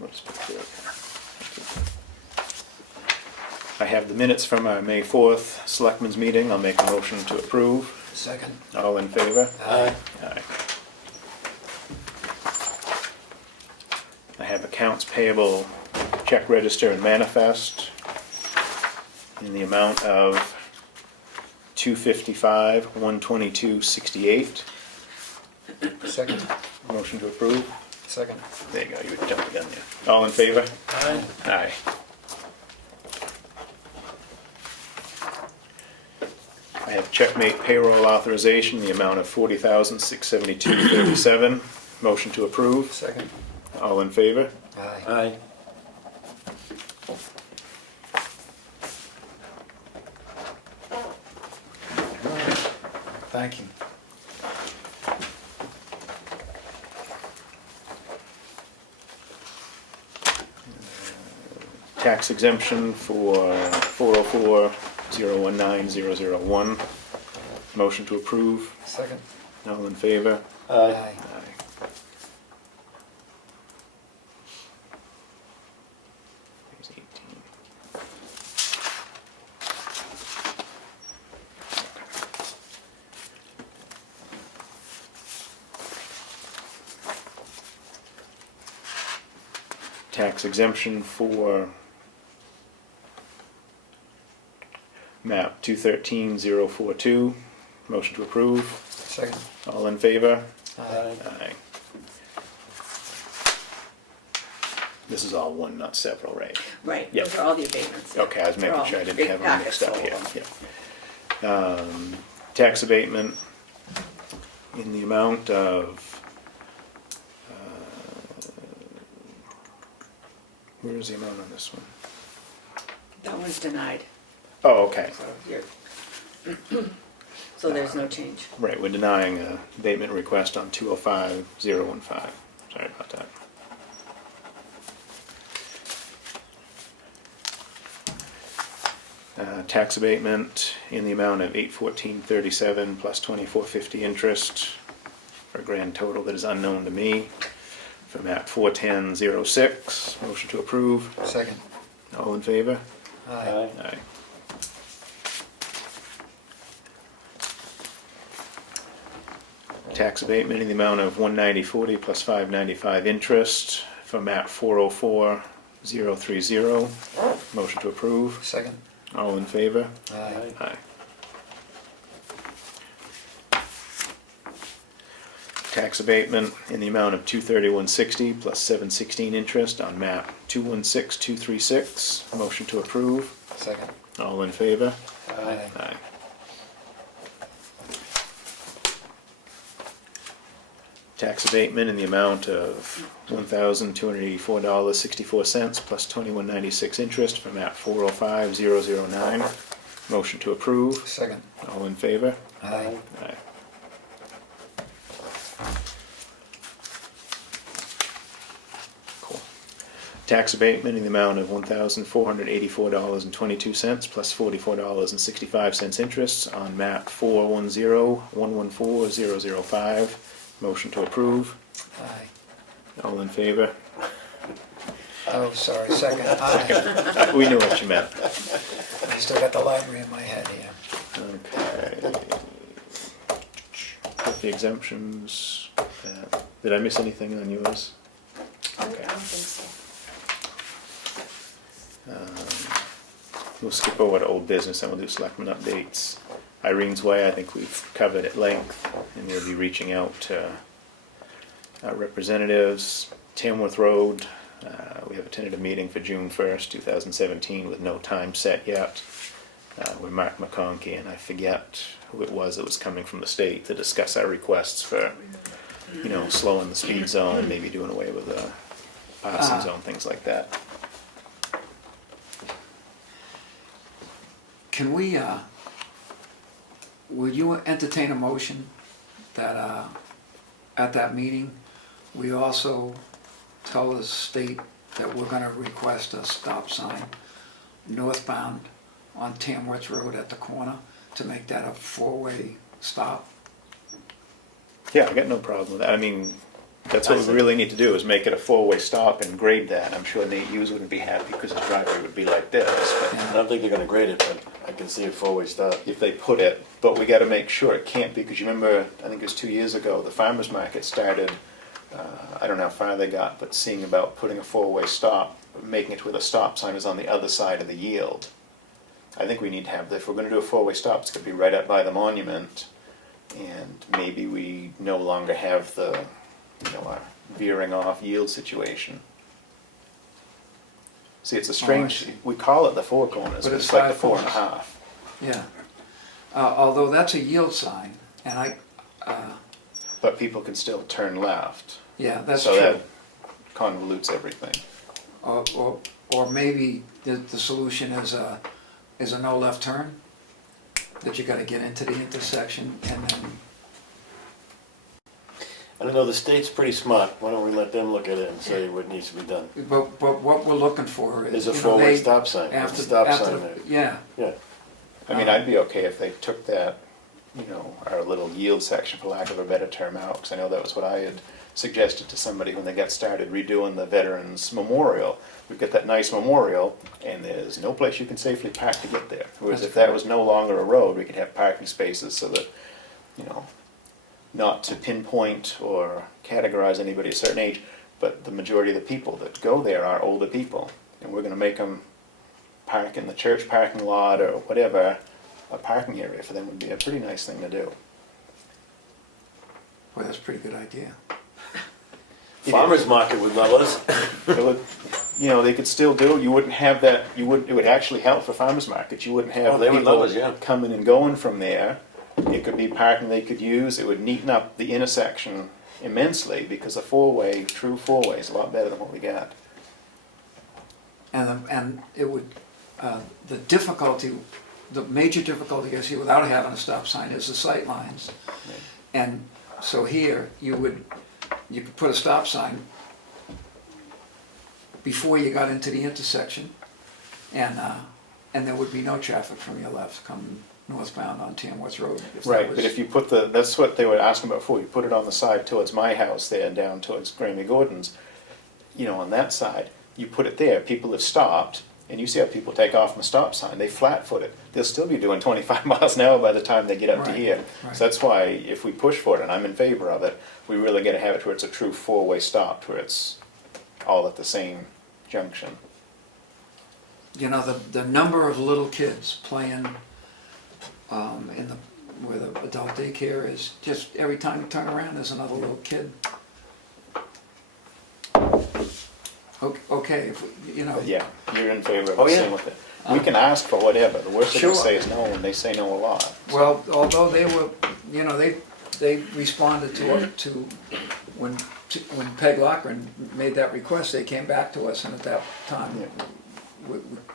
Let's put it there. I have the minutes from our May 4th Selectmen's meeting. I'll make a motion to approve. Second. All in favor? Aye. Aye. I have accounts payable, check register and manifest in the amount of $255,122.68. Second. Motion to approve. Second. There you go, you jumped the gun there. All in favor? Aye. Aye. I have checkmate payroll authorization, the amount of $40,672.37. Motion to approve. Second. All in favor? Aye. Aye. Thank you. Tax exemption for 404-019-001. Motion to approve. Second. All in favor? Aye. Aye. There's 18. Tax exemption for map 213042. Motion to approve. Second. All in favor? Aye. Aye. This is all one, not several, right? Right, Yep. those are all the abatements. Okay, I was They're making all sure I didn't big have them mixed up packets, here. all of Yeah. Tax abatement in the amount of, where is the amount on this one? That one's denied, Oh, okay. so you're, so there's no change. Right, we're denying a abatement request on 205-015. Sorry about that. Tax abatement in the amount of $814.37 plus $24.50 interest for a grand total that is unknown to me for map 41006. Motion to approve. Second. All in favor? Aye. Aye. Tax abatement in the amount of $190.40 plus $595 interest for map 404030. Motion to approve. Second. All in favor? Aye. Aye. Tax abatement in the amount of $231.60 plus $716 interest on map 216236. Motion to approve. Second. All in favor? Aye. Aye. Tax abatement in the amount of $1,284.64 plus $21.96 interest for map 405009. Motion to approve. Second. All in favor? Aye. Aye. Cool. Tax abatement in the amount of $1,484.22 plus $44.65 interest on map 410-114-005. Motion to approve. Aye. All in favor? Oh, sorry, second. Aye. We knew what you meant. I still got the library in my head here. Okay. With the exemptions, did I miss anything on yours? I don't think so. We'll skip over to old business and we'll do selectmen updates. Irene's Way, I think we've covered at length, and we'll be reaching out to representatives. Tamworth Road, we have a tentative meeting for June 1st, 2017 with no time set yet. With Mark McConkey, and I forget who it was that was coming from the state to discuss our requests for, you know, slowing the speed zone, maybe doing away with the passing zone, things like that. Can we, will you entertain a motion that at that meeting, we also tell the state that we're gonna request a stop sign northbound on Tamworth Road at the corner to make that a four-way stop? Yeah, I got no problem with that. I mean, that's what we really need to do, is make it a four-way stop and grade that. I'm sure Nate Hughes wouldn't be happy because his driveway would be like this, but I don't think they're gonna grade it, but I can see a four-way stop. if they put it, but we gotta make sure it can't be, because you remember, I think it was 2 years ago, the farmer's market started, I don't know how far they got, but seeing about putting a four-way stop, making it to where the stop sign is on the other side of the yield. I think we need to have, if we're gonna do a four-way stop, it's gonna be right up by the monument, and maybe we no longer have the, you know, our veering off yield situation. See, it's a strange, we call it the four corners, But but it's it's like the 5 4 and a corners. half. Yeah. Although that's a yield sign, and But people can still turn left. yeah, that's So true. that convolutes everything. Or maybe the solution is a no left turn, that you gotta get into the intersection and then, I don't know, the state's pretty smart. Why don't we let them look at it and say what needs to be done? but what we're looking for is. There's a you know, four-way they- stop sign. There's a After, stop after, sign the- there. yeah, Yeah. I mean, I'd be okay if they took that, you know, our little yield section, for lack of a better term, out, because I know that was what I had suggested to somebody when they got started redoing the Veterans Memorial. We've got that nice memorial, and there's no place you can safely park to get there. Whereas if that was no longer a road, we could have parking spaces so that, you know, not to pinpoint or categorize anybody at a certain age, but the majority of the people that go there are older people, and we're gonna make them park in the church parking lot or whatever. A parking area for them would be a pretty nice thing to do. well, that's a pretty good idea. Farmers market would love us. It would, you know, they could still do, you wouldn't have that, it would actually help for farmers markets. You wouldn't have Oh, they would love us, yeah. people coming and going from there. It could be parking they could use. It would neaten up the intersection immensely, because a four-way, true four-way is a lot better than what we got. And it would, the difficulty, the major difficulty I see without having a stop sign is the sight lines. And so here, you could put a stop sign before you got into the intersection, and there would be no traffic from your left coming northbound on Tamworth Road. if that Right, was- but if you put that's what they were asking about before, you put it on the side towards my house there and down towards Grammy Gordon's, you know, on that side, you put it there, people have stopped, and you see how people take off from the stop sign, they flat-foot it. They'll still be doing 25 miles an hour by the time they get up to Right, here. right. So that's why, if we push for it, and I'm in favor of it, we really gotta have it where it's a true four-way stop, where it's all at the same junction. You know, the number of little kids playing in where the adult daycare is, just every time you turn around, there's another little kid. Okay, if, you know. Yeah, you're in favor of Oh, us yeah. staying with it. We can ask for whatever, the worst they can Sure. say is no, and they say no a lot. Well, although they were, you know, they responded to when Peg Lochran made that request, they came back to us, and at that time,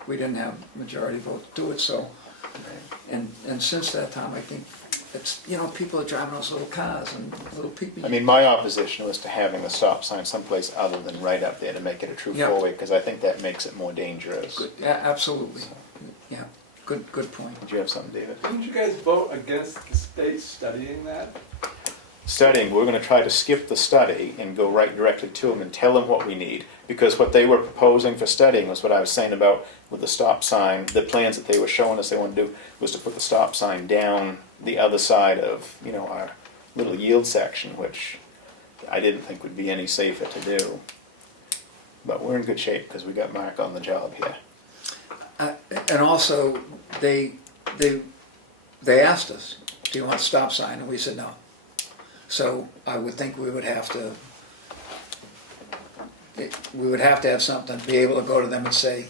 we didn't have majority vote to do it, so. And since that time, I think it's, you know, people are driving those little cars and little people. I mean, my opposition was to having the stop sign someplace other than right up there to make it a true Yeah. four-way, because I think that makes it more dangerous. Good, yeah, absolutely, yeah, good point. Did you have something, David? Didn't you guys vote against the state studying that? Studying, we're gonna try to skip the study and go right directly to them and tell them what we need. Because what they were proposing for studying was what I was saying about with the stop sign, the plans that they were showing us they wanted to do was to put the stop sign down the other side of, you know, our little yield section, which I didn't think would be any safer to do. But we're in good shape because we got Mark on the job here. And also, they asked us, do you want a stop sign? And we said no. So I would think we would have to have something, be able to go to them and say,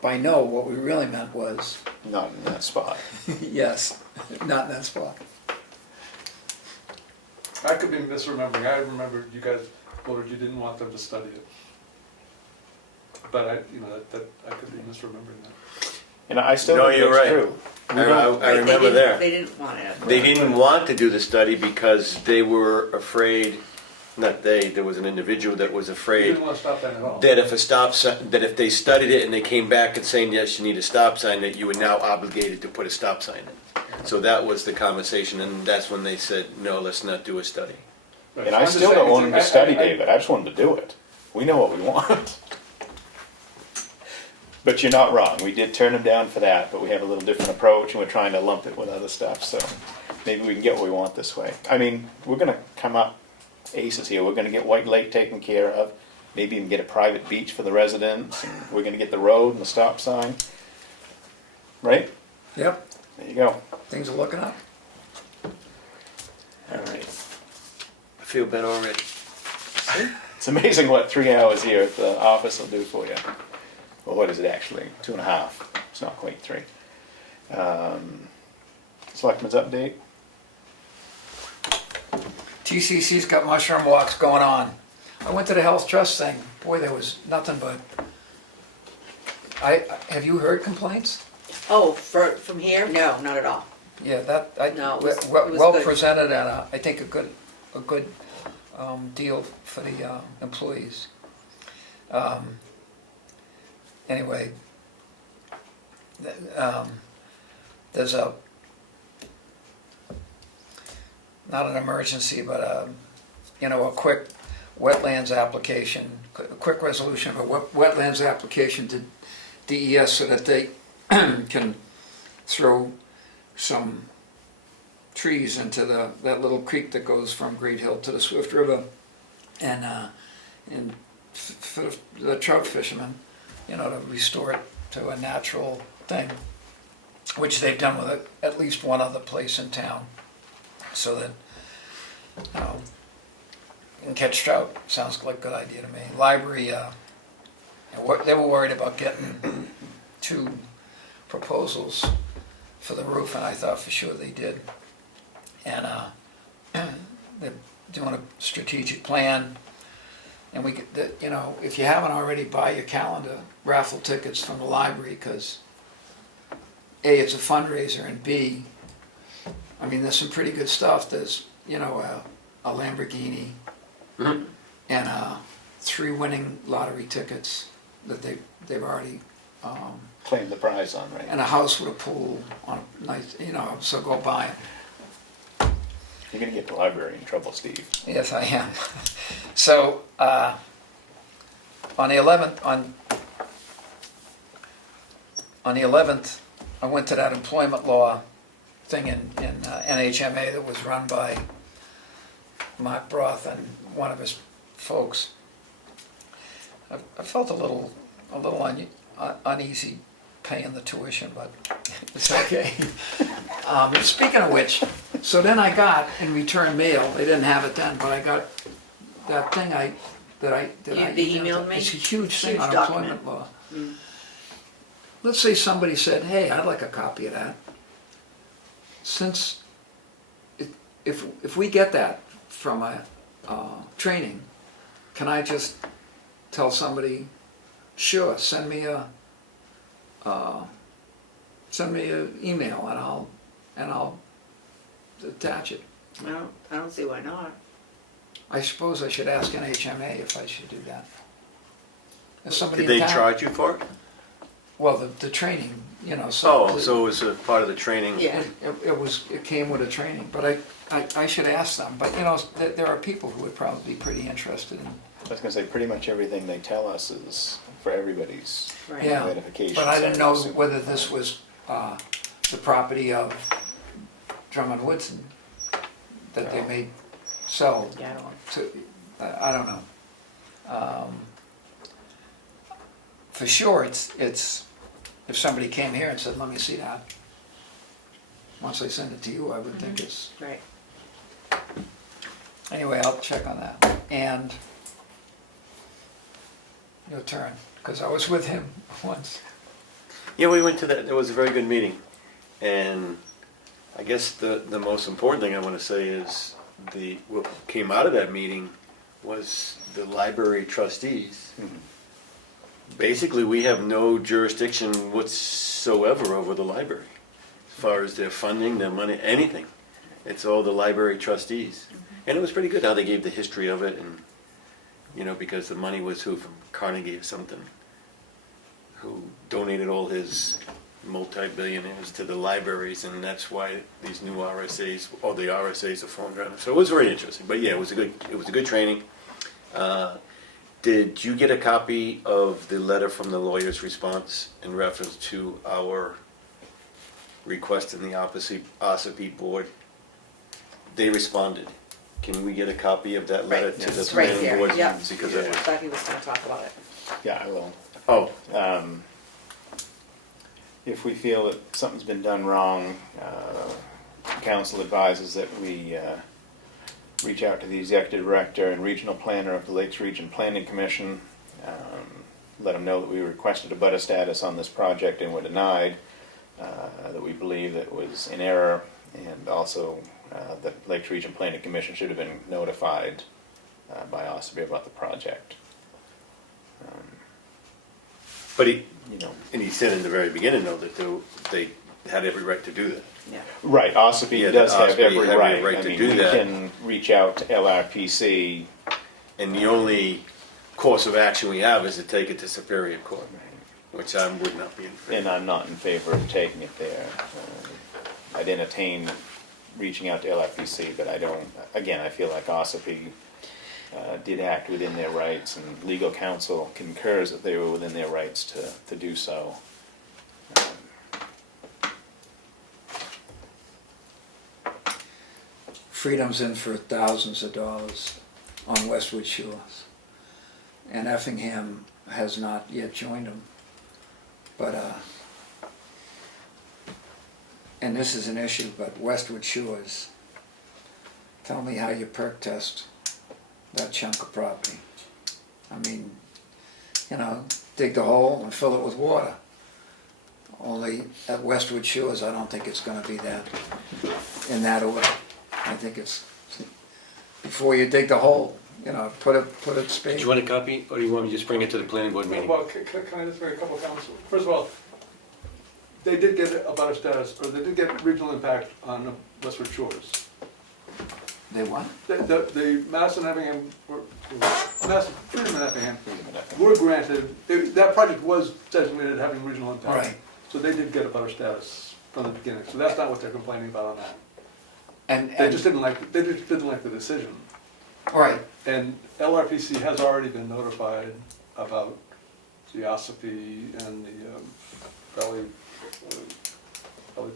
by no, what we really meant was. Not in that spot. Yes, not in that spot. I could be misremembering. I remember you guys voted you didn't want them to study it. But that I could be misremembering that. And I still No, think you're that's right. true. I remember there. They didn't want it. They didn't want to do the study because they were afraid, not they, there was an individual that was You afraid didn't want to stop that at all. that if a stop sign, that if they studied it and they came back and saying, yes, you need a stop sign, that you were now obligated to put a stop sign in. So that was the conversation, and that's when they said, no, let's not do a study. And I still don't want them to study, David, I just want them to do it. We know what we want. But you're not wrong, we did turn them down for that, but we have a little different approach and we're trying to lump it with other stuff, so maybe we can get what we want this way. I mean, we're gonna come up aces here, we're gonna get White Lake taken care of, maybe even get a private beach for the residents, and we're gonna get the road and the stop sign. Right? Yep, There you go. things are looking up. All right. I feel better already. It's amazing what 3 hours here at the office will do for you. Well, what is it actually? 2.5. It's not quite 3. Selectmen's update. TCC's got mushroom walks going on. I went to the Health Trust thing. Boy, there was nothing but. Have you heard complaints? Oh, from here? No, not at all. Yeah, No, it was well good. presented, and I think a good deal for the employees. Anyway, there's not an emergency, but a quick wetlands application, a quick resolution of a wetlands application to DES so that they can throw some trees into that little creek that goes from Great Hill to the Swift River, and for the trout fishermen, to restore it to a natural thing, which they've done with at least one other place in town, so that you can catch trout. Sounds like a good idea to me. Library, they were worried about getting 2 proposals for the roof, and I thought for sure they did. And they're doing a strategic plan. And if you haven't already, buy your calendar raffle tickets from the library, because A, it's a fundraiser, and B, I mean, there's some pretty good stuff. There's, a Lamborghini and 3 winning lottery tickets that they've already Claim the prize on, right? and a house with a pool on a nice, so go buy it. You're gonna get the library in trouble, Steve. Yes, I am. So, on the 11th, I went to that employment law thing in NHMA that was run by Mark Broth and one of his folks. I felt a little uneasy paying the tuition, but it's okay. Speaking of which, so then I got in return mail, they didn't have it then, but I got that thing that They emailed me? It's a huge thing Huge on document. employment law. Mm. Let's say somebody said, hey, I'd like a copy of that. Since, if we get that from a training, can I just tell somebody, sure, send me an email and I'll attach it. I don't see why not. I suppose I should ask NHMA if I should do that. If somebody Did they in town- charge you for it? Well, the training, you know. Oh, so it was a part of the training? Yeah. It came with a training, but I should ask them. But, you know, there are people who would probably be pretty interested in. I was gonna say, pretty much everything they tell us is for everybody's Right. Yeah, edification. but I so didn't know assuming- whether this was the property of Drummond Woodson that they may sell Yeah, I don't. to, I don't know. For sure, it's, if somebody came here and said, let me see that, once I send it to you, I would think it's, Right. anyway, I'll check on that. And your turn, because I was with him once. Yeah, we went to that, it was a very good meeting. And I guess the most important thing I want to say is what came out of that meeting was the library trustees. Basically, we have no jurisdiction whatsoever over the library, as far as their funding, their money, anything. It's all the library trustees. And it was pretty good how they gave the history of it, and, you know, because the money was from Carnegie or something, who donated all his multi-billionaires to the libraries, and that's why these new RSAs, or the RSAs are formed around them. So it was very interesting. But yeah, it was a good training. Did you get a copy of the letter from the lawyer's response in reference to our request in the OSIP board? They responded. Can we get a copy of that letter to the It's right planning there. board? Yep. Because I that was, thought he was gonna talk about it. Yeah, I will. oh, If we feel that something's been done wrong, council advises that we reach out to the executive director and regional planner of the Lakes Region Planning Commission, let them know that we requested a butter status on this project and were denied, that we believe that was in error, and also that Lakes Region Planning Commission should have been notified by OSBI about the project. but he, You know. and he said in the very beginning, though, that they had every right to do that. Yeah. Right, OSBI Yeah, does have OSBI every have every right. right I to mean, do we that. can reach out to LRPC. And the only course of action we have is to take it to Superior Court, which I would not be in favor. And I'm not in favor of taking it there. I'd entertain reaching out to LRPC, but I don't, again, I feel like OSIP did act within their rights, and legal counsel concurs that they were within their rights to do so. Freedom's in for thousands of dollars on Westwood Shores. And Effingham has not yet joined them. But, and this is an issue, but Westwood Shores, tell me how you perk test that chunk of property. I mean, you know, dig the hole and fill it with water. Only at Westwood Shores, I don't think it's gonna be that, in that order. I think it's, before you dig the hole, you know, put a spade. Do you want a copy, or do you want me to just bring it to the planning board meeting? Well, can I just make a couple of comments? First of all, they did get a butter status, or they did get regional impact on Westwood Shores. They what? The Madison Effingham, Madison, Freedom and Effingham were granted, that project was designated having regional impact. Right. So they did get a butter status from the beginning, so that's not what they're complaining about on that. And They just didn't like the decision. all right, And LRPC has already been notified about the OSIP and the Valley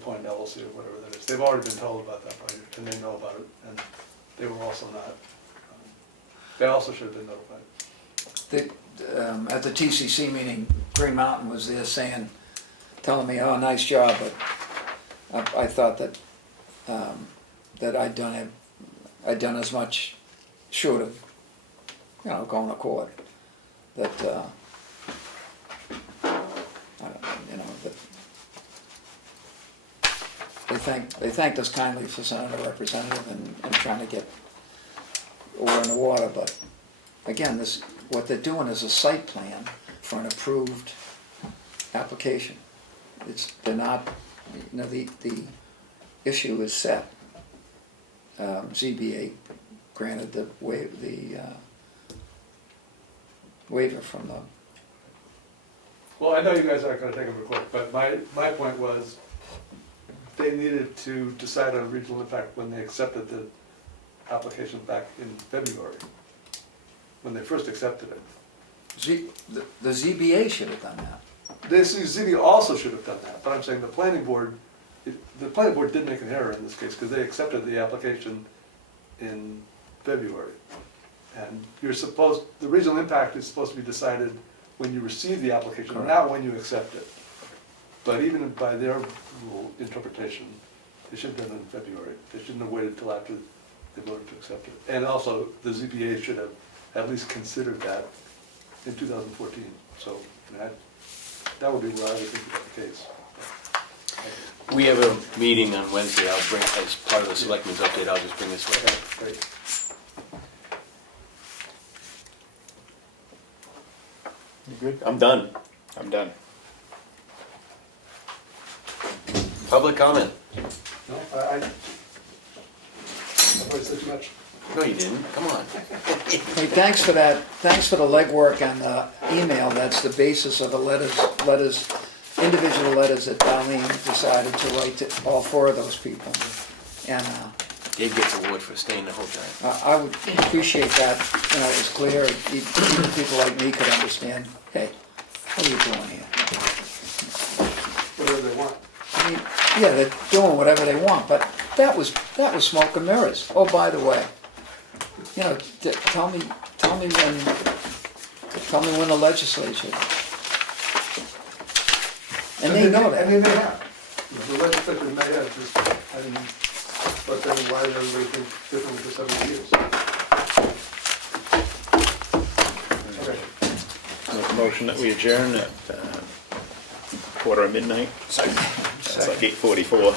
Point LLC or whatever that is. They've already been told about that project, and they know about it, and they were also not, they also should have been notified. at the TCC meeting, Green Mountain was there saying telling me, oh, nice job, but I thought that, that I'd done as much short of, going to court, that, that they thanked us kindly for sending a representative and trying to get oar in the water, but again, what they're doing is a site plan for an approved application. They're not, the issue is set. ZBA granted the waiver from the. Well, I know you guys aren't gonna take them to court, but my point was, they needed to decide on regional impact when they accepted the application back in February, when they first accepted it. The ZBA should have done that. The ZBA also should have done that, but I'm saying the planning board did make an error in this case, because they accepted the application in February. And the regional impact is supposed to be decided when you receive the application, not when you accept it. But even by their rule interpretation, they should have done it in February. They shouldn't have waited till after they voted to accept it. And also, the ZBA should have at least considered that in 2014. So that would be what I would think about the case. We have a meeting on Wednesday. I'll bring, as part of the selectmen's update, I'll just bring this way. Great. You good? I'm done. I'm done. Public comment? No, I already said too much. No, you didn't. Come on. Hey, thanks for that. Thanks for the legwork on the email. That's the basis of the letters, individual letters that Darlene decided to write to all four of those people. And Dave gets an award for staying the whole time. I would appreciate that. It was clear. Even people like me could understand. Hey, what are you doing here? Whatever they want. I mean, yeah, they're doing whatever they want, but that was smoke and mirrors. Oh, by the way, tell me when the legislature. And they know that. I mean, they have. The legislature may have just, but then why did everybody think differently for 70 years? Okay. Make a motion that we adjourn at midnight. Second. It's like 8:44.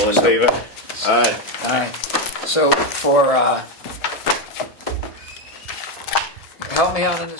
All in favor? Aye. Aye. So help me out in this.